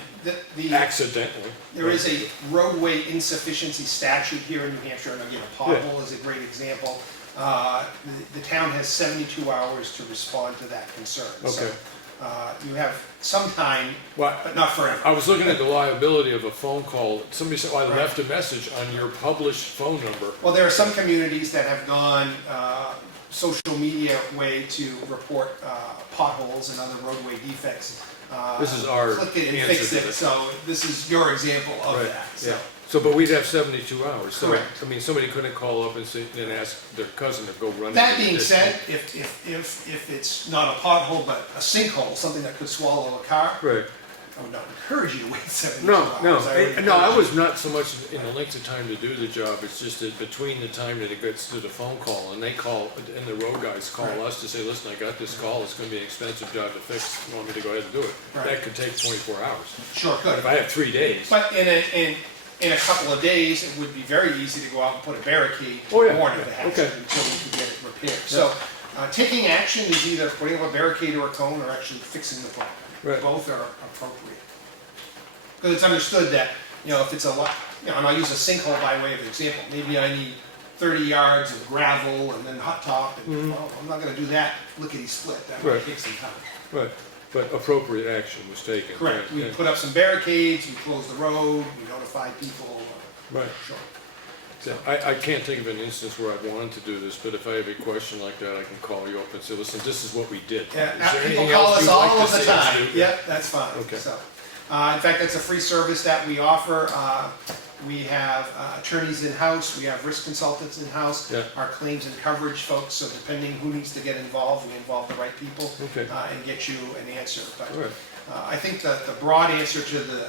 the accidentally. there is a roadway insufficiency statute here in New Hampshire, and again, a pothole is a great example. The town has 72 hours to respond to that concern. So, Okay. you have some time, Well, but not forever. I was looking at the liability of a phone call. Somebody said, I left a message on your published phone number. Well, there are some communities that have gone social media way to report potholes and other roadway defects. This is our Click it and answer fix to it, that. so this is your example of Right, that, so. yeah. So, but we'd have 72 hours. So, Correct. I mean, somebody couldn't call up and say, and ask their cousin to go run. That into the being ditch. said, if it's not a pothole, but a sinkhole, something that could swallow a car, Right. I would not encourage you to wait 72 No, hours. no, I would no, I encourage was not so much in the length of time to do the job, it's just that between the time that it gets to the phone call, and they call, and the road guys call Right. us to say, listen, I got this call, it's gonna be an expensive job to fix, you want me to go ahead and do it? Right. That could take 24 hours. you. Sure But could. if I have 3 days, But in a couple of days, it would be very easy to go out and put a barricade Oh, yeah, warning yeah, the hazard okay. until we could get it repaired. So, taking action is either putting up a barricade or a cone or actually fixing the problem. Right. Both are appropriate. Because it's understood that, if it's a lot, and I'll use a sinkhole by way of example, maybe I need 30 yards of gravel and then hot top, and well, I'm not gonna do that lickety split, that might Right. take some time. right, but appropriate action was taken. Correct, we Yeah. put up some barricades, we closed the road, we notified people. Right. Sure. So I can't think of an instance where I've wanted to do this, but if I have a question like that, I can call you up and say, listen, this is what we did. Yeah, Is there people anything call else us you'd like all to of the see us time. do? Yep, that's fine. Okay. So, in fact, that's a free service that we offer. We have attorneys in-house, we have risk consultants in-house, Yeah. our claims and coverage folks, so depending who needs to get involved, we involve the right people Okay. and get you an answer. But All right. I think that the broad answer to the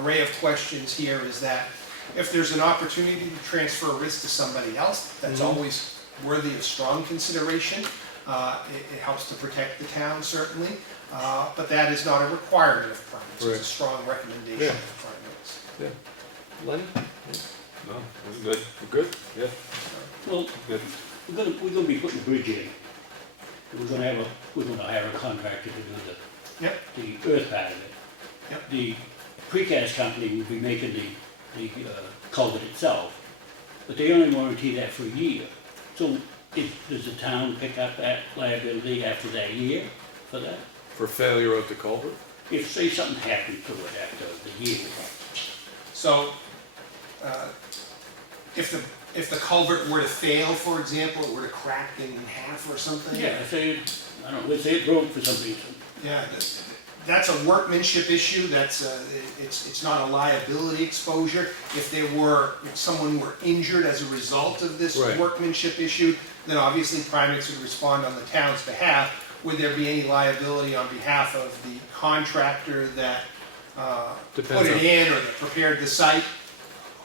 array of questions here is that if there's an opportunity to transfer risk to somebody else, that's always worthy of strong consideration. It helps to protect the town, certainly, but that is not a requirement of Primex. It's Right. a strong recommendation Yeah. of Primex. Yeah. Lenny? No, that's good. You good? Yeah, Well, good. we're gonna be putting a bridge in. We're gonna hire a contractor to do Yep, the earth part of it. Yep. The precast company will be making the culvert itself, but they only warranty that for a year. So does the town pick up that liability after that year for that? For failure of the culvert? If, say, something happened to it after the year. so if the culvert were to fail, for example, it were to crack in half or something? Yeah, let's say it broke for some reason. Yeah, that's a workmanship issue, it's not a liability exposure. If someone were injured as a result of this Right. workmanship issue, then obviously Primex would respond on the town's behalf. Would there be any liability on behalf of the contractor that put Depends it on- in or that prepared the site?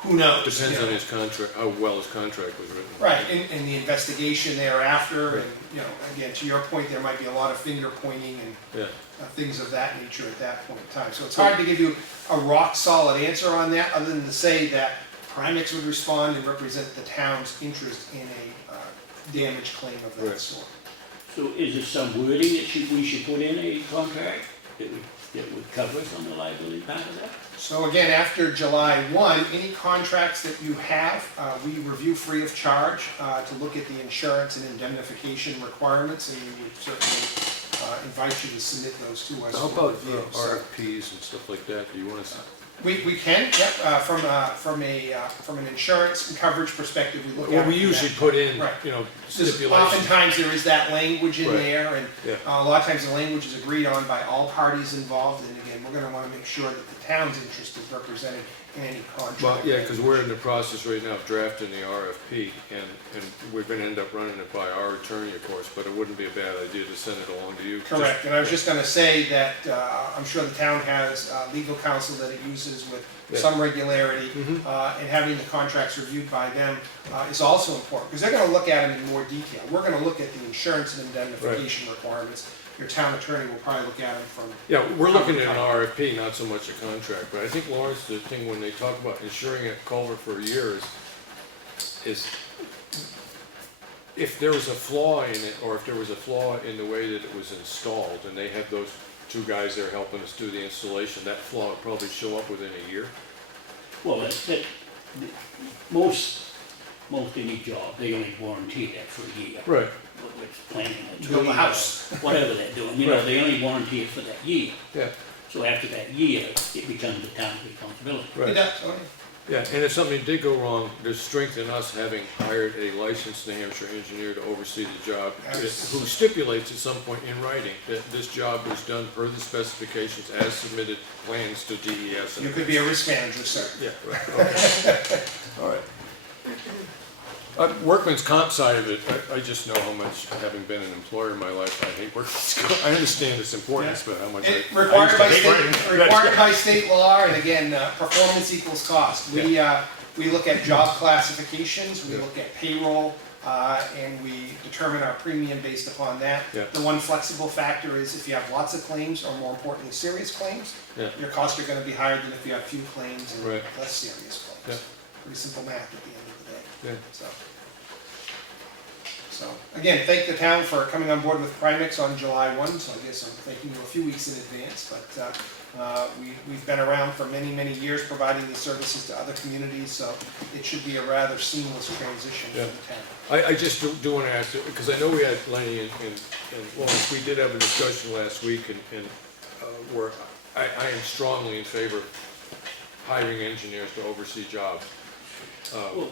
Who knows? Depends you on know? his contract, how well his contract was written. Right, and the investigation thereafter, and, again, to your point, there might be a lot of finger pointing and Yeah. things of that nature at that point in time. So it's hard to give you a rock-solid answer on that, other than to say that Primex would respond and represent the town's interest in a damage claim of that Right. sort. So is there some wording that we should put in a contract that would cover some of the liability part of that? So again, after July 1, any contracts that you have, we review free of charge to look at the insurance and indemnification requirements, and we would certainly invite you to submit those to us How for about review. So RFPs and stuff like that? Do you want to? we can, yep, from an insurance and coverage perspective, we look at. Well, we usually put in, Right. stipulations. Oftentimes there is that language in Right. there, and Yeah. a lot of times the language is agreed on by all parties involved, and again, we're gonna wanna make sure that the town's interest is represented in any contract. Well, yeah, because we're in the process right now of drafting the RFP, and we're gonna end up running it by our attorney, of course, but it wouldn't be a bad idea to send it along to you. Correct, and I was just gonna say that I'm sure the town has legal counsel that it uses with some regularity, and having the contracts reviewed by them is also important, because they're gonna look at them in more detail. We're gonna look at the insurance and indemnification requirements. Your town attorney will probably look at them from. Yeah, we're looking at an RFP, not so much a contract, but I think, Lawrence, the thing when they talk about insuring a culvert for a year is if there was a flaw in it, or if there was a flaw in the way that it was installed, and they have those two guys there helping us do the installation, that flaw would probably show up within a year. Well, most any job, they only warranty that for a year. Right. Whether it's planting a tree. Build a or house. Whatever they're doing, Right. they only warranty it for that year. Yeah, So after that year, it becomes the town's responsibility. It right. does, oh, Yeah, and if something did go wrong, there's strength in us having hired a licensed New Hampshire engineer to oversee the job, who stipulates at some point in writing that this job was done per the specifications as submitted plans to DES. you could be a risk manager, sir. Yeah, right, okay. All right. Workman's comp side of it, I just know how much, having been an employer in my life, I hate workman's comp. I understand its importance, but how much I It I required used to by hate state, working. required by state law, and again, performance equals cost. We look at job classifications, we Yeah. look at payroll, and we determine our premium based upon that. Yeah. The one flexible factor is if you have lots of claims, or more importantly, serious claims, Yeah. your costs are gonna be higher than if you have few claims and Right. less serious claims. Yeah. Pretty simple math at the end of the day. Yeah. So, again, thank the town for coming on board with Primex on July 1, so I guess I'm thanking you a few weeks in advance, but we've been around for many, many years providing these services to other communities, so it should be a rather seamless transition for Yeah. the town. I just do want to ask, because I know we had Lenny and Lawrence, we did have a discussion last week, and where I am strongly in favor of hiring engineers to oversee jobs. Well,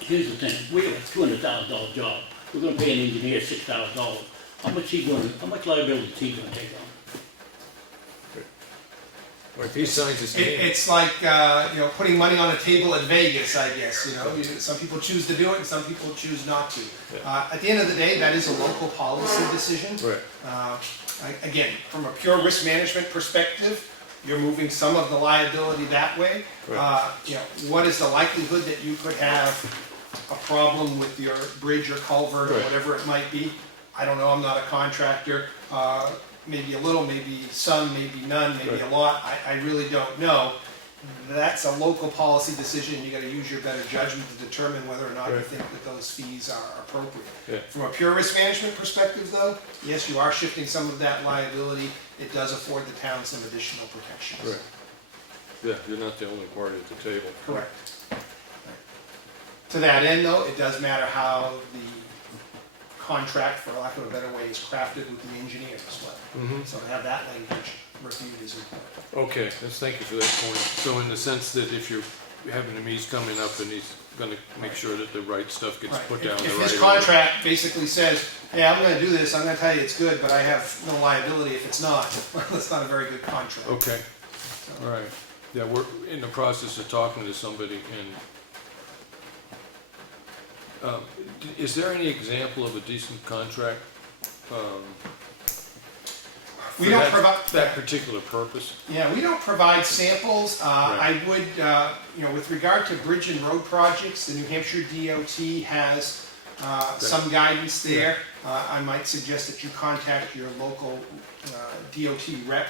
here's the thing, we have a $200,000 job, we're gonna pay an engineer $6,000. How much liability is he gonna take on? Or if he signs his name. It's like, putting money on a table at Vegas, I guess, some people choose to do it and some people choose not to. At the end of the day, that is a local policy decision. Right. Again, from a pure risk management perspective, you're moving some of the liability that way. Right. What is the likelihood that you could have a problem with your bridge or culvert or Right. whatever it might be? I don't know, I'm not a contractor. Maybe a little, maybe some, maybe none, maybe a Right. lot, I really don't know. That's a local policy decision, you gotta use your better judgment to determine whether or not you Right. think that those fees are appropriate. Yeah. From a pure risk management perspective though, yes, you are shifting some of that liability, it does afford the town some additional protections. Right. Yeah, you're not the only party at the table. Correct. To that end though, it does matter how the contract, for lack of a better way, is crafted with the engineer as well. So to have that language reviewed is important. Okay, thank you for that point. So in the sense that if you're having him, he's coming up and he's gonna make sure that the right stuff gets Right. put down the If right his order. contract basically says, hey, I'm gonna do this, I'm gonna tell you it's good, but I have no liability if it's not, well, that's not a very good contract. Okay, all right. Yeah, we're in the process of talking to somebody, and is there any example of a decent contract? We for don't that- provide- that particular purpose? Yeah, we don't provide samples. Right. I would, with regard to bridge and road projects, the New Hampshire DOT has some guidance there. I might suggest that you contact your local DOT rep.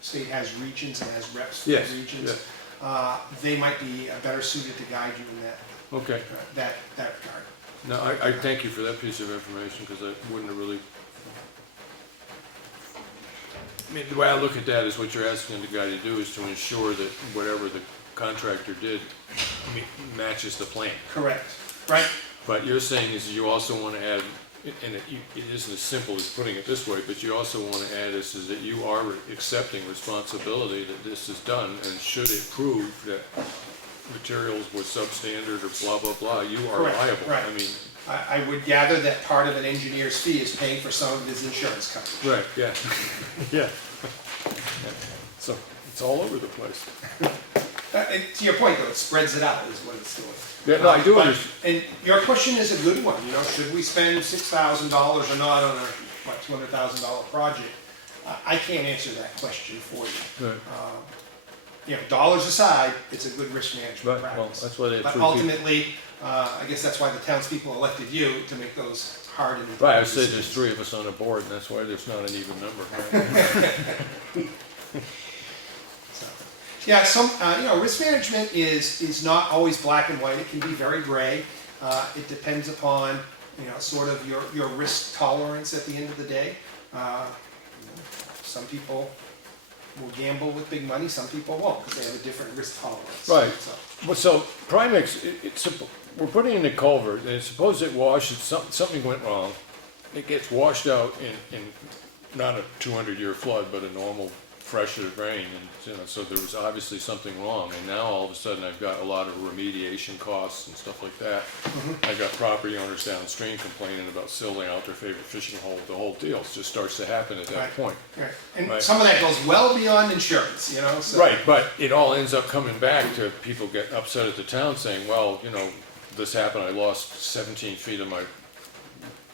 State has regions and has reps for the Yes, regions. yes. They might be better suited to guide you in Okay. that regard. No, I thank you for that piece of information, because I wouldn't have really. I mean, the way I look at that is what you're asking the guy to do is to ensure that whatever the contractor did matches the plan. Correct, right? But you're saying is you also want to add, and it isn't as simple as putting it this way, but you also want to add is that you are accepting responsibility that this is done, and should it prove that materials were substandard or blah, blah, blah, you are Correct, liable. right. I mean, I would gather that part of an engineer's fee is paying for some of his insurance coverage. right, yeah. Yeah. It's all over the place. To your point though, it spreads it out is what it's doing. Yeah, no, I do But- understand. And your question is a good one, you know, should we spend $6,000 or not on a, $200,000 project? I can't answer that question for you. Right. You know, dollars aside, it's a good risk management Right, well, practice. that's why they have But three people. ultimately, I guess that's why the townspeople elected you to make those hard and Right, I important said there's decisions. three of us on the board, and that's why there's not an even number. So, yeah, you know, risk management is not always black and white. It can be very gray. It depends upon, you know, sort of your risk tolerance at the end of the day. You know, some people will gamble with big money, some people won't, because they have a different risk tolerance. Right. So, Well, so Primex, we're putting in a culvert, and suppose it washes, something went wrong. It gets washed out in not a 200-year flood, but a normal fresher rain, and you know, so there was obviously something wrong. And now all of a sudden, I've got a lot of remediation costs and stuff like that. I've got property owners downstream complaining about sealing out their favorite fishing hole. The whole deal just starts to happen at that Right. point. right. And Right. some of that goes well beyond insurance, you know, so. Right, but it all ends up coming back to people get upset at the town saying, well, you know, this happened, I lost 17 feet of my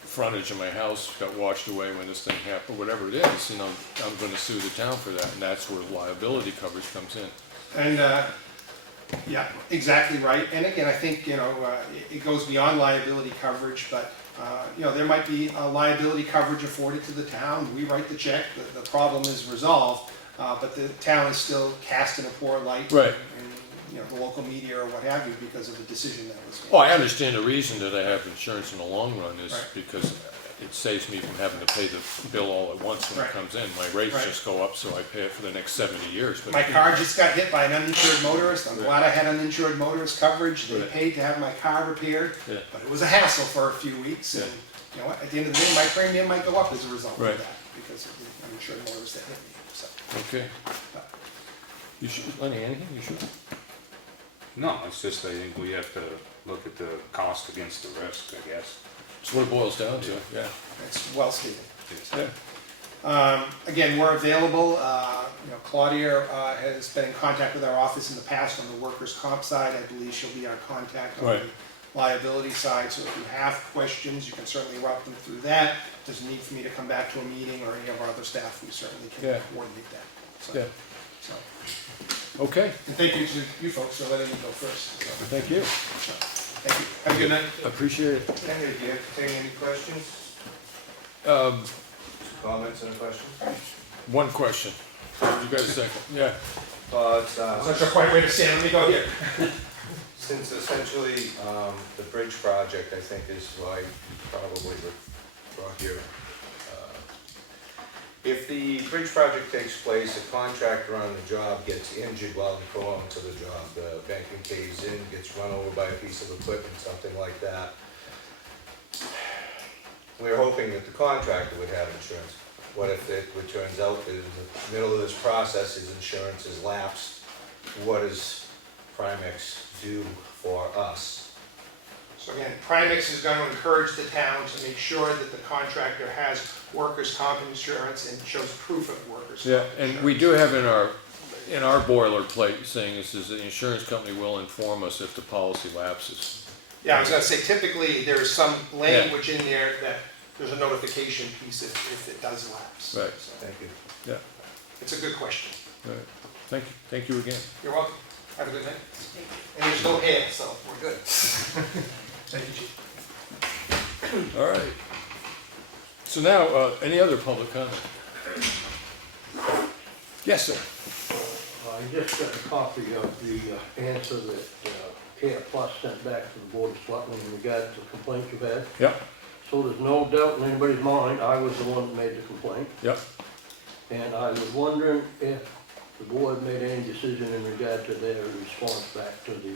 frontage of my house, got washed away when this thing happened, whatever it is, you know, I'm gonna sue the town for that, and that's where liability coverage comes in. And, yeah, exactly right. And again, I think, you know, it goes beyond liability coverage, but, you know, there might be a liability coverage afforded to the town. We write the check, the problem is resolved, but the town is still cast in a poor light. Right. And, you know, the local media or what have you, because of the decision that was made. Well, I understand the reason that I have insurance in the long run is Right. because it saves me from having to pay the bill all at once when Right. it comes in. My rates Right. just go up, so I pay it for the next 70 years. But My car just got hit by an uninsured motorist. I'm glad I had uninsured motorist coverage. They Right. paid to have my car repaired, Yeah. but it was a hassle for a few weeks. And, you know what, at the end of the day, my premium might go up as a result Right. of that, because of the uninsured motorist that hit me, so. Okay. You should, Lenny, anything? You should? No, it's just I think we have to look at the cost against the risk, I guess. That's what it boils down to, yeah. It's well stated. Yeah. Again, we're available. You know, Claudia has been in contact with our office in the past on the workers' comp side. I believe she'll be our contact on Right. the liability side. So if you have questions, you can certainly route them through that. Doesn't need for me to come back to a meeting or any of our other staff. We certainly can Yeah. coordinate that. So, Yeah. so. Okay, And thank you to you folks for letting me go first. So, thank you. thank you. Have a good night. Appreciate it. Henry, do you entertain any questions, Um, comments and questions? one question. You got a second? Yeah. It's, I'm not sure quite where to stand. Let me go here. since essentially, the bridge project, I think, is why you probably were brought here. If the bridge project takes place, a contractor on the job gets injured while going to the job, the banking caves in, gets run over by a piece of equipment, something like that. We're hoping that the contractor would have insurance. What if it turns out that in the middle of this process, his insurance is lapsed? What does Primex do for us? So again, Primex is going to encourage the town to make sure that the contractor has workers' comp insurance and shows proof of workers' comp Yeah, insurance. and we do have in our boilerplate saying this is the insurance company will inform us if the policy lapses. Yeah, I was gonna say typically there's some language in there that there's a notification piece if it does lapse. Right. So, Thank you. Yeah, it's a good question. right. Thank you again. You're welcome. Have a good night. And there's no hair, so we're good. Thank you, Chief. All right. So now, any other public comment? Yes, sir. I just got a copy of the answer that Care Plus sent back to the Board of Selectmen in regard to the complaints you've had. Yep, So there's no doubt in anybody's mind, I was the one that made the complaint. yep. And I was wondering if the board made any decision in regard to their response back to the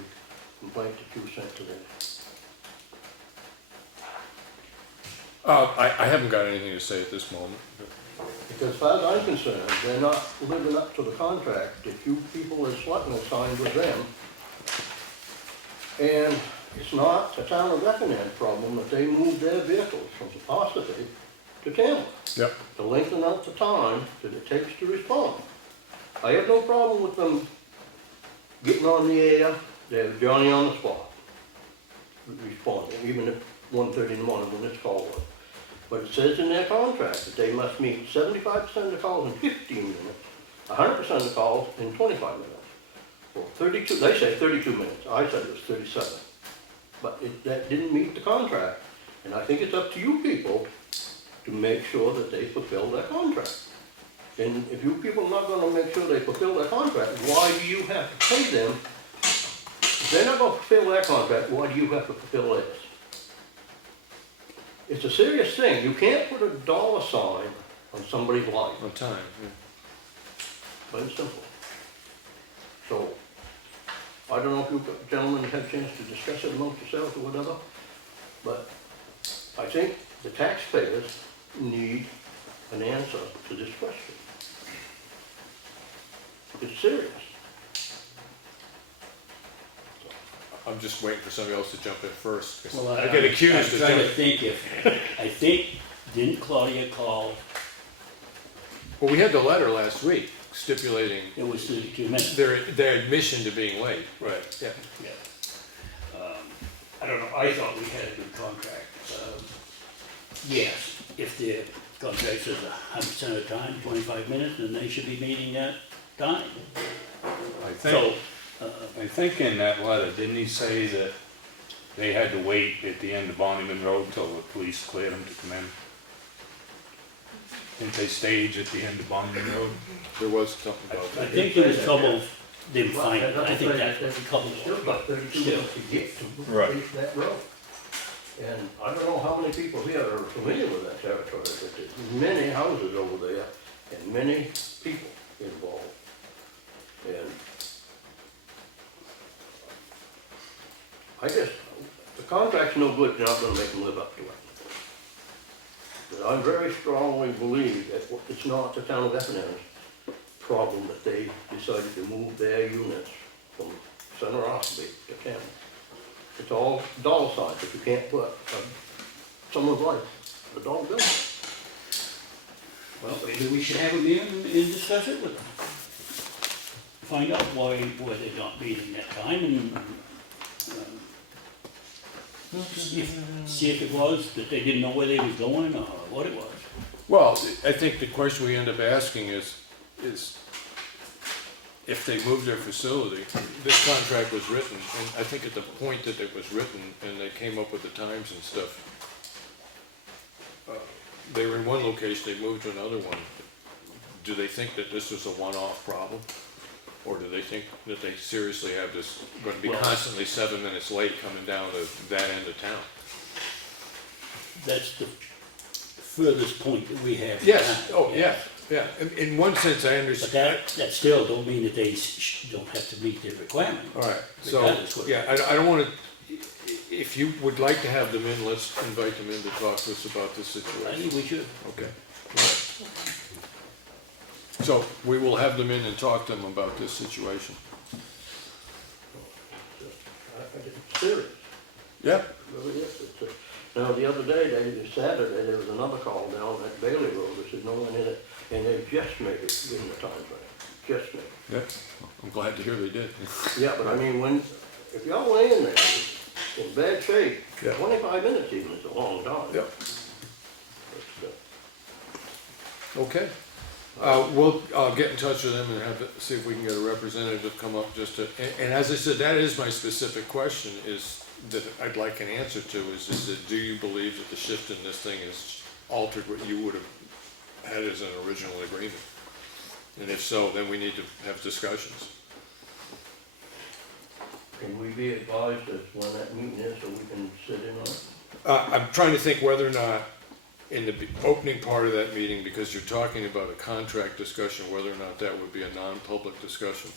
complaint that you sent to them. I haven't got anything to say at this moment. Because as far as I'm concerned, they're not living up to the contract that you people as selectmen signed with them. And it's not the town of Effingham problem that they moved their vehicles from Apostrophe to Tamworth Yep, to lengthen out the time that it takes to respond. I have no problem with them getting on the air, they have Johnny on the spot, responding, even at 1:30 in the morning when this call was. But it says in their contract that they must meet 75% of the calls in 15 minutes, 100% of the calls in 25 minutes. Well, 32, they say 32 minutes, I said it was 37. But that didn't meet the contract, and I think it's up to you people to make sure that they fulfill their contract. And if you people are not gonna make sure they fulfill their contract, why do you have to pay them? If they're not gonna fulfill their contract, why do you have to fulfill theirs? It's a serious thing. You can't put a dollar sign on somebody's life, On time, yeah. plain and simple. So, I don't know if you gentlemen had a chance to discuss it amongst yourselves or whatever, but I think the taxpayers need an answer to this question. It's serious. I'm just waiting for somebody else to jump in first, 'cause Well, I get accused I'm of trying to jumping. think I think, didn't Claudia call, Well, we had the letter last week stipulating it was 32 minutes. their admission to being late. Right. Yeah. Yeah. I don't know, I thought we had a good contract. Yes, if the contract says 100% of the time, 25 minutes, then they should be meeting that time. So, I think in that letter, didn't he say that they had to wait at the end of Bonnyman Road till the police cleared them to come in? Didn't they stage at the end of Bonnyman Road? There was something about I that. think there was trouble, didn't find it, I think that's what the couple Still got 32 minutes to get to Right. that road. And I don't know how many people here are familiar with that territory, but there's many houses over there and many people involved. And I guess the contract's no good, you're not gonna make them live up to it. But I very strongly believe that it's not the town of Effingham's problem that they decided to move their units from Center Oxley to Canton. It's all dollar signs, but you can't put someone's life, a dollar bill. Well, maybe we should have a meeting and discuss it with them. Find out why they're not meeting that time and, see if it was that they didn't know where they was going or what it was. Well, I think the question we end up asking is if they move their facility, this contract was written, and I think at the point that it was written and they came up with the times and stuff, they were in one location, they moved to another one. Do they think that this was a one-off problem? Or do they think that they seriously have this, going to be Well- constantly 7 minutes late coming down to that end of town? That's the furthest point that we have. Yes, now. oh, yeah, yeah. In one sense, I But understand. that still don't mean that they don't have to meet their requirement. All right, so, Regardless what- yeah, I don't want to, if you would like to have them in, let's invite them in to talk to us about this I situation. think we should. Okay. So we will have them in and talk to them about this situation. It's serious. Yeah. It really is. Now, the other day, Saturday, there was another call down at Bailey Road, there said no one in it, and they just made it in the time frame. Just made it. Yeah, I'm glad to hear they did. Yeah, but I mean, if y'all went in there in bad shape, Yeah. 25 minutes even is a long time. Yep. But, Okay. I'll get in touch with them and see if we can get a representative to come up just to, and as I said, that is my specific question, is that I'd like an answer to, is that do you believe that the shift in this thing has altered what you would have had as an original agreement? And if so, then we need to have discussions. Can we be advised as when that meeting is so we can sit in on it? I'm trying to think whether or not, in the opening part of that meeting, because you're talking about a contract discussion, whether or not that would be a non-public discussion.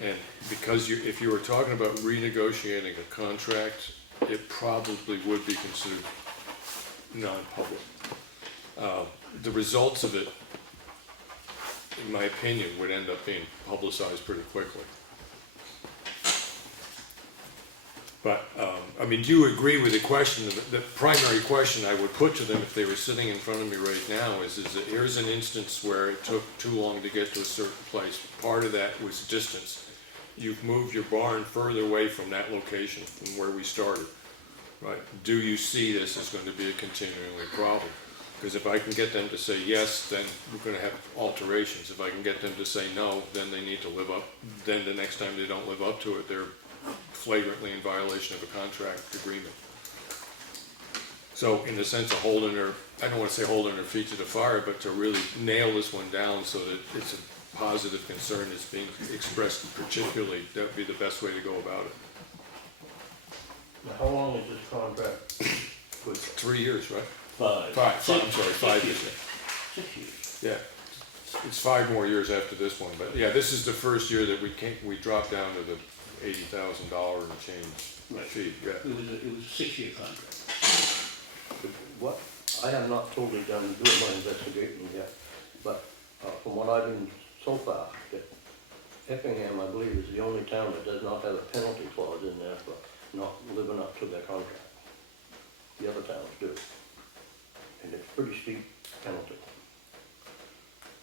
And because if you were talking about renegotiating a contract, it probably would be considered non-public. The results of it, in my opinion, would end up being publicized pretty quickly. But, I mean, do you agree with the question, the primary question I would put to them if they were sitting in front of me right now is that here's an instance where it took too long to get to a certain place. Part of that was distance. You've moved your barn further away from that location from where we started, right? Do you see this as going to be a continuing problem? Because if I can get them to say yes, then we're going to have alterations. If I can get them to say no, then they need to live up. Then the next time they don't live up to it, they're flagrantly in violation of a contract agreement. So in the sense of holding their, I don't want to say holding their feet to the fire, but to really nail this one down so that it's a positive concern that's being expressed particularly, that would be the best way to go about it. Now, how long is this contract good? 3 years, right? 5. I'm sorry, 5 years. 6 years. Yeah, it's 5 more years after this one, but yeah, this is the first year that we dropped down to the $80,000 and change Right. fee, yeah. It was a 6-year contract. What, I have not totally done doing my investigation yet, but from what I've been so far, that Effingham, I believe, is the only town that does not have a penalty clause in there for not living up to their contract. The other towns do. And it's pretty steep penalty.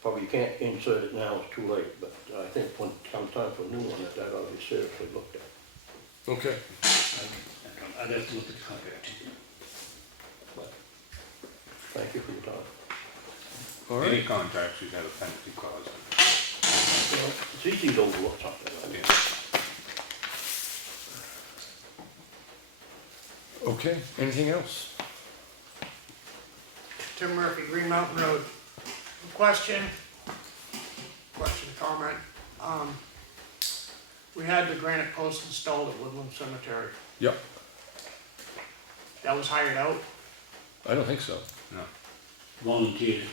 Probably you can't insert it now, it's too late, but I think when it comes time for a new one, that ought to be seriously looked at. Okay. I'd have to look at the contract. But thank you for your time. All Any right. contract should have a penalty clause in it. Well, it's easy to overlook something like that. Yeah. Okay, anything else? Tim Murphy, Green Mountain Road. Question, comment. We had the granite post installed at Woodland Cemetery. Yep, That was hired out. I don't think so. No. Volunteers.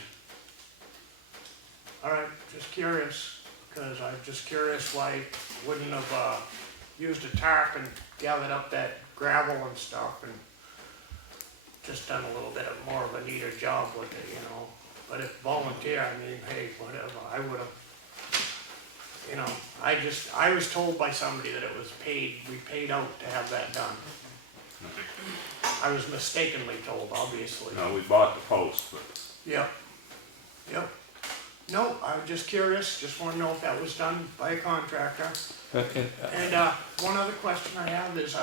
All right, just curious, because I'm just curious why you wouldn't have used a tarp and gathered up that gravel and stuff and just done a little bit of more of a neater job with it, you know. But if volunteer, I mean, hey, whatever, I would have, you know, I was told by somebody that it was we paid out to have that done. I was mistakenly told, obviously. No, we bought the post, but Yep, yep. No, I was just curious, just wanna know if that was done by a contractor. And, one other question I have is,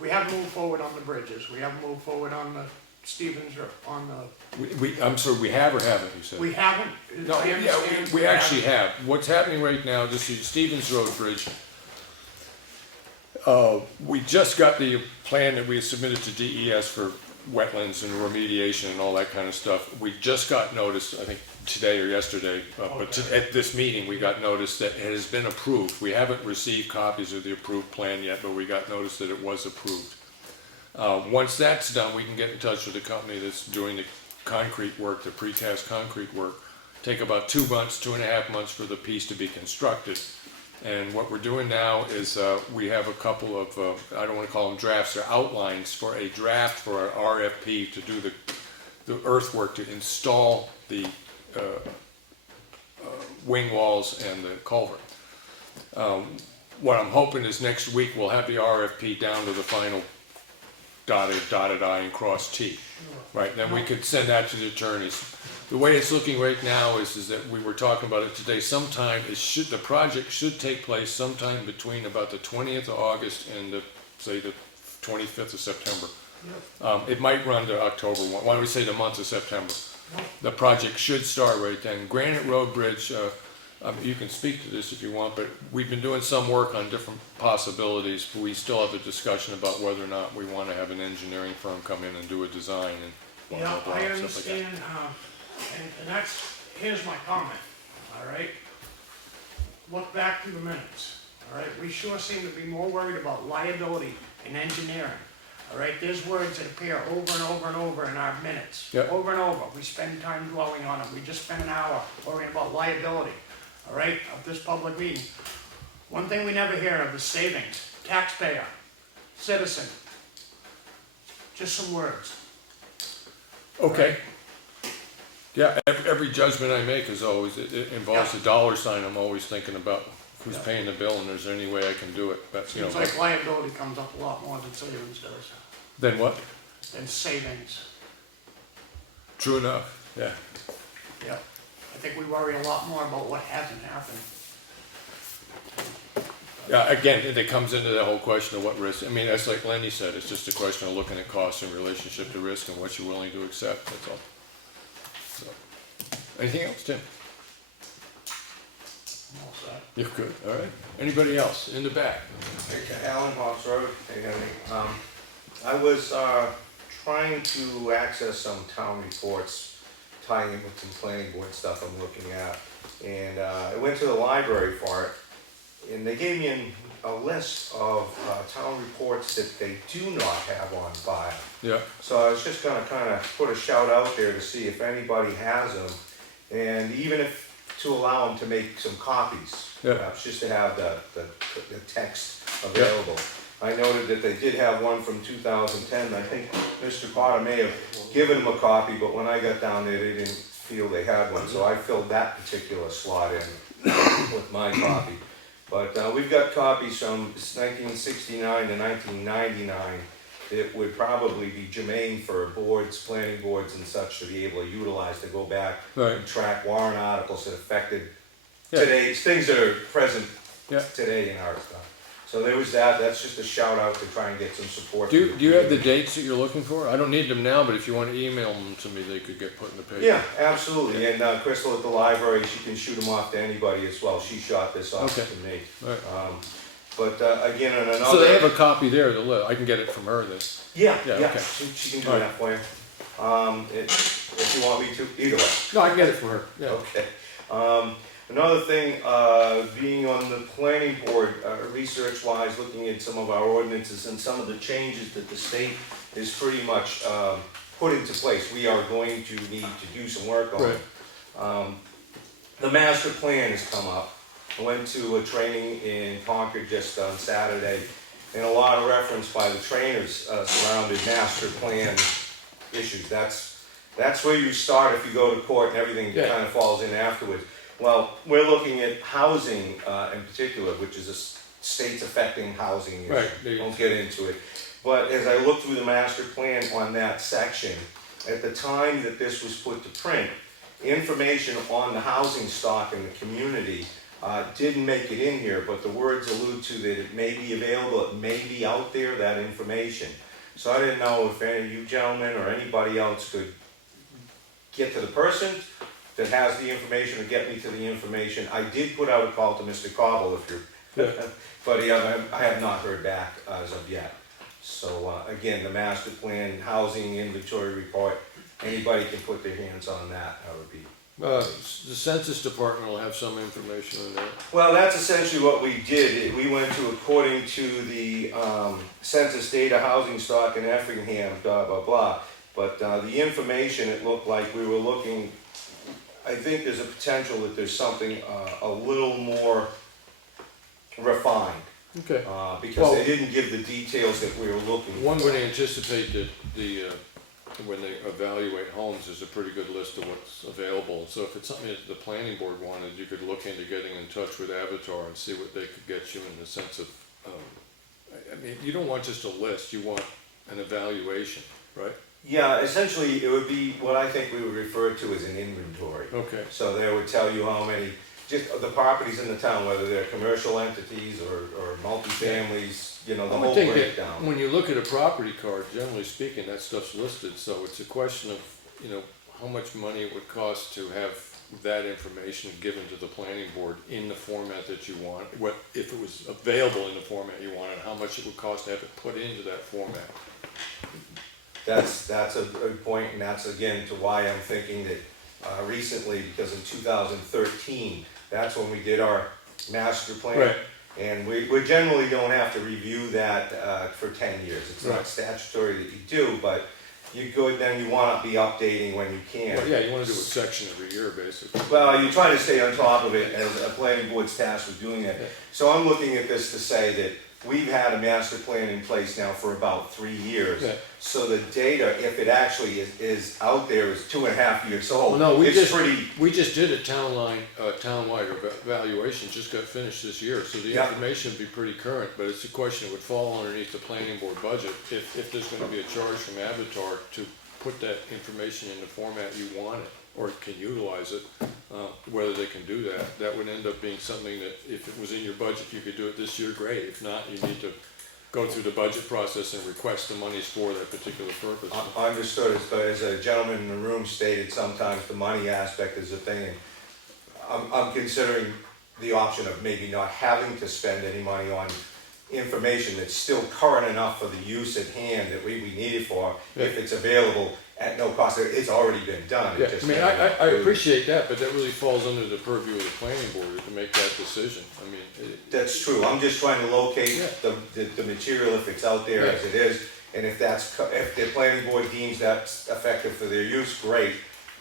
we haven't moved forward on the bridges, we haven't moved forward on the Stevens, or on the, I'm sorry, we have or haven't, you said? we haven't? No, I yeah, understand we actually haven't. have. What's happening right now, this is Stevens Road Bridge. We just got the plan that we submitted to DES for wetlands and remediation and all that kind of stuff. We just got notice, I think today or yesterday, at this meeting, we got notice that it has been approved. We haven't received copies of the approved plan yet, but we got notice that it was approved. Once that's done, we can get in touch with the company that's doing the concrete work, the precast concrete work. Take about 2 months, 2.5 months for the piece to be constructed. And what we're doing now is we have a couple of, I don't want to call them drafts, they're outlines for a draft for our RFP to do the earthwork to install the wing walls and the culvert. What I'm hoping is next week we'll have the RFP down to the final dotted I and crossed T. Right, then we could send that to the attorneys. The way it's looking right now is that we were talking about it today, sometime, the project should take place sometime between about the 20th of August and say the 25th of September. It might run to October, why don't we say the month of September? The project should start right then. Granite Road Bridge, you can speak to this if you want, but we've been doing some work on different possibilities, but we still have a discussion about whether or not we want to have an engineering firm come in and do a design and blah, Yeah, blah, blah, I stuff like that. understand, and here's my comment, all right? Look back through the minutes, all right? We sure seem to be more worried about liability and engineering, all right? There's words that appear over and over and over in our minutes. Yep. Over and over, we spend time dwelling on them, we just spent an hour worrying about liability, all right, of this public meeting. One thing we never hear of is savings, taxpayer, citizen, just some words. Okay. Yeah, every judgment I make is always, it involves a dollar sign, I'm always thinking about who's paying the bill and there's any way I can do it, but, you know. Seems like liability comes up a lot more than savings does, Then what? than savings. True enough, yeah. Yep. I think we worry a lot more about what hasn't happened. Yeah, again, it comes into the whole question of what risk, I mean, that's like Lenny said, it's just a question of looking at costs in relationship to risk and what you're willing to accept, that's all. So, anything else, Tim? I'm all set. You're good, all right. Anybody else, in the back? Okay, Alan Hawks Road, hey, Henry. I was trying to access some town reports, tying in with some planning board stuff I'm looking at. And I went to the library for it, and they gave me a list of town reports that they do not have on file. Yeah. So I was just gonna kind of put a shout out there to see if anybody has them, and even if, to allow them to make some copies. Yeah. Perhaps just to have the text available. I noted that they did have one from 2010, I think Mr. Potter may have given them a copy, but when I got down there, they didn't feel they had one, so I filled that particular slot in with my copy. But we've got copies from 1969 to 1999 that would probably be germane for boards, planning boards and such to be able to utilize to go back Right. and track warrant articles that affected Yeah. today's, things that are present Yeah. today in our stuff. So there was that, that's just a shout out to try and get some support. Do from you have the community. dates that you're looking for? I don't need them now, but if you want to email them to me, they could get put in the paper. Yeah, absolutely, and Crystal at the library, she can shoot them off to anybody as well, she shot this off Okay. to me. Right. But again, on another. So they have a copy there, I can get it from her then. Yeah, Yeah, yeah, okay. she can do All that for you. If you want me to, either way. No, I can get it from her, yeah. Okay. Another thing, being on the planning board, research-wise, looking at some of our ordinances and some of the changes that the state is pretty much put into place, we are going to need to do some work on. Right. The master plan has come up. I went to a training in Concord just on Saturday, and a lot of reference by the trainers surrounded master plan issues. That's where you start if you go to court, and everything Yeah. kind of falls in afterwards. Well, we're looking at housing in particular, which is a states affecting housing issue. Right. Won't get into it. But as I looked through the master plan on that section, at the time that this was put to print, information on the housing stock in the community didn't make it in here, but the words allude to that it may be available, it may be out there, that information. So I didn't know if any of you gentlemen or anybody else could get to the person that has the information or get me to the information. I did put out a call to Mr. Cobble if you're, but I have not heard back as of yet. So again, the master plan, housing inventory report, anybody can put their hands on that, that would be. The Census Department will have some information on that. Well, that's essentially what we did. We went to, according to the census data, housing stock in Effingham, blah, blah, blah. But the information, it looked like we were looking, I think there's a potential that there's something a little more refined. Okay. Because Well- they didn't give the details that we were looking for. One would anticipate that when they evaluate homes, there's a pretty good list of what's available. So if it's something that the planning board wanted, you could look into getting in touch with Avatar and see what they could get you in the sense of, I mean, you don't want just a list, you want an evaluation, right? Yeah, essentially, it would be what I think we would refer to as an inventory. Okay. So they would tell you how many, just the properties in the town, whether they're commercial entities or multifamilies, you know, the I would whole think that breakdown. when you look at a property card, generally speaking, that stuff's listed, so it's a question of, you know, how much money it would cost to have that information given to the planning board in the format that you want, what, if it was available in the format you wanted, how much it would cost to have it put into that format. That's a good point, and that's again to why I'm thinking that recently, because in 2013, that's when we did our master plan. Right. And we generally don't have to review that for 10 years. It's not Right. statutory that you do, but you go, then you want to be updating when you can. Well, yeah, you wanna do a section every year, basically. Well, you try to stay on top of it, as a planning board's tasked with doing that. Yeah. So I'm looking at this to say that we've had a master plan in place now for about 3 years. Yeah. So the data, if it actually is out there, is 2.5 years old. No, we It's pretty, just did a townwide evaluation, just got finished this year, so the Yeah. information would be pretty current, but it's a question, it would fall underneath the planning board budget, if there's gonna be a charge from Avatar to put that information in the format you want it, or can utilize it, whether they can do that, that would end up being something that, if it was in your budget, you could do it this year, great, if not, you need to go through the budget process and request the monies for that particular purpose. understood, but as a gentleman in the room stated, sometimes the money aspect is a thing. I'm considering the option of maybe not having to spend any money on information that's still current enough for the use at hand that we need it for, if it's available at no cost. It's already been done. Yeah, It just I mean, I appreciate that, but that really falls under the purview of the planning board to make that decision. I mean, That's true, I'm just trying to locate Yeah. the material if it's out there as it is, and if if the planning board deems that's effective for their use, great,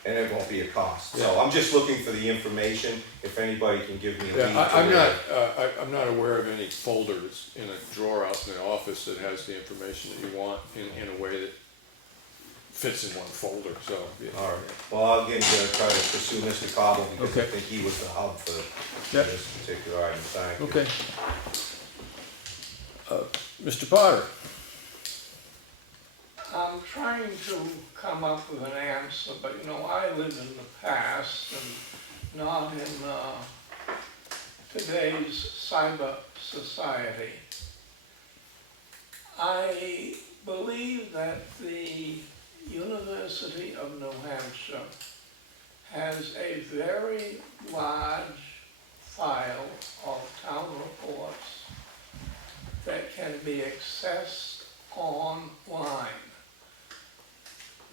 and it won't be a cost. So Yeah. I'm just looking for the information, if anybody can give me a lead. yeah, to I'm not, where- I'm not aware of any folder that's in a drawer out in the office that has the information that you want in a way that fits in one folder, so. Yeah. All right, well, again, gonna try to pursue Mr. Cobble, because I Okay. think he was the hub for Yeah. this particular item, thank you. Okay. Mr. Potter? I'm trying to come up with an answer, but you know, I live in the past and not in today's cyber society. I believe that the University of New Hampshire has a very large file of town reports that can be accessed online.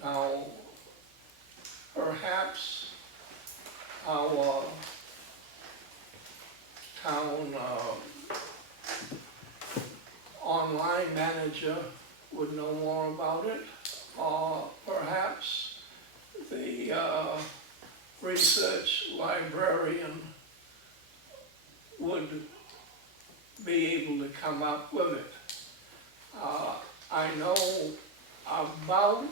Now, perhaps our town online manager would know more about it, or perhaps the research librarian would be able to come up with it. I know about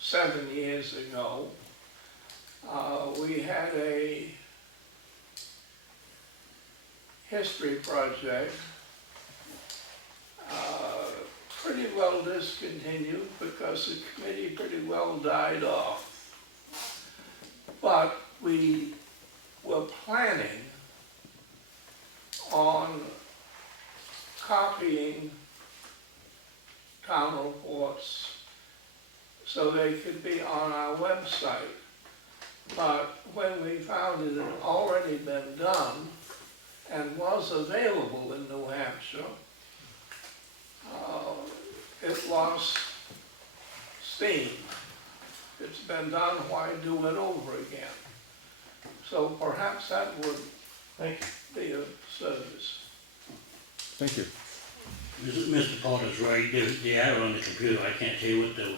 7 years ago, we had a history project, pretty well discontinued because the committee pretty well died off. But we were planning on copying town reports so they could be on our website. But when we found it had already been done and was available in New Hampshire, it lost steam. It's been done, why do it over again? So perhaps that would be a service. Thank you. Mr. Potter's right, they are on the computer, I can't tell you what the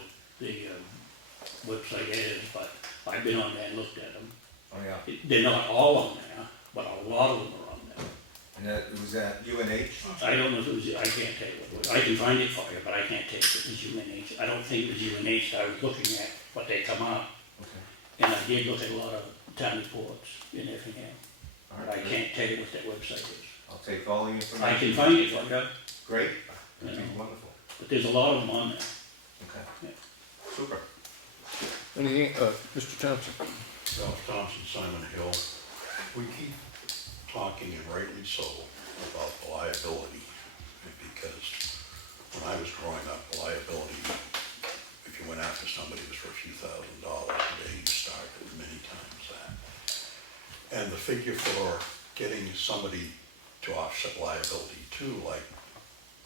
website is, but I've been on there and looked at them. Oh, yeah, They're not all on there, but a lot of them are on there. and that, was that UNH? I don't know if it was, I can't tell you what it was, I can find it for you, but I can't tell you if it was UNH. I don't think it was UNH, I was looking at what they come up, Okay. and I did look at a lot of town reports in Effingham. All But I right, can't tell you what that website is. I'll take all the information. I can find it for you, Great, you that'd know, be wonderful. but there's a lot of them on there. Okay, Yeah. super. Anything, Mr. Thompson? Ralph Thompson, Simon Hill. We keep talking, and rightly so, about the liability, because when I was growing up, liability, if you went after somebody, it was for a few $1,000s. Today you start at many times that. And the figure for getting somebody to offset liability too, like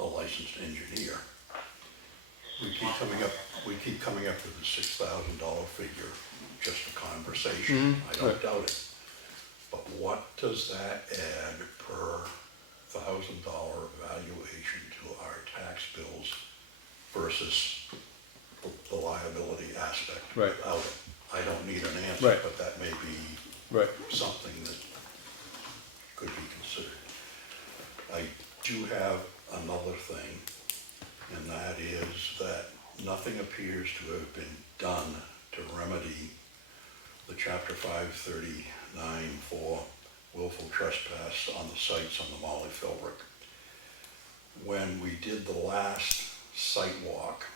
a licensed engineer, we keep coming up with a $6,000 figure, just a conversation, I don't right. doubt it. But what does that add per $1,000 valuation to our tax bills versus the liability aspect Right. without it? I don't need an answer, Right. but that may be Right. something that could be considered. I do have another thing, and that is that nothing appears to have been done to remedy the chapter 539 for willful trespass on the sites on the Molly Philbrick. When we did the last site walk,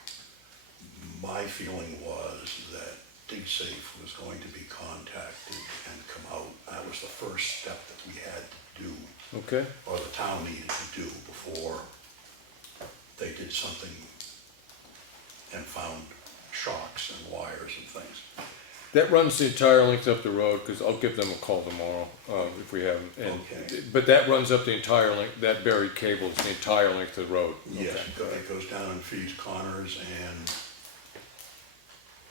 my feeling was that DigSafe was going to be contacted and come out. That was the first step that we had to do, Okay. or the town needed to do before they did something and found shocks and wires and things. That runs the entire length up the road, because I'll give them a call tomorrow, if we have them. Okay. But that runs up the entire length, that buried cable is the entire length of the road. Yes, Okay. it goes down and feeds Connors and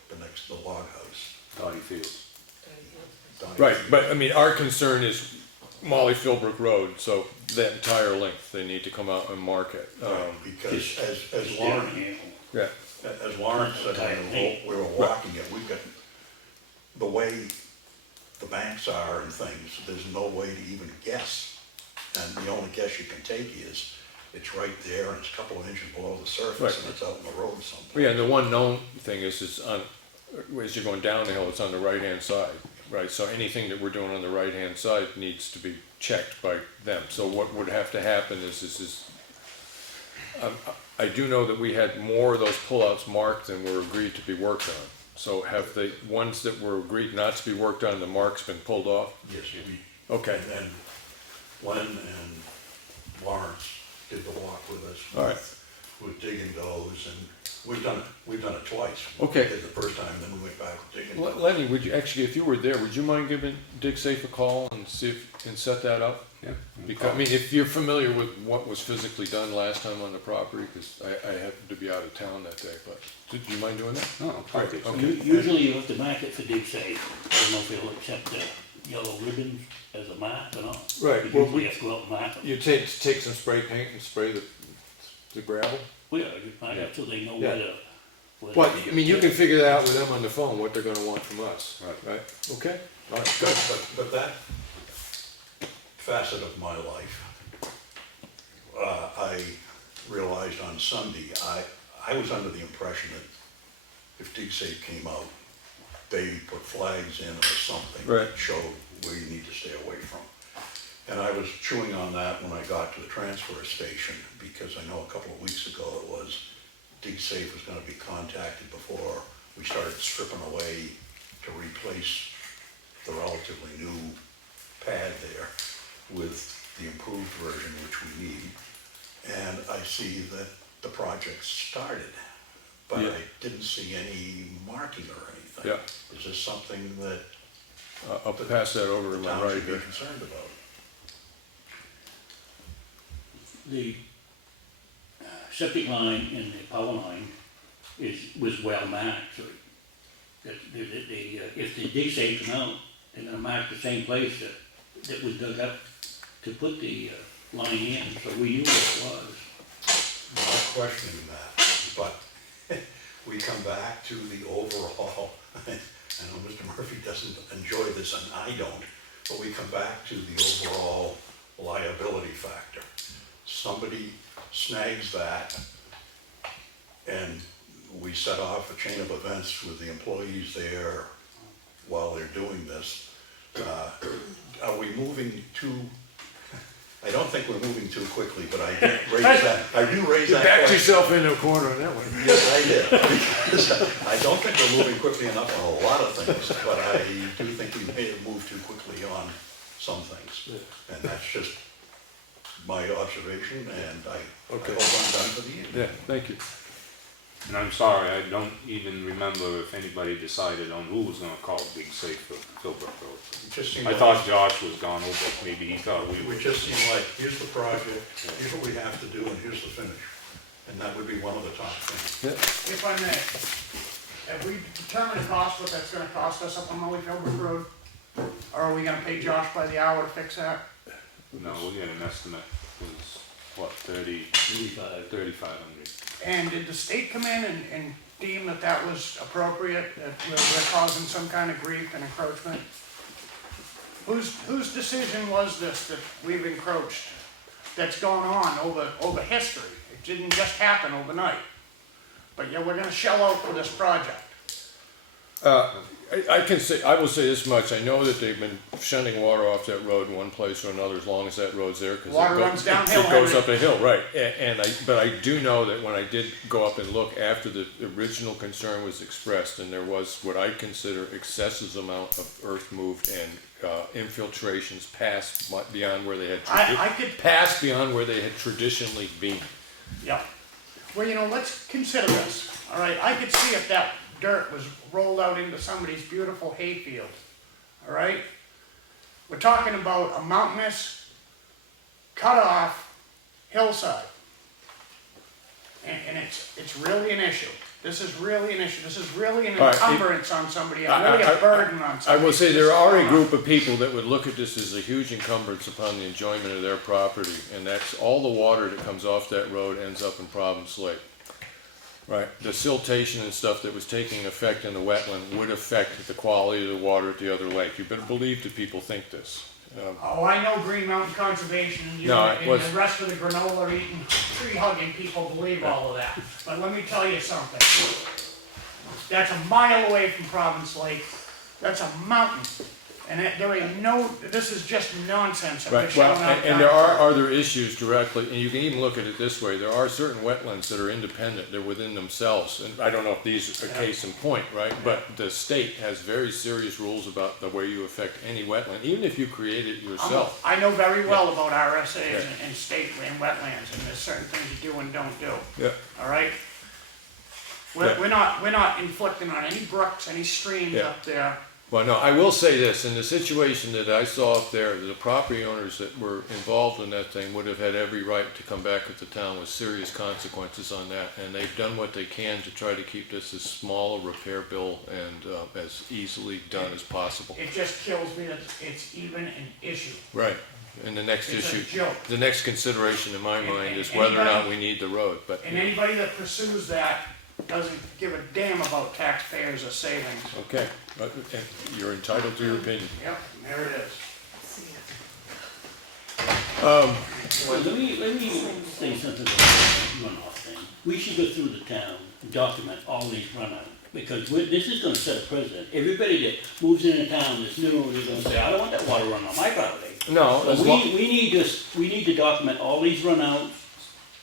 the next, the log house. Dottie Fields. Donnie Right, Field. but I mean, our concern is Molly Philbrook Road, so that entire length, they need to come out and mark it. Because as Just Lauren, handle. Yeah, as Lauren said, when we were walking it, we've got, the way the banks are and things, there's no way to even guess. And the only guess you can take is, it's right there and it's a couple of inches below the surface Right. and it's out in the road someplace. yeah, and the one known thing is on, as you're going down the hill, it's on the right-hand side, right? So anything that we're doing on the right-hand side needs to be checked by them. So what would have to happen is I do know that we had more of those pullouts marked than were agreed to be worked on. So have the ones that were agreed not to be worked on, the marks been pulled off? Yes, we, Okay, and then Glenn and Lawrence did the walk with us. all right. With digging those, and we've done it twice. Okay. We did the first time, then we went back to digging. Lenny, would you, actually, if you were there, would you mind giving DigSafe a call and see if, and set that up? Yeah. Because, I mean, if you're familiar with what was physically done last time on the property, because I happened to be out of town that day, but, do you mind doing that? No, Great, okay. okay. Usually you have to mark it for DigSafe. I don't know if they'll accept the yellow ribbons as a mark or not. Right, You well, usually have to go out and mark them. You take some spray paint and spray the gravel? Well, yeah, you find out so they know Yeah. where to. Well, I mean, you can figure that out with them on the phone, what they're gonna want from us, Right. right? Okay, all right, Good, good. but that facet of my life, I realized on Sunday, I was under the impression that if DigSafe came out, they put flags in or something Right. that showed where you need to stay away from. And I was chewing on that when I got to the transfer station, because I know a couple of weeks ago it was, DigSafe was gonna be contacted before we started stripping away to replace the relatively new pad there with the improved version, which we need. And I see that the project started, but Yeah. I didn't see any marking or anything. Yeah. Is this something that I'll pass that over to the my town right should be here. concerned about? The septic line and the power line was well marked, so that, if the DigSafe come out, they're gonna mark the same place that was dug up to put the line in, so we knew where it was. Not questioning that, but we come back to the overall, I know Mr. Murphy doesn't enjoy this and I don't, but we come back to the overall liability factor. Somebody snags that and we set off a chain of events with the employees there while they're doing this. Are we moving too, I don't think we're moving too quickly, but I do raise that Backed question. yourself into a corner on that one. Yes, I did, because I don't think we're moving quickly enough on a lot of things, but I do think we may have moved too quickly on some things. And that's just my observation, and I hope I'm done for the evening. Yeah, thank you. And I'm sorry, I don't even remember if anybody decided on who was gonna call DigSafe for Philbrook Road. It just seemed I like- thought Josh was gone over, maybe he thought we It were. would just seem like, here's the project, here's what we have to do, and here's the finish. And that would be one of the top things. If I may, have we determined the cost, what that's gonna cost us up on Molly Philbrook Road? Or are we gonna pay Josh by the hour to fix that? No, we had an estimate, was, what, 3,500. And did the state come in and deem that that was appropriate, that we're causing some kind of grief and encroachment? Whose decision was this, that we've encroached? that's gone on over history. It didn't just happen overnight. But yeah, we're gonna shell out for this project. I will say this much, I know that they've been shunning water off that road in one place or another as long as that road's there, cause Water runs downhill, it goes Henry. up a hill, right, but I do know that when I did go up and look after the original concern was expressed, and there was what I consider excessive amount of earth moved and, infiltrations past beyond where they had. I could- Past beyond where they had traditionally been. Yeah. Well, let's consider this, all right? I could see if that dirt was rolled out into somebody's beautiful hayfield, all right? We're talking about a mountainous, cut off hillside. And it's really an issue. This is really an issue. This is really an All right, encumbrance on somebody, really a burden on I somebody. will say there are a group of people that would look at this as a huge encumbrance upon the enjoyment of their property, and that's all the water that comes off that road ends up in Providence Lake. Right, the siltation and stuff that was taking effect in the wetland would affect the quality of the water at the other lake. You better believe that people think this. Oh, I know Green Mountain Conservation and you No, it and was- the rest of the granola eating, tree hugging people believe all of that. But let me tell you something. That's a mile away from Providence Lake. That's a mountain. And there ain't no, this is just nonsense. that we're Right, well, showing out and there down are other issues directly, and you can even look at it this way, there are certain wetlands that are independent, they're within themselves, and I don't know if these are case in point, right? But the state has very serious rules about the way you affect any wetland, even if you create it yourself. I know very well about RSAs and state and wetlands, and there's certain things you do and don't do. Yeah. All right? Yeah. We're not inflicting on any brooks, any streams Yeah. up there. Well, no, I will say this, in the situation that I saw up there, the property owners that were involved in that thing would have had every right to come back at the town with serious consequences on that, and they've done what they can to try to keep this as small a repair bill and as easily done as possible. It just kills me that it's even an issue. Right, and the next It's a issue, joke. the next consideration in my mind and is whether or not anybody- we need the road, but. And anybody that pursues that doesn't give a damn about taxpayers or savings. Okay, but you're entitled to your opinion. Yep, there it is. Well, let me say something about the runoff thing. We should go through the town and document all these runouts, because this is gonna set a precedent. Everybody that moves into town that's new is gonna say, I don't want that water running on my property. No, So as we long, need to document all these runouts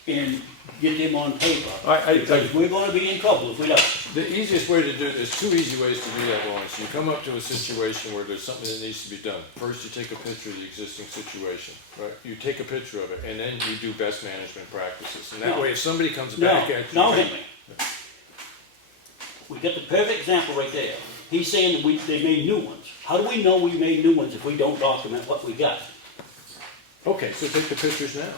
and get them on paper. Because we're gonna be in trouble if we don't. the easiest way to do, there's two easy ways to do that, Lawrence. You come up to a situation where there's something that needs to be done. First, you take a picture of the existing situation, right? You take a picture of it, and then you do best management practices. And that No. way, if somebody comes No, back at you. no, Henry. We got the perfect example right there. He's saying that they made new ones. How do we know we made new ones if we don't document what we got? Okay, so take the pictures now.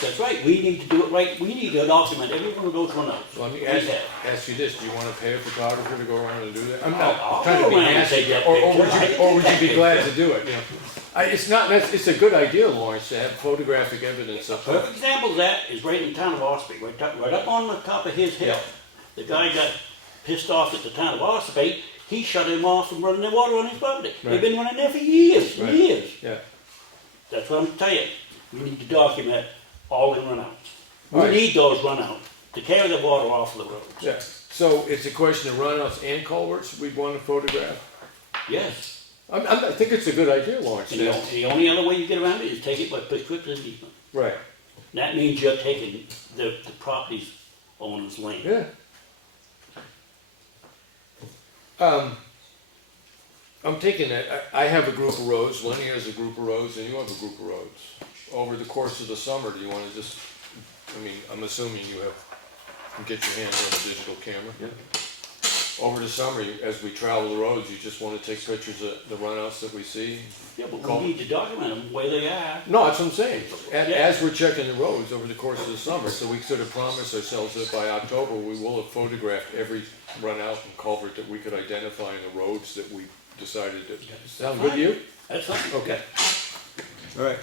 That's right, we need to do it right, we need to document every one of those runouts. Let me We ask have. you this, do you wanna pay a photographer to go around and do that? I'm I'll not trying to go be around and nasty, take that or picture. I can would take you that be glad to picture. do it, you know? It's a good idea, Lawrence, to have photographic evidence of. Perfect example of that is right in the town of Espie, right up on the top of his hill. The guy got pissed off at the town of Espie, he shut him off from running the water on his property. Right. They've been running there for years, Right. years. Yeah. That's what I'm telling you, we need to document all the runouts. We Right. need those runouts to carry the water off of the roads. Yeah, so it's a question of runouts and culverts we'd want to photograph? Yes. I think it's a good idea, Lawrence. And the only other way you get around it is take it by prescriptive easement. Right, That means you're taking the property's owner's land. yeah. I'm taking that, I have a group of roads, Lenny has a group of roads, and you have a group of roads. Over the course of the summer, do you want to just, I'm assuming you get your hands on a digital camera? Yeah. Over the summer, as we travel the roads, you just want to take pictures of the runouts that we see? Yeah, but Call- we need to document them where they are. No, that's what I'm saying. Yeah. As we're checking the roads over the course of the summer, so we sort of promise ourselves that by October, we will have photographed every runout and culvert that we could identify in the roads that we decided to. Sound good to you? That's fine. Okay. All right.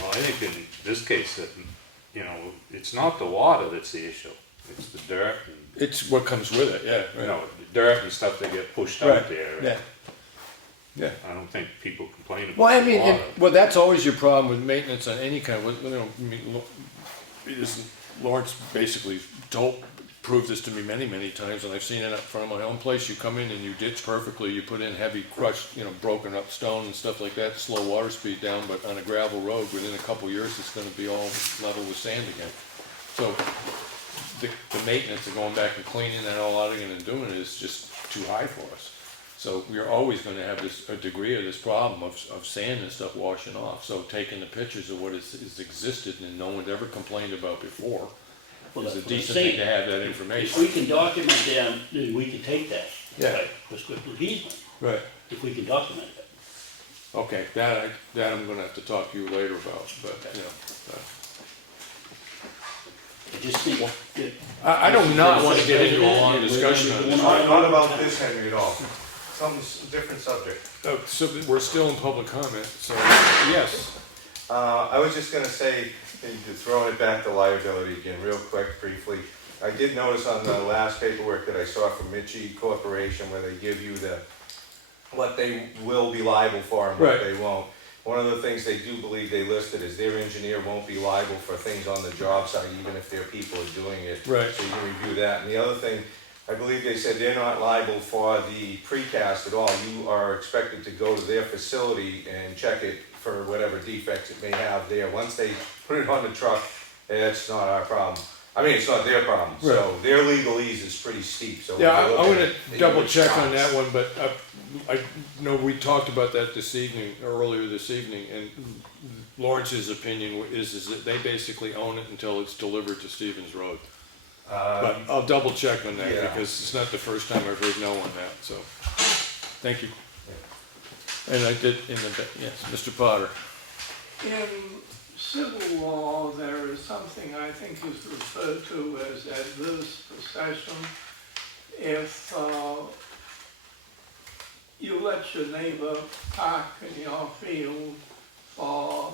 Well, I think in this case, that, it's not the water that's the issue, it's the dirt It's what comes with it, yeah. and, the dirt and stuff that get pushed Right, out there. yeah. Yeah. I don't think people complain about Well, I the mean, water. well, that's always your problem with maintenance on any kind of, I mean, Lawrence basically proved this to me many, many times, and I've seen it up front of my own place. You come in and you ditch perfectly, you put in heavy crushed, broken up stone and stuff like that to slow water speed down, but on a gravel road, within a couple years, it's gonna be all level with sand again. So, the maintenance of going back and cleaning that all out again and doing it is just too high for us. So we're always gonna have a degree of this problem of sand and stuff washing off. So taking the pictures of what is existed and no one's ever complained about before Well, is a that's what I'm decent thing saying. to have that If information. we can document them, then we can take that. Yeah. By prescriptive easement, Right. if we can document it. Okay, that I'm gonna have to talk to you later about, but, I just think that. I do not wanna get into a long discussion on this. Not about this, Henry, at all. Some different subject. So we're still in public comment, so, yes. I was just gonna say, throwing it back to liability again, real quick, briefly. I did notice on the last paperwork that I saw from Mitchie Corporation where they give you what they will be liable for and what Right. they won't. One of the things they do believe they listed is their engineer won't be liable for things on the job site, even if their people are doing it. Right. So you can review that. And the other thing, I believe they said they're not liable for the precast at all. You are expected to go to their facility and check it for whatever defects it may have there. Once they put it on the truck, it's not our problem. I mean, it's not their problem. So their legalese is pretty steep, so. Yeah, when you I'm look gonna at it, double it check on stops. that one, but I know we talked about that this evening, earlier this evening, and Lawrence's opinion is that they basically own it until it's delivered to Stevens Road. But I'll double check on that, Yeah. because it's not the first time I've heard no on that, so, thank you. And I did, yes, Mr. Potter. In civil law, there is something I think is referred to as adverse possession. If you let your neighbor park in your field for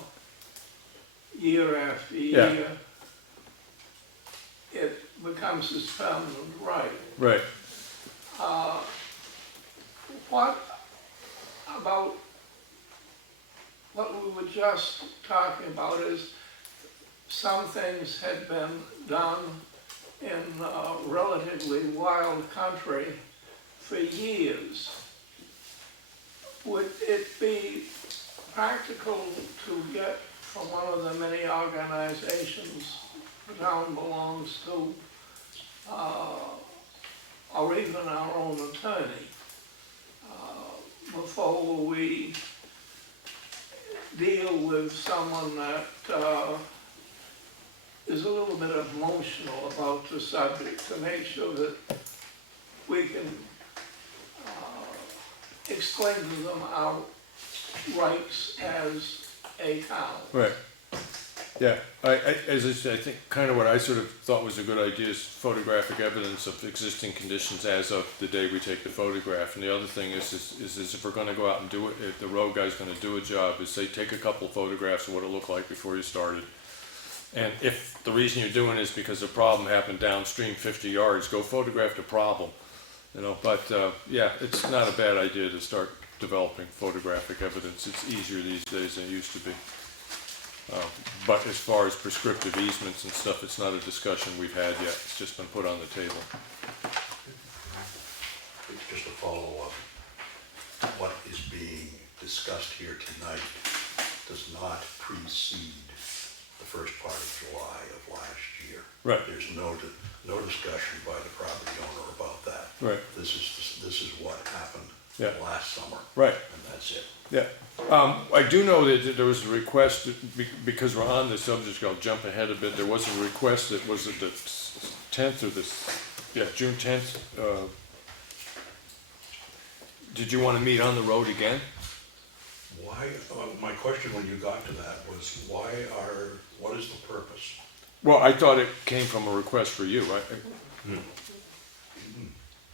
year after Yeah. year, it becomes his permanent right. Right. What about what we were just talking about is some things had been done in relatively wild country for years. Would it be practical to get from one of the many organizations the town belongs to, or even our own attorney, before we deal with someone that is a little bit emotional about the subject, to make sure that we can explain to them our rights as a town. Right. Yeah, as I said, I think kind of what I sort of thought was a good idea is photographic evidence of existing conditions as of the day we take the photograph. And the other thing is if we're gonna go out and do it, if the road guy's gonna do a job, is say, take a couple photographs of what it looked like before you started. And if the reason you're doing it is because a problem happened downstream 50 yards, go photograph the problem. But yeah, it's not a bad idea to start developing photographic evidence. It's easier these days than it used to be. But as far as prescriptive easements and stuff, it's not a discussion we've had yet. It's just been put on the table. Just to follow up, what is being discussed here tonight does not precede the first part of July of last year. Right. There's no discussion by the property owner about that. Right. This is what happened Yeah. last summer. Right. And that's it. Yeah. I do know that there was a request, because we're on the subject, I'll jump ahead a bit. There was a request that was it the 10th or June 10th. Did you want to meet on the road again? Why, my question when you got to that was, what is the purpose? Well, I thought it came from a request for you, right?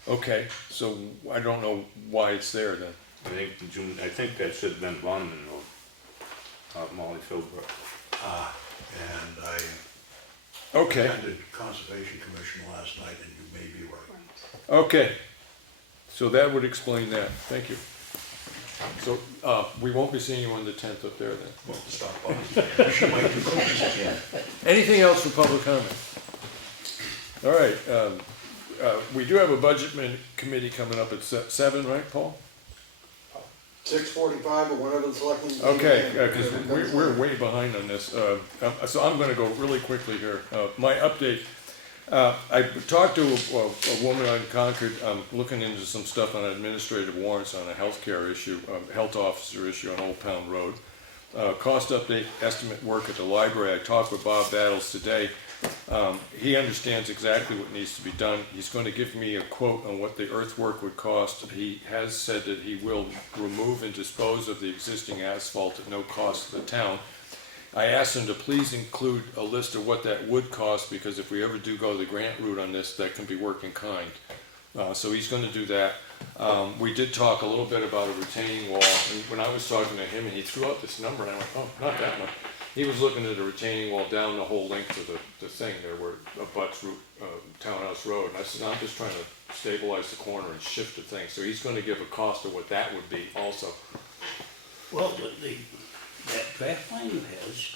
Okay, so I don't know why it's there then. I think that should have been Bonman Road, Molly Philbrook. And I Okay, attended Conservation Commission last night, and you may be right. okay. So that would explain that. Thank you. So, we won't be seeing you on the 10th up there then. Well, stop by. Wish you might do cookies again. Anything else for public comment? All right, we do have a budget committee coming up at 7, right, Paul? 6:45 or whenever the selectmen. Okay, because we're way behind on this, so I'm gonna go really quickly here. My update, I talked to a woman on Concord, looking into some stuff on administrative warrants on a healthcare issue, health officer issue on Old Pound Road. Cost update estimate work at the library, I talked with Bob Battles today. He understands exactly what needs to be done. He's going to give me a quote on what the earthwork would cost. He has said that he will remove and dispose of the existing asphalt at no cost to the town. I asked him to please include a list of what that would cost, because if we ever do go the grant route on this, that can be work in kind. So he's going to do that. We did talk a little bit about a retaining wall, and when I was talking to him and he threw out this number and I went, oh, not that much. He was looking at a retaining wall down the whole length of the thing there where abuts Townhouse Road. And I said, I'm just trying to stabilize the corner and shift the thing. So he's going to give a cost of what that would be also. Well, that draft plan you has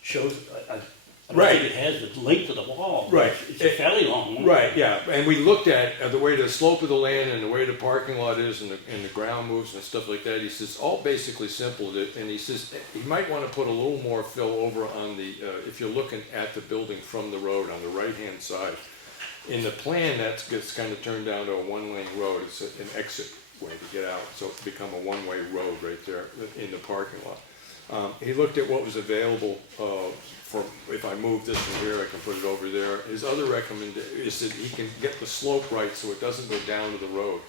shows, I don't Right. think it has the length of the wall. Right. It's a fairly long one. Right, yeah, and we looked at the way the slope of the land and the way the parking lot is and the ground moves and stuff like that. He says, all basically simple, and he says, he might want to put a little more fill over on the, if you're looking at the building from the road on the right-hand side. In the plan, that gets kind of turned down to a one-lane road. It's an exit way to get out, so it's become a one-way road right there in the parking lot. He looked at what was available for, if I move this from here, I can put it over there. His other recommendation is that he can get the slope right so it doesn't go down to the road.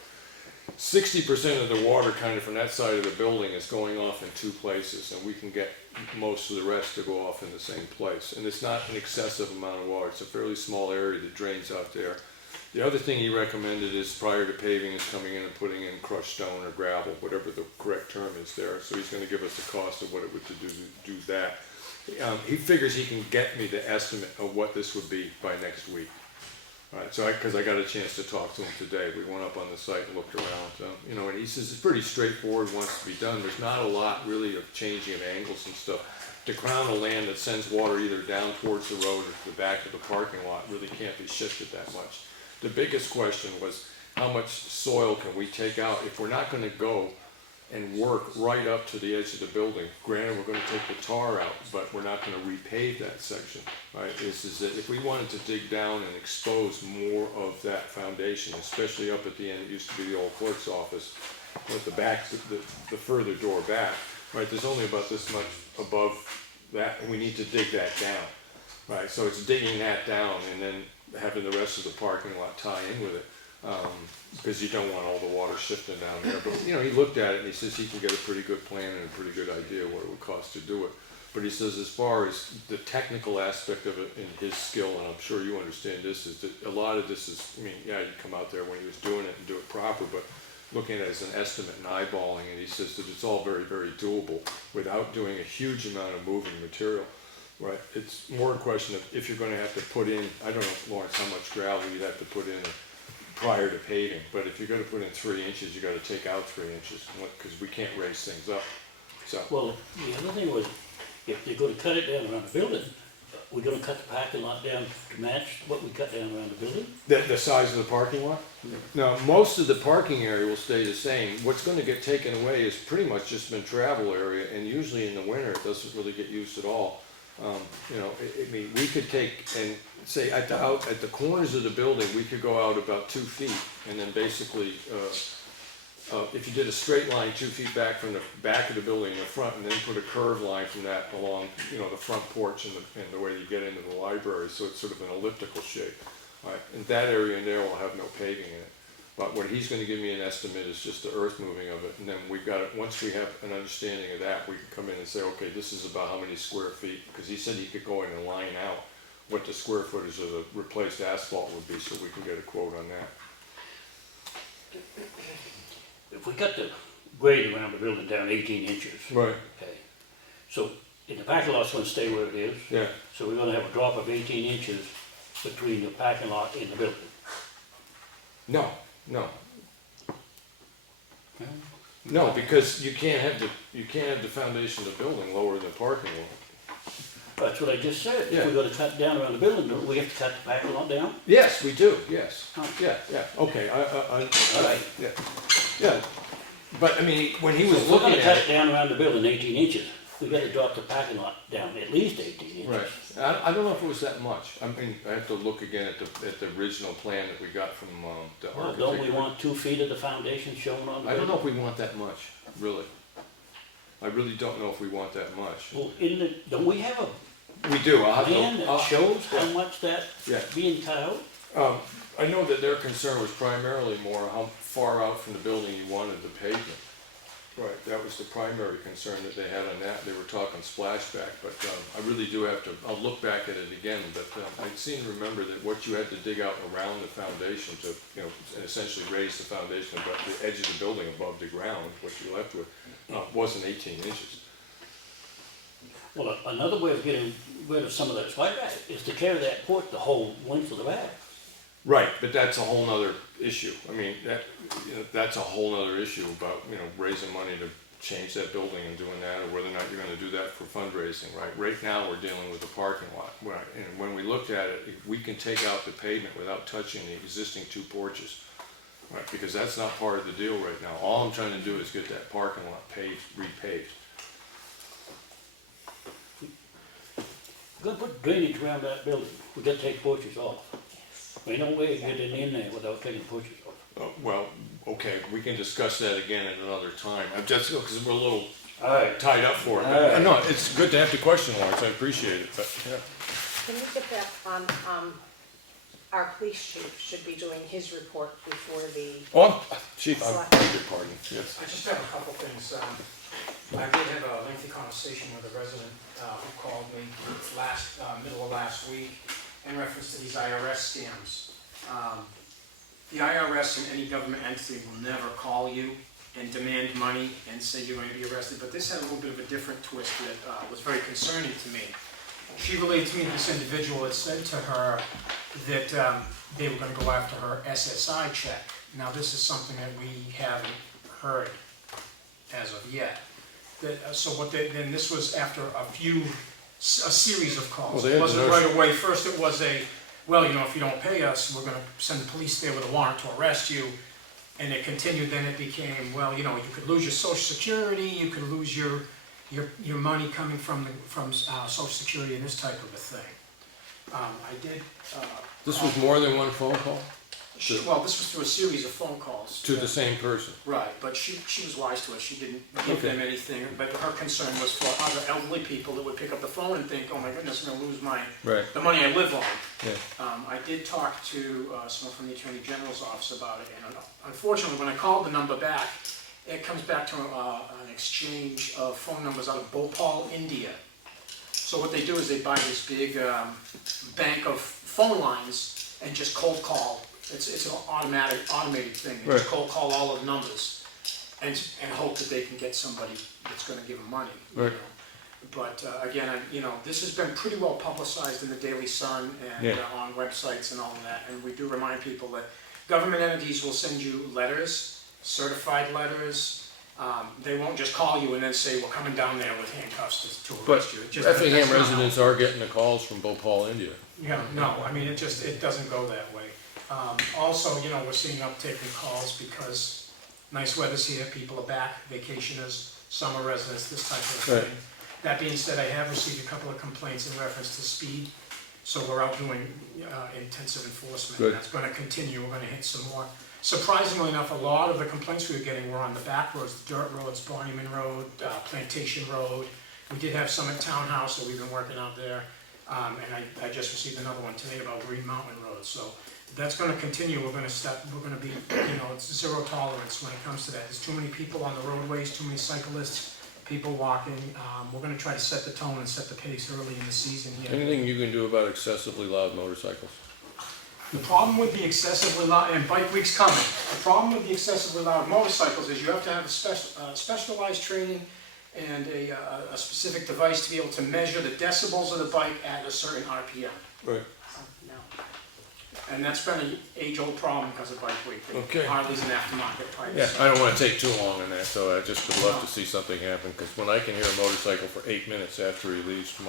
60% of the water kind of from that side of the building is going off in two places, and we can get most of the rest to go off in the same place. And it's not an excessive amount of water. It's a fairly small area that drains out there. The other thing he recommended is, prior to paving, is coming in and putting in crushed stone or gravel, whatever the correct term is there. So he's going to give us the cost of what it would do that. He figures he can get me the estimate of what this would be by next week. All right, so because I got a chance to talk to him today, we went up on the site and looked around, and he says it's pretty straightforward, wants to be done. There's not a lot really of changing of angles and stuff. The crown of land that sends water either down towards the road or to the back of the parking lot really can't be shifted that much. The biggest question was, how much soil can we take out if we're not going to go and work right up to the edge of the building? Granted, we're going to take the tar out, but we're not going to repave that section. Right? This is that if we wanted to dig down and expose more of that foundation, especially up at the end, it used to be the old clerk's office, with the back, the further door back. Right? There's only about this much above that, and we need to dig that down. Right? So it's digging that down and then having the rest of the parking lot tie in with it. Because you don't want all the water shifting down there. But he looked at it and he says he can get a pretty good plan and a pretty good idea what it would cost to do it. But he says as far as the technical aspect of it in his skill, and I'm sure you understand this, is that a lot of this is, you come out there when he was doing it and do it proper, but looking at it as an estimate and eyeballing, and he says that it's all very, very doable without doing a huge amount of moving material. Right, it's more a question of if you're going to have to put in, I don't know, Lawrence, how much gravel you'd have to put in prior to paving, but if you're going to put in 3 inches, you got to take out 3 inches, because we can't raise things up. So, Well, the other thing was, if they're gonna cut it down around the building, we're gonna cut the parking lot down to match what we cut down around the building? the size of the parking lot? Now, most of the parking area will stay the same. What's going to get taken away is pretty much just been travel area, and usually in the winter, it doesn't really get used at all. We could take and say at the corners of the building, we could go out about 2 feet, and then basically, if you did a straight line 2 feet back from the back of the building in the front, and then put a curved line from that along, the front porch and the way you get into the library, so it's sort of an elliptical shape. Right? And that area in there will have no paving in it. But what he's going to give me an estimate is just the earth moving of it, and then we've got it. Once we have an understanding of that, we can come in and say, okay, this is about how many square feet, because he said he could go in and line out what the square footage of the replaced asphalt would be, so we can get a quote on that. If we cut the grade around the building down 18 inches. Right. Okay, so, in the parking lot's gonna stay where it is. Yeah. So we're gonna have a drop of 18 inches between the parking lot and the building. No. No, because you can't have the foundation of the building lower than the parking lot. That's what I just said. If Yeah. we're gonna cut down around the building, don't we have to cut the parking lot down? Yes, we do, yes. Oh. Yeah, okay, All right. yeah. But, I mean, when he was If we're looking gonna cut at it down around the building 18 inches, we gotta drop the parking lot down at least 18 inches. right, I don't know if it was that much. I mean, I have to look again at the original plan that we got from, the Well, architect. don't we want 2 feet of the foundation shown on the I don't know building? if we want that much, really. I really don't know if we want that much. Well, don't we have a We do, I'll have to. plan that shows how much Yeah. that's being cut out? I know that their concern was primarily more how far out from the building you wanted the pavement. Right, that was the primary concern that they had on that. They were talking splashback, but I really do have to, I'll look back at it again, but I seem to remember that what you had to dig out around the foundation to, essentially raise the foundation above the edge of the building above the ground, what you're left with, wasn't 18 inches. Well, another way of getting rid of some of that splashback is to carry that porch the whole length of the back. Right, but that's a whole nother issue. I mean, that's a whole nother issue about, raising money to change that building and doing that, or whether or not you're gonna do that for fundraising, right? Right now, we're dealing with the parking lot, right? And when we looked at it, we can take out the pavement without touching the existing 2 porches, right? Because that's not part of the deal right now. All I'm trying to do is get that parking lot paved, repaved. We're gonna put drainage around that building, we gotta take porches off. Ain't no way of getting in there without taking porches off. Well, okay, we can discuss that again at another time. I'm just, because we're a little All right. tied up for it. All right. No, it's good to have the question, Lawrence, I appreciate it, but, yeah. Can you get that on, our police chief should be doing his report before the, Oh, Chief, I beg your pardon, yes. I just have a couple things. I did have a lengthy conversation with a resident who called me middle of last week in reference to these IRS scams. The IRS and any government entity will never call you and demand money and say you're going to be arrested, but this had a little bit of a different twist that was very concerning to me. She relayed to me that this individual had said to her that they were going to go after her SSI check. Now, this is something that we haven't heard as of yet. Then this was after a series of calls. Well, It wasn't right away. First it was well, if you don't pay us, we're gonna send the police there with a warrant to arrest you. And it continued, then it became, well, you could lose your social security, you could lose your money coming from social security and this type of a thing. I did. This was more than one phone call? Well, this was through a series of phone calls. To the same person? Right, but she was wise to us, she didn't give them anything, but her concern was for other elderly people that would pick up the phone and think, oh my goodness, I'm gonna lose the money I live on. Yeah. I did talk to someone from the Attorney General's office about it, and unfortunately, when I called the number back, it comes back to an exchange of phone numbers out of Bhopal, India. So what they do is they buy this big bank of phone lines and just cold call. It's an automated thing. They just cold call all of the numbers and hope that they can get somebody that's gonna give them money. Right. But again, this has been pretty well publicized in the Daily Sun and on websites and all of that. And we do remind people that government entities will send you letters, certified letters. They won't just call you and then say, we're coming down there with handcuffs to arrest you. Effingham residents are getting the calls from Bhopal, India. Yeah, no, it doesn't go that way. Also, we're seeing uptick in calls because nice weather's here, people are back, vacationers, summer residents, this type of thing. That being said, I have received a couple of complaints in reference to speed, so we're out doing intensive enforcement. Good. That's gonna continue, we're gonna hit some more. Surprisingly enough, a lot of the complaints we were getting were on the back roads, the dirt roads, Bonnyman Road, Plantation Road. We did have some at Townhouse that we've been working out there, and I just received another one today about Green Mountain Road. So that's gonna continue, we're gonna be, it's zero tolerance when it comes to that. There's too many people on the roadways, too many cyclists, people walking. We're gonna try to set the tone and set the pace early in the season here. Anything you can do about excessively loud motorcycles? The problem with the excessively loud, and Bike Week's coming, the problem with the excessively loud motorcycles is you have to have a specialized training and a specific device to be able to measure the decibels of the bike at a certain RPM. Right. no. And that's been an age-old problem because of Bike Week. Okay. Harley's an aftermarket pipe. Yeah, so- I don't wanna take too long on that, so I just would love to see something happen, because when I can hear a motorcycle for 8 minutes after he leaves from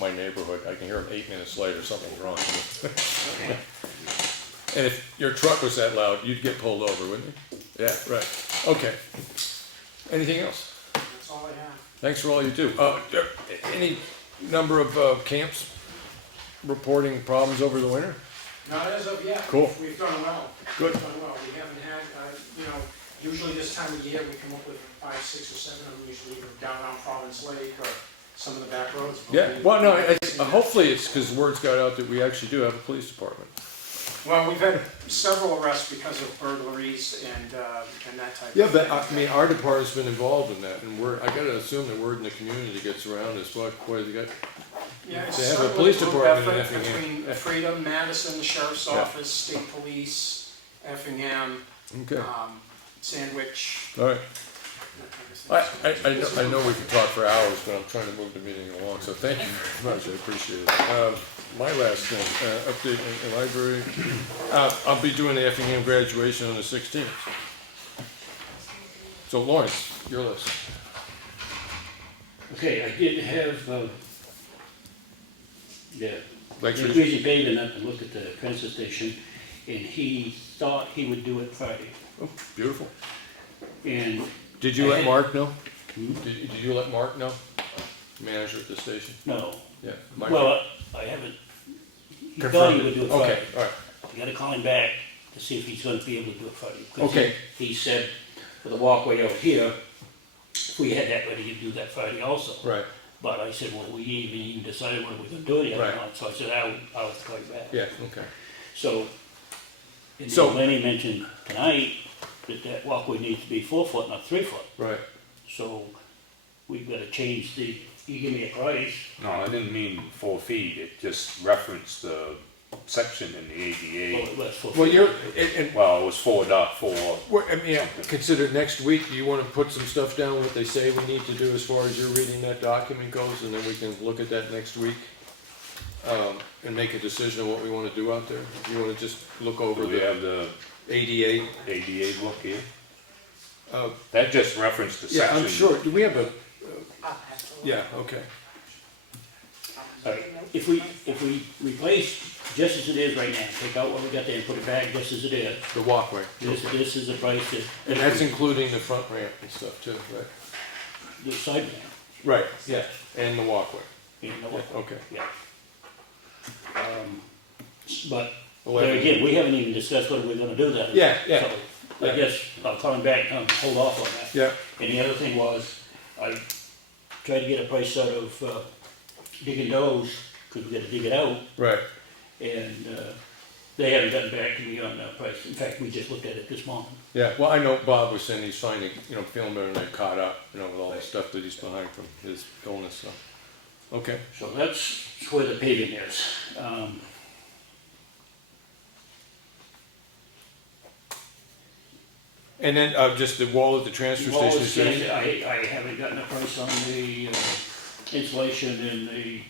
my neighborhood, I can hear him 8 minutes later, something's wrong. And if your truck was that loud, you'd get pulled over, wouldn't you? Yeah, right. Okay. Anything else? That's all I have. Thanks for all you do. Any number of camps reporting problems over the winter? Not as of yet. Cool. We've done well. Good. We've done well. We haven't had, usually this time of year, we come up with 5, 6, or 7 of them, usually either down around Providence Lake or some of the back roads. But Yeah, we- well, no, hopefully it's because words got out that we actually do have a police department. Well, we've had several arrests because of burglaries and that type of Yeah, thing. but I mean, our department's been involved in that, and I gotta assume the word in the community gets around as well. Boy, they got, Yeah, it's they have a certainly police group department in effort Effingham. Between Freedom, Madison, the Sheriff's Yeah. Office, State Police, Effingham, Okay, Sandwich. all right. that kind of thing. I know we can talk for hours, but I'm trying to move the meeting along, so thank you very much, I appreciate it. My last thing, update in the library, I'll be doing the Effingham graduation on the 16th. So Lawrence, your list. Okay, I did have, Like, the greasy paving up and looked at the transfer station, and he thought he would do it Friday. oh, beautiful. And Did you let Mark know? Hmm? Did you let Mark know? Manager at the station? no, Yeah. Mike- well, I haven't, he thought Confirmed he would do it Okay, Friday. all right. You gotta call him back to see if he's gonna be able to do it Friday. 'Cause Okay. He said for the walkway out here, if we had that ready, he'd do that Friday also. Right, But I said, well, we ain't even decided whether we're gonna do it yet or Right. not, so I said, I'll have to call you back. yeah, okay. So, and So- then Lenny mentioned tonight that walkway needs to be 4 foot, not 3 foot. Right. So, we've gotta change you give me a price. No, I didn't mean 4 feet, it just referenced the section in the Well, ADA. it was 4 Well, feet. you're, and, Well, it was 4.4. I mean, consider next week, do you wanna put some stuff down, what they say we need to do as far as you're reading that document goes, and then we can look at that next week? And make a decision on what we wanna do out there? You wanna just look over Do we the have the ADA? ADA book here? Uh, That just referenced the yeah, section. I'm sure, do we have a, I'll have to. yeah, okay. All right, if we replace just as it is right now, take out what we got there and put it back just as it is, The walkway. this is the price that. And that's including the front ramp and stuff too, right? The side ramp, Right, yeah, and the walkway. you know, Okay. yeah. But, 11. there again, we haven't even discussed whether we're gonna do that. Yeah, yeah. So, I guess I'll call him back and hold off on that. Yeah, And the other thing was, I tried to get a price out of digging those, because we gotta dig it out, right. and they haven't gotten back to me on the price. In fact, we just looked at it this morning. Yeah, well, I know Bob was saying he's finding, feeling better and they caught up, with all the stuff that he's behind from his illness, so. Okay, So that's where the paving is. and then, just the wall at the transfer Wall station. is standing. I haven't gotten a price on the insulation and the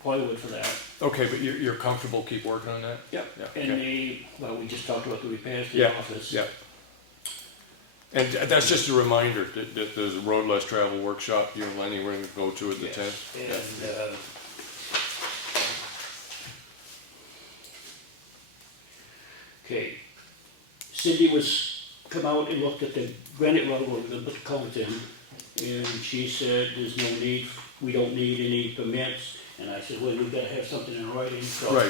plywood for that. Okay, but you're comfortable, keep working on that? Yep. Yeah, And okay. we just talked about the repairs to Yeah, the office. yeah. And that's just a reminder that there's a road less travel workshop you and Lenny were gonna go to at the Yes. 10th. Yeah. And, okay, Cindy come out and looked at the granite road where we're gonna put the culvert in, and she said there's no need, we don't need any permits, and I said, well, we've gotta have something in writing, so. Right,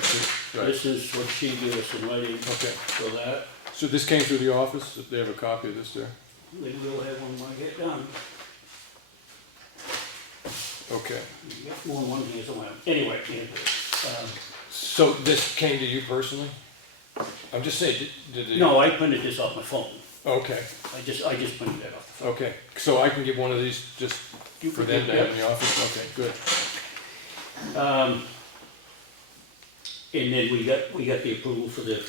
right. This is what she gave us in writing Okay. for that. So this came through the office? They have a copy of this there? They will have one when I get done. Okay. We got more than one here somewhere. Anyway, So this came to you personally? I'm just saying, did it? no, I printed this off my phone. Okay, I just printed that off the phone. okay. So I can get one of these just You for can them get- to have in the office? Okay, good. And then we got the approval for the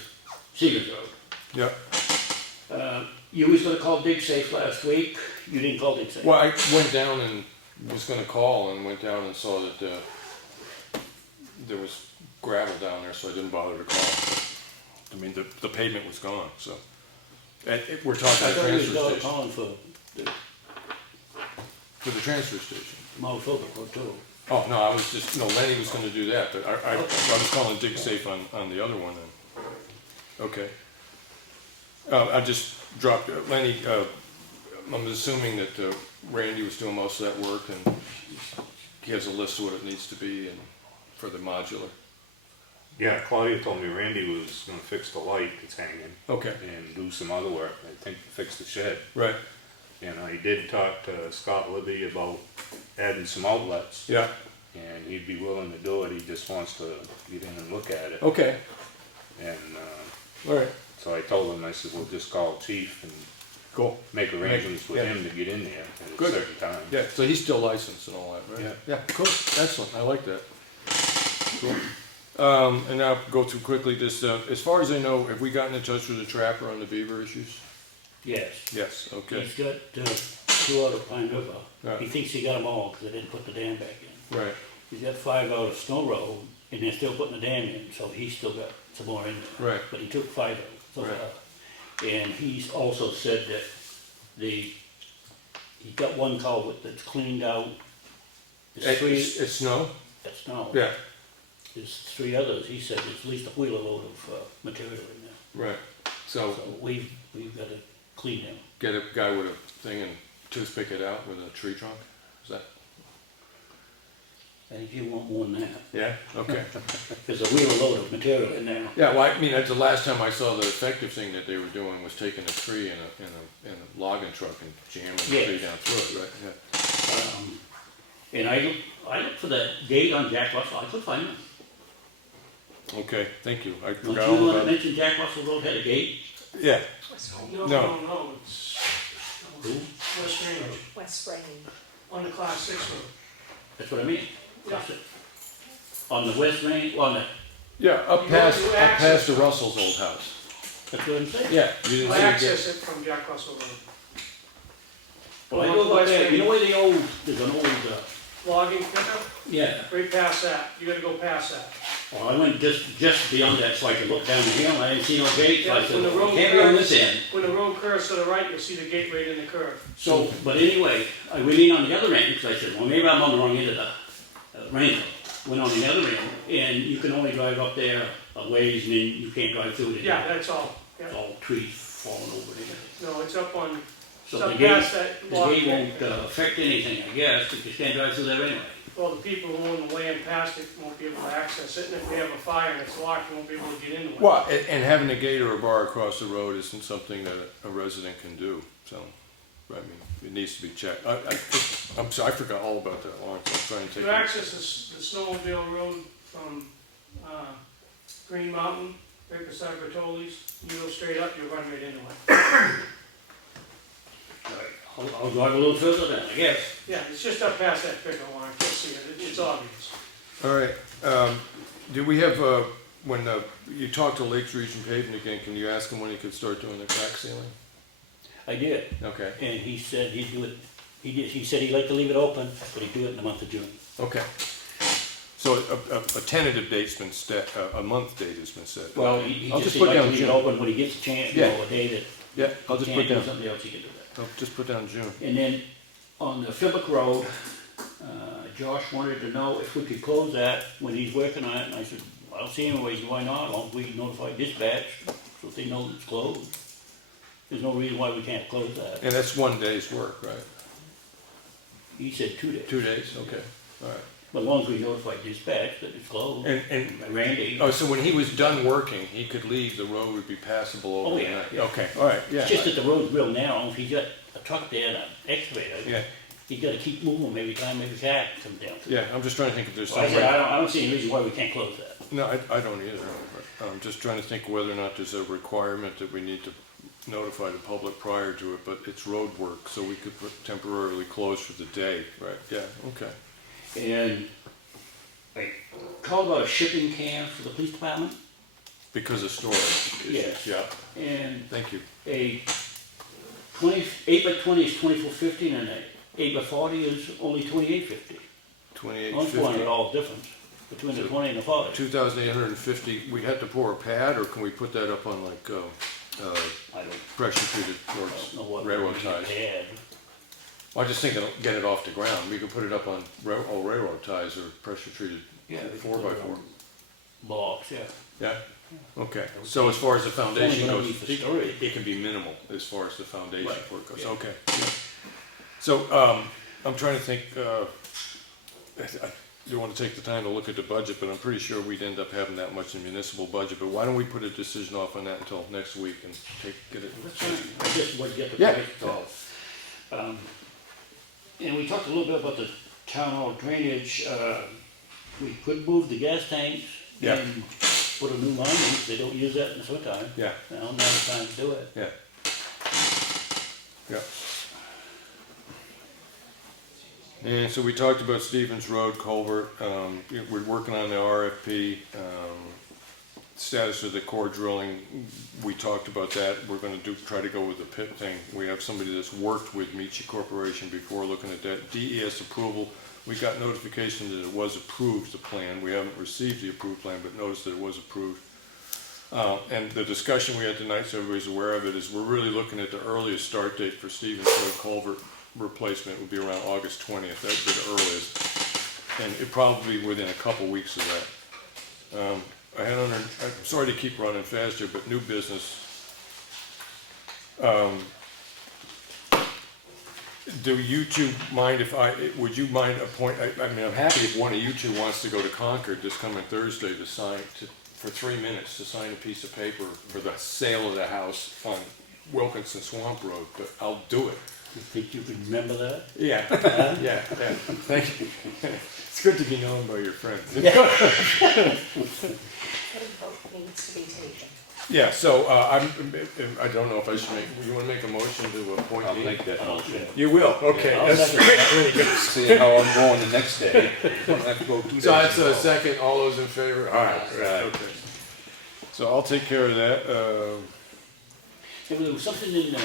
Seaman Road. Yeah. You was gonna call Dig Safe last week, you didn't call Dig Safe. Well, I went down and was gonna call and went down and saw that, there was gravel down there, so I didn't bother to call. I mean, the pavement was gone, so. We're talking I the thought he was transfer station. calling for the For the transfer station. Mount Overcoat too. Oh, no, I was just, no, Lenny was gonna do that, but I was calling dig safe on the other one then. Okay. I just dropped, Lenny, I'm assuming that Randy was doing most of that work and he has a list of what it needs to be and for the modular. Yeah, Claudia told me Randy was gonna fix the light that's hanging. Okay. And do some other work, I think fix the shed. Right. And I did talk to Scott Libby about adding some outlets. Yeah. And he'd be willing to do it, he just wants to get in and look at it. Okay. And, All right. so I told him, I said, we'll just call Chief and Cool. make arrangements with yeah. him to get in there at a Good. certain time. Yeah, so he's still licensed and all that, right? Yeah. Yeah, cool, excellent, I like that. Cool. And now go through quickly this, as far as I know, have we gotten in touch with the trapper on the beaver issues? Yes. Yes, okay, He's got 2 out of Pine River. Yeah. He thinks he got them all because they didn't put the dam back in. right, He's got 5 out of Snow Road and they're still putting the dam in, so he's still got some more in there. right, But he took 5 out so Right. far. And he's also said that he got 1 culvert that's cleaned out. There's 3, it's snow? that's snow. Yeah, There's 3 others, he said there's at least a wheeler load of material in there. right, so So we've got to clean them. get a guy with a thing and toothpick it out with a tree trunk, is that? I think you want more than that. Yeah, okay. There's a wheeler load of material in there. Yeah, well, I mean, that's the last time I saw the effective thing that they were doing was taking a tree in a logging truck and jamming the Yes. tree down through it, right? Yeah. And I looked for that gate on Jack Russell, I couldn't find it. Okay, thank you. I Don't forgot you all want to about it. mention Jack Russell Road had a gate? Yeah, No, No. no, no, it's West Range, West Range. on the class 6 road. That's what I mean. That's it. On the west range, on the, yeah, up You past, go- you up past access- the Russell's old house. that's what I'm saying. Yeah, you didn't I see it access it from Jack Russell Road. Well, I go up there, you know where the old, there's an old, Logging pickup, yeah. right past that, you gotta go past that. Well, I went just beyond that so I could look down the hill, and I didn't see no gate, so I Yeah, said, when the well, road it can't be on curves- this end. When the road curves to the right, you'll see the gate right in the curve. So, but anyway, I went in on the other end, because I said, well, maybe I'm on the wrong end of the rainbow. Went on the other end, and you can only drive up there a ways, and then you can't drive through it. Yeah, that's all, yeah. It's all trees falling over there. No, it's up on, So it's the up gate, past that the log. gate won't affect anything, I guess, because you can't drive through there anyway. Well, the people who own the land past it won't be able to access it, and if we have a fire and it's locked, you won't be able to get into it. Well, and having a gate or a bar across the road isn't something that a resident can do, so, I mean, it needs to be checked. I'm sorry, I forgot all about that, Lawrence, I'm trying to take You it. access the snowmobile road from, Green Mountain, right beside Bertoli's, you go straight up, you run right into it. I'll drive a little further then, I guess. Yeah, it's just up past that pickup line, you'll see it, it's obvious. All right, do we have, when you talk to Lakes Region Paving again, can you ask him when he could start doing the crack sealing? I did, Okay, and he said he'd do it, he said he'd like to leave it open, but he'd do it in the month of June. okay. So a tentative date's been set, a month date has been set. Well, he I'll just just he'd put like to down leave it June. open when he gets a chance, you Yeah. know, a day that Yeah, I'll he just can't put do down, something else, he can do that. I'll just put down June. And then on the Phillips Road, Josh wanted to know if we could close that when he's working on it, and I said, I don't see any reason why not, as long as we notify dispatch, so they know it's closed. There's no reason why we can't close that. And that's one day's work, right? He said 2 days. 2 days, okay, all right. But as long as we notify dispatch that it's closed. And, Randy. oh, so when he was done working, he could leave, the road would be passable Oh, overnight? yeah, yeah. Okay, all right, yeah. It's just that the road's real narrow, if he's got a truck there and an excavator, Yeah, he's gotta keep moving every time every cat comes down. yeah, I'm just trying to think if there's So I some said, way. I don't see any reason why we can't close that. No, I don't either. But I'm just trying to think whether or not there's a requirement that we need to notify the public prior to it, but it's road work, so we could temporarily close for the day, right? Yeah, okay. And I called about a shipping can for the police department, Because of storage issues, Yes. yeah, and thank you. a 8x20 is $24.50, and an 8x40 is only $28.50. Almost $28.50. $400 difference. between the 20 and the 40. 2,850, we had to pour a pad, or can we put that up on like, I don't pressure treated know what railroad we ties? had. I just think it'll get it off the ground. We could put it up on railroad ties or pressure treated Yeah, we could 4x4. Blocks, yeah. Yeah, okay. So as far as the foundation Only goes, need for storage. it can be minimal as far as the foundation Right, work goes. yeah. Okay. So, I'm trying to think, I don't want to take the time to look at the budget, but I'm pretty sure we'd end up having that much in municipal budget. But why don't we put a decision off on that until next week and get it? That's fine. I just would get the Yeah. price call. And we talked a little bit about the town hall drainage. We could move the gas tanks Yeah. and put a new line in. They don't use that in the summertime. Yeah, Now, now's the time to do it. yeah. Yeah. And so we talked about Stevens Road culvert. We're working on the RFP. Status of the core drilling, we talked about that. We're gonna try to go with the pit thing. We have somebody that's worked with Meachie Corporation before looking at that. DES approval, we got notification that it was approved, the plan. We haven't received the approved plan, but noticed that it was approved. And the discussion we had tonight, so everybody's aware of it, is we're really looking at the earliest start date for Stevens Road culvert replacement would be around August 20th. That would be the earliest. And it probably within a couple weeks of that. I'm sorry to keep running fast here, but new business. Do you two mind would you mind I'm happy if one of you two wants to go to Concord this coming Thursday to for 3 minutes to sign a piece of paper for the sale of the house on Wilkinson Swamp Road, but I'll do it. You think you can remember that? Yeah, yeah. Thank you. It's good to be known by your friends. What vote needs to be taken? Yeah, so I don't know if I should you want to make a motion to appoint I'll me? make that motion. You will, okay. I'll That's second that. really good. See how I'm going the next day. Don't have to go 2 days. So that's in a a row. second, all those in favor? All right, Right. okay. So I'll take care of that. There was something in the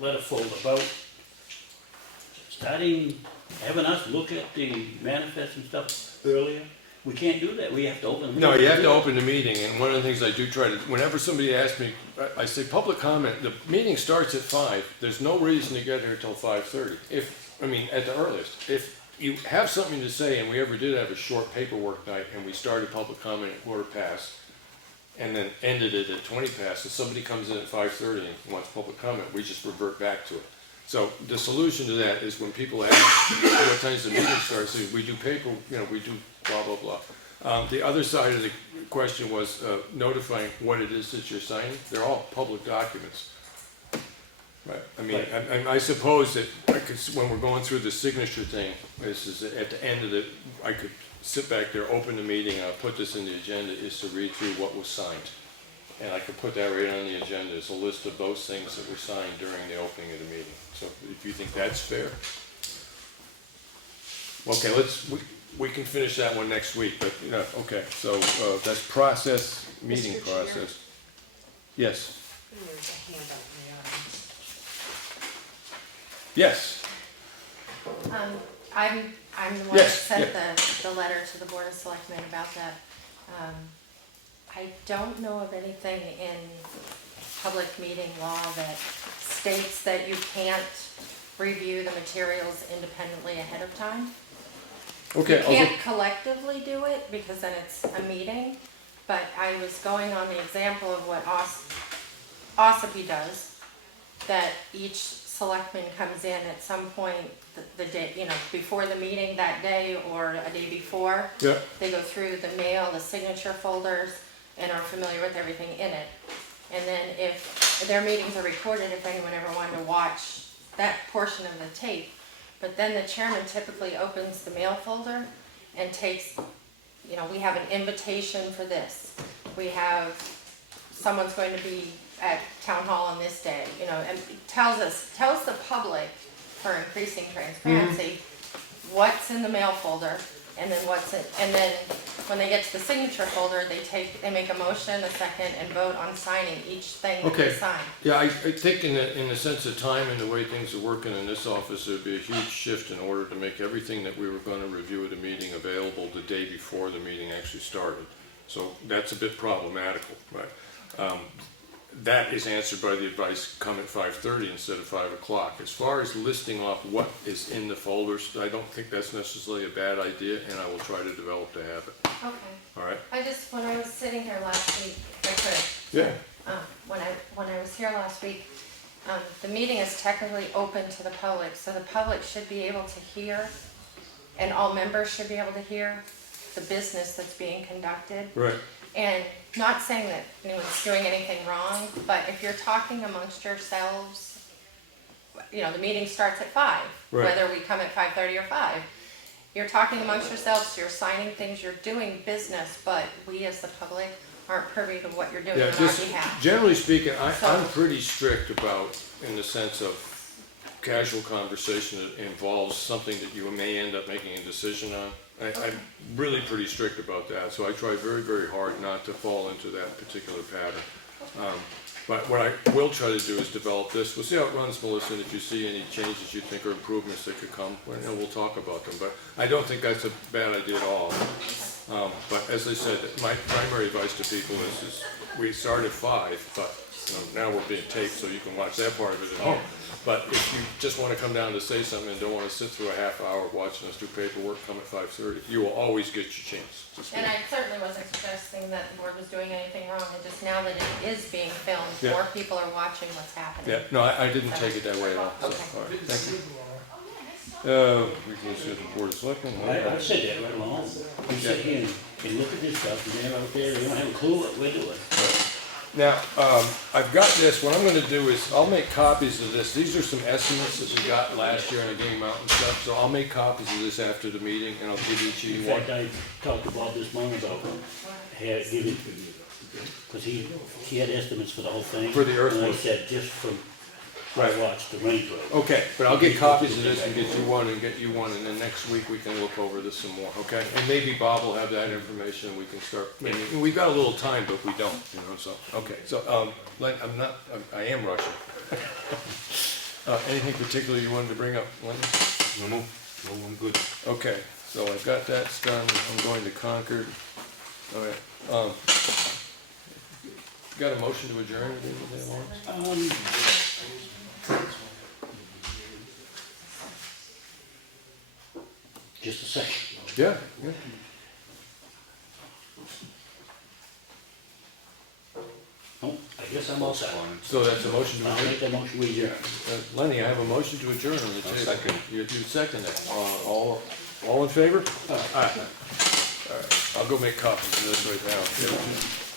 letter folder about having us look at the manifest and stuff earlier. We can't do that. We have to open the meeting. No, you have to open the meeting, and one of the things I do try to, whenever somebody asks me, I say, public comment, the meeting starts at 5. There's no reason to get here till 5:30. At the earliest. If you have something to say, and we ever did have a short paperwork night, and we started public comment at 5:15, and then ended it at 20 past, and somebody comes in at 5:30 and wants public comment, we just revert back to it. So the solution to that is when people ask what times the meeting starts, we do paper, we do blah, blah, blah. The other side of the question was notifying what it is that you're signing. They're all public documents. Right. I suppose that when we're going through the signature thing, this is at the end of I could sit back there, open the meeting, I'll put this in the agenda, is to read through what was signed. And I could put that right on the agenda. It's a list of those things that were signed during the opening of the meeting. So if you think that's fair. Okay, we can finish that one next week, but, okay. So that's meeting Mr. Chair? process. Yes. There's a handout in the Yes. I'm the one that Yes, sent the letter to the Board of Selectmen about that. I don't know of anything in public meeting law that states that you can't review the materials independently ahead of time. Okay. You can't collectively do it because then it's a meeting, but I was going on the example of what Espie does, that each selectman comes in at some point the day, before the meeting that day or a day before. Yeah. They go through the mail, the signature folders, and are familiar with everything in it. And then if their meetings are recorded, if anyone ever wanted to watch that portion of the tape. But then the chairman typically opens the mail folder and takes, we have an invitation for this. We have, someone's going to be at town hall on this day, and tells the public, for increasing transparency, what's in the mail folder, and then when they get to the signature folder, they make a motion, a second, and vote on signing each thing that they Okay. sign. Yeah, I think in the sense of time and the way things are working in this office, there'd be a huge shift in order to make everything that we were gonna review at a meeting available the day before the meeting actually started. So that's a bit problematical, but, that is answered by the advice, come at 5:30 instead of 5 o'clock. As far as listing off what is in the folders, I don't think that's necessarily a bad idea, and I will try to develop the habit, Okay. all right? When I was sitting here last week, if I could, Yeah. when I was here last week, the meeting is technically open to the public, so the public should be able to hear, and all members should be able to hear the business that's being conducted. Right. And not saying that anyone's doing anything wrong, but if you're talking amongst yourselves, the meeting starts at 5, Right. whether we come at 5:30 or 5. You're talking amongst yourselves, you're signing things, you're doing business, but we as the public aren't privy to what you're doing Yeah, on our just behalf. generally speaking, I'm So- pretty strict about, in the sense of casual conversation that involves something that you may end up making a decision on. I'm really pretty strict about that, so I try very, very hard not to fall into that particular pattern. But what I will try to do is develop this. We'll see how it runs, Melissa, and if you see any changes you think are improvements that could come, we'll talk about them. But I don't think that's a bad idea at all. But as I said, my primary advice to people is we start at 5, but now we're being taped, so you can watch that part of it at home. But if you just want to come down to say something and don't want to sit through a half hour watching us do paperwork, come at 5:30. You will always get your chance. And I certainly wasn't suggesting that the board was doing anything wrong, and just now that it is being filmed, Yeah. more people are watching what's happening. Yeah, no, I didn't take it that way at all. So, Okay. all right, thank you. We can see the board of selectmen. I said that right along. You sit here and look at this stuff, and they're out there, they don't have a clue what we're doing. Now, I've got this, what I'm gonna do is, I'll make copies of this, these are some estimates that we got last year on the Game Mountain stuff, so I'll make copies of this after the meeting, and I'll give each of In you one. fact, I talked to Bob this morning about, giving, because he had estimates for the whole thing. For the And I earthwork. said, just from, I Right. watched the Range Road. Okay, but I'll get copies of this and get you one, and then next week we can look over this some more, okay? And maybe Bob will have that information, and we can start, and we've got a little time, but we don't, so, okay. So, I am rushing. Anything particular you wanted to bring up, Lenny? No, I'm good. Okay, so I've got that done, I'm going to Concord. All right, got a motion to adjourn, or anything, Lawrence? Just a second. Yeah, yeah. Oh, I guess I'm all set. So that's a motion to I'll adjourn? make that motion, we adjourn. Lenny, I have a motion to adjourn on the table. second. You second it. All in favor? Aye. All right, I'll go make copies of this right now.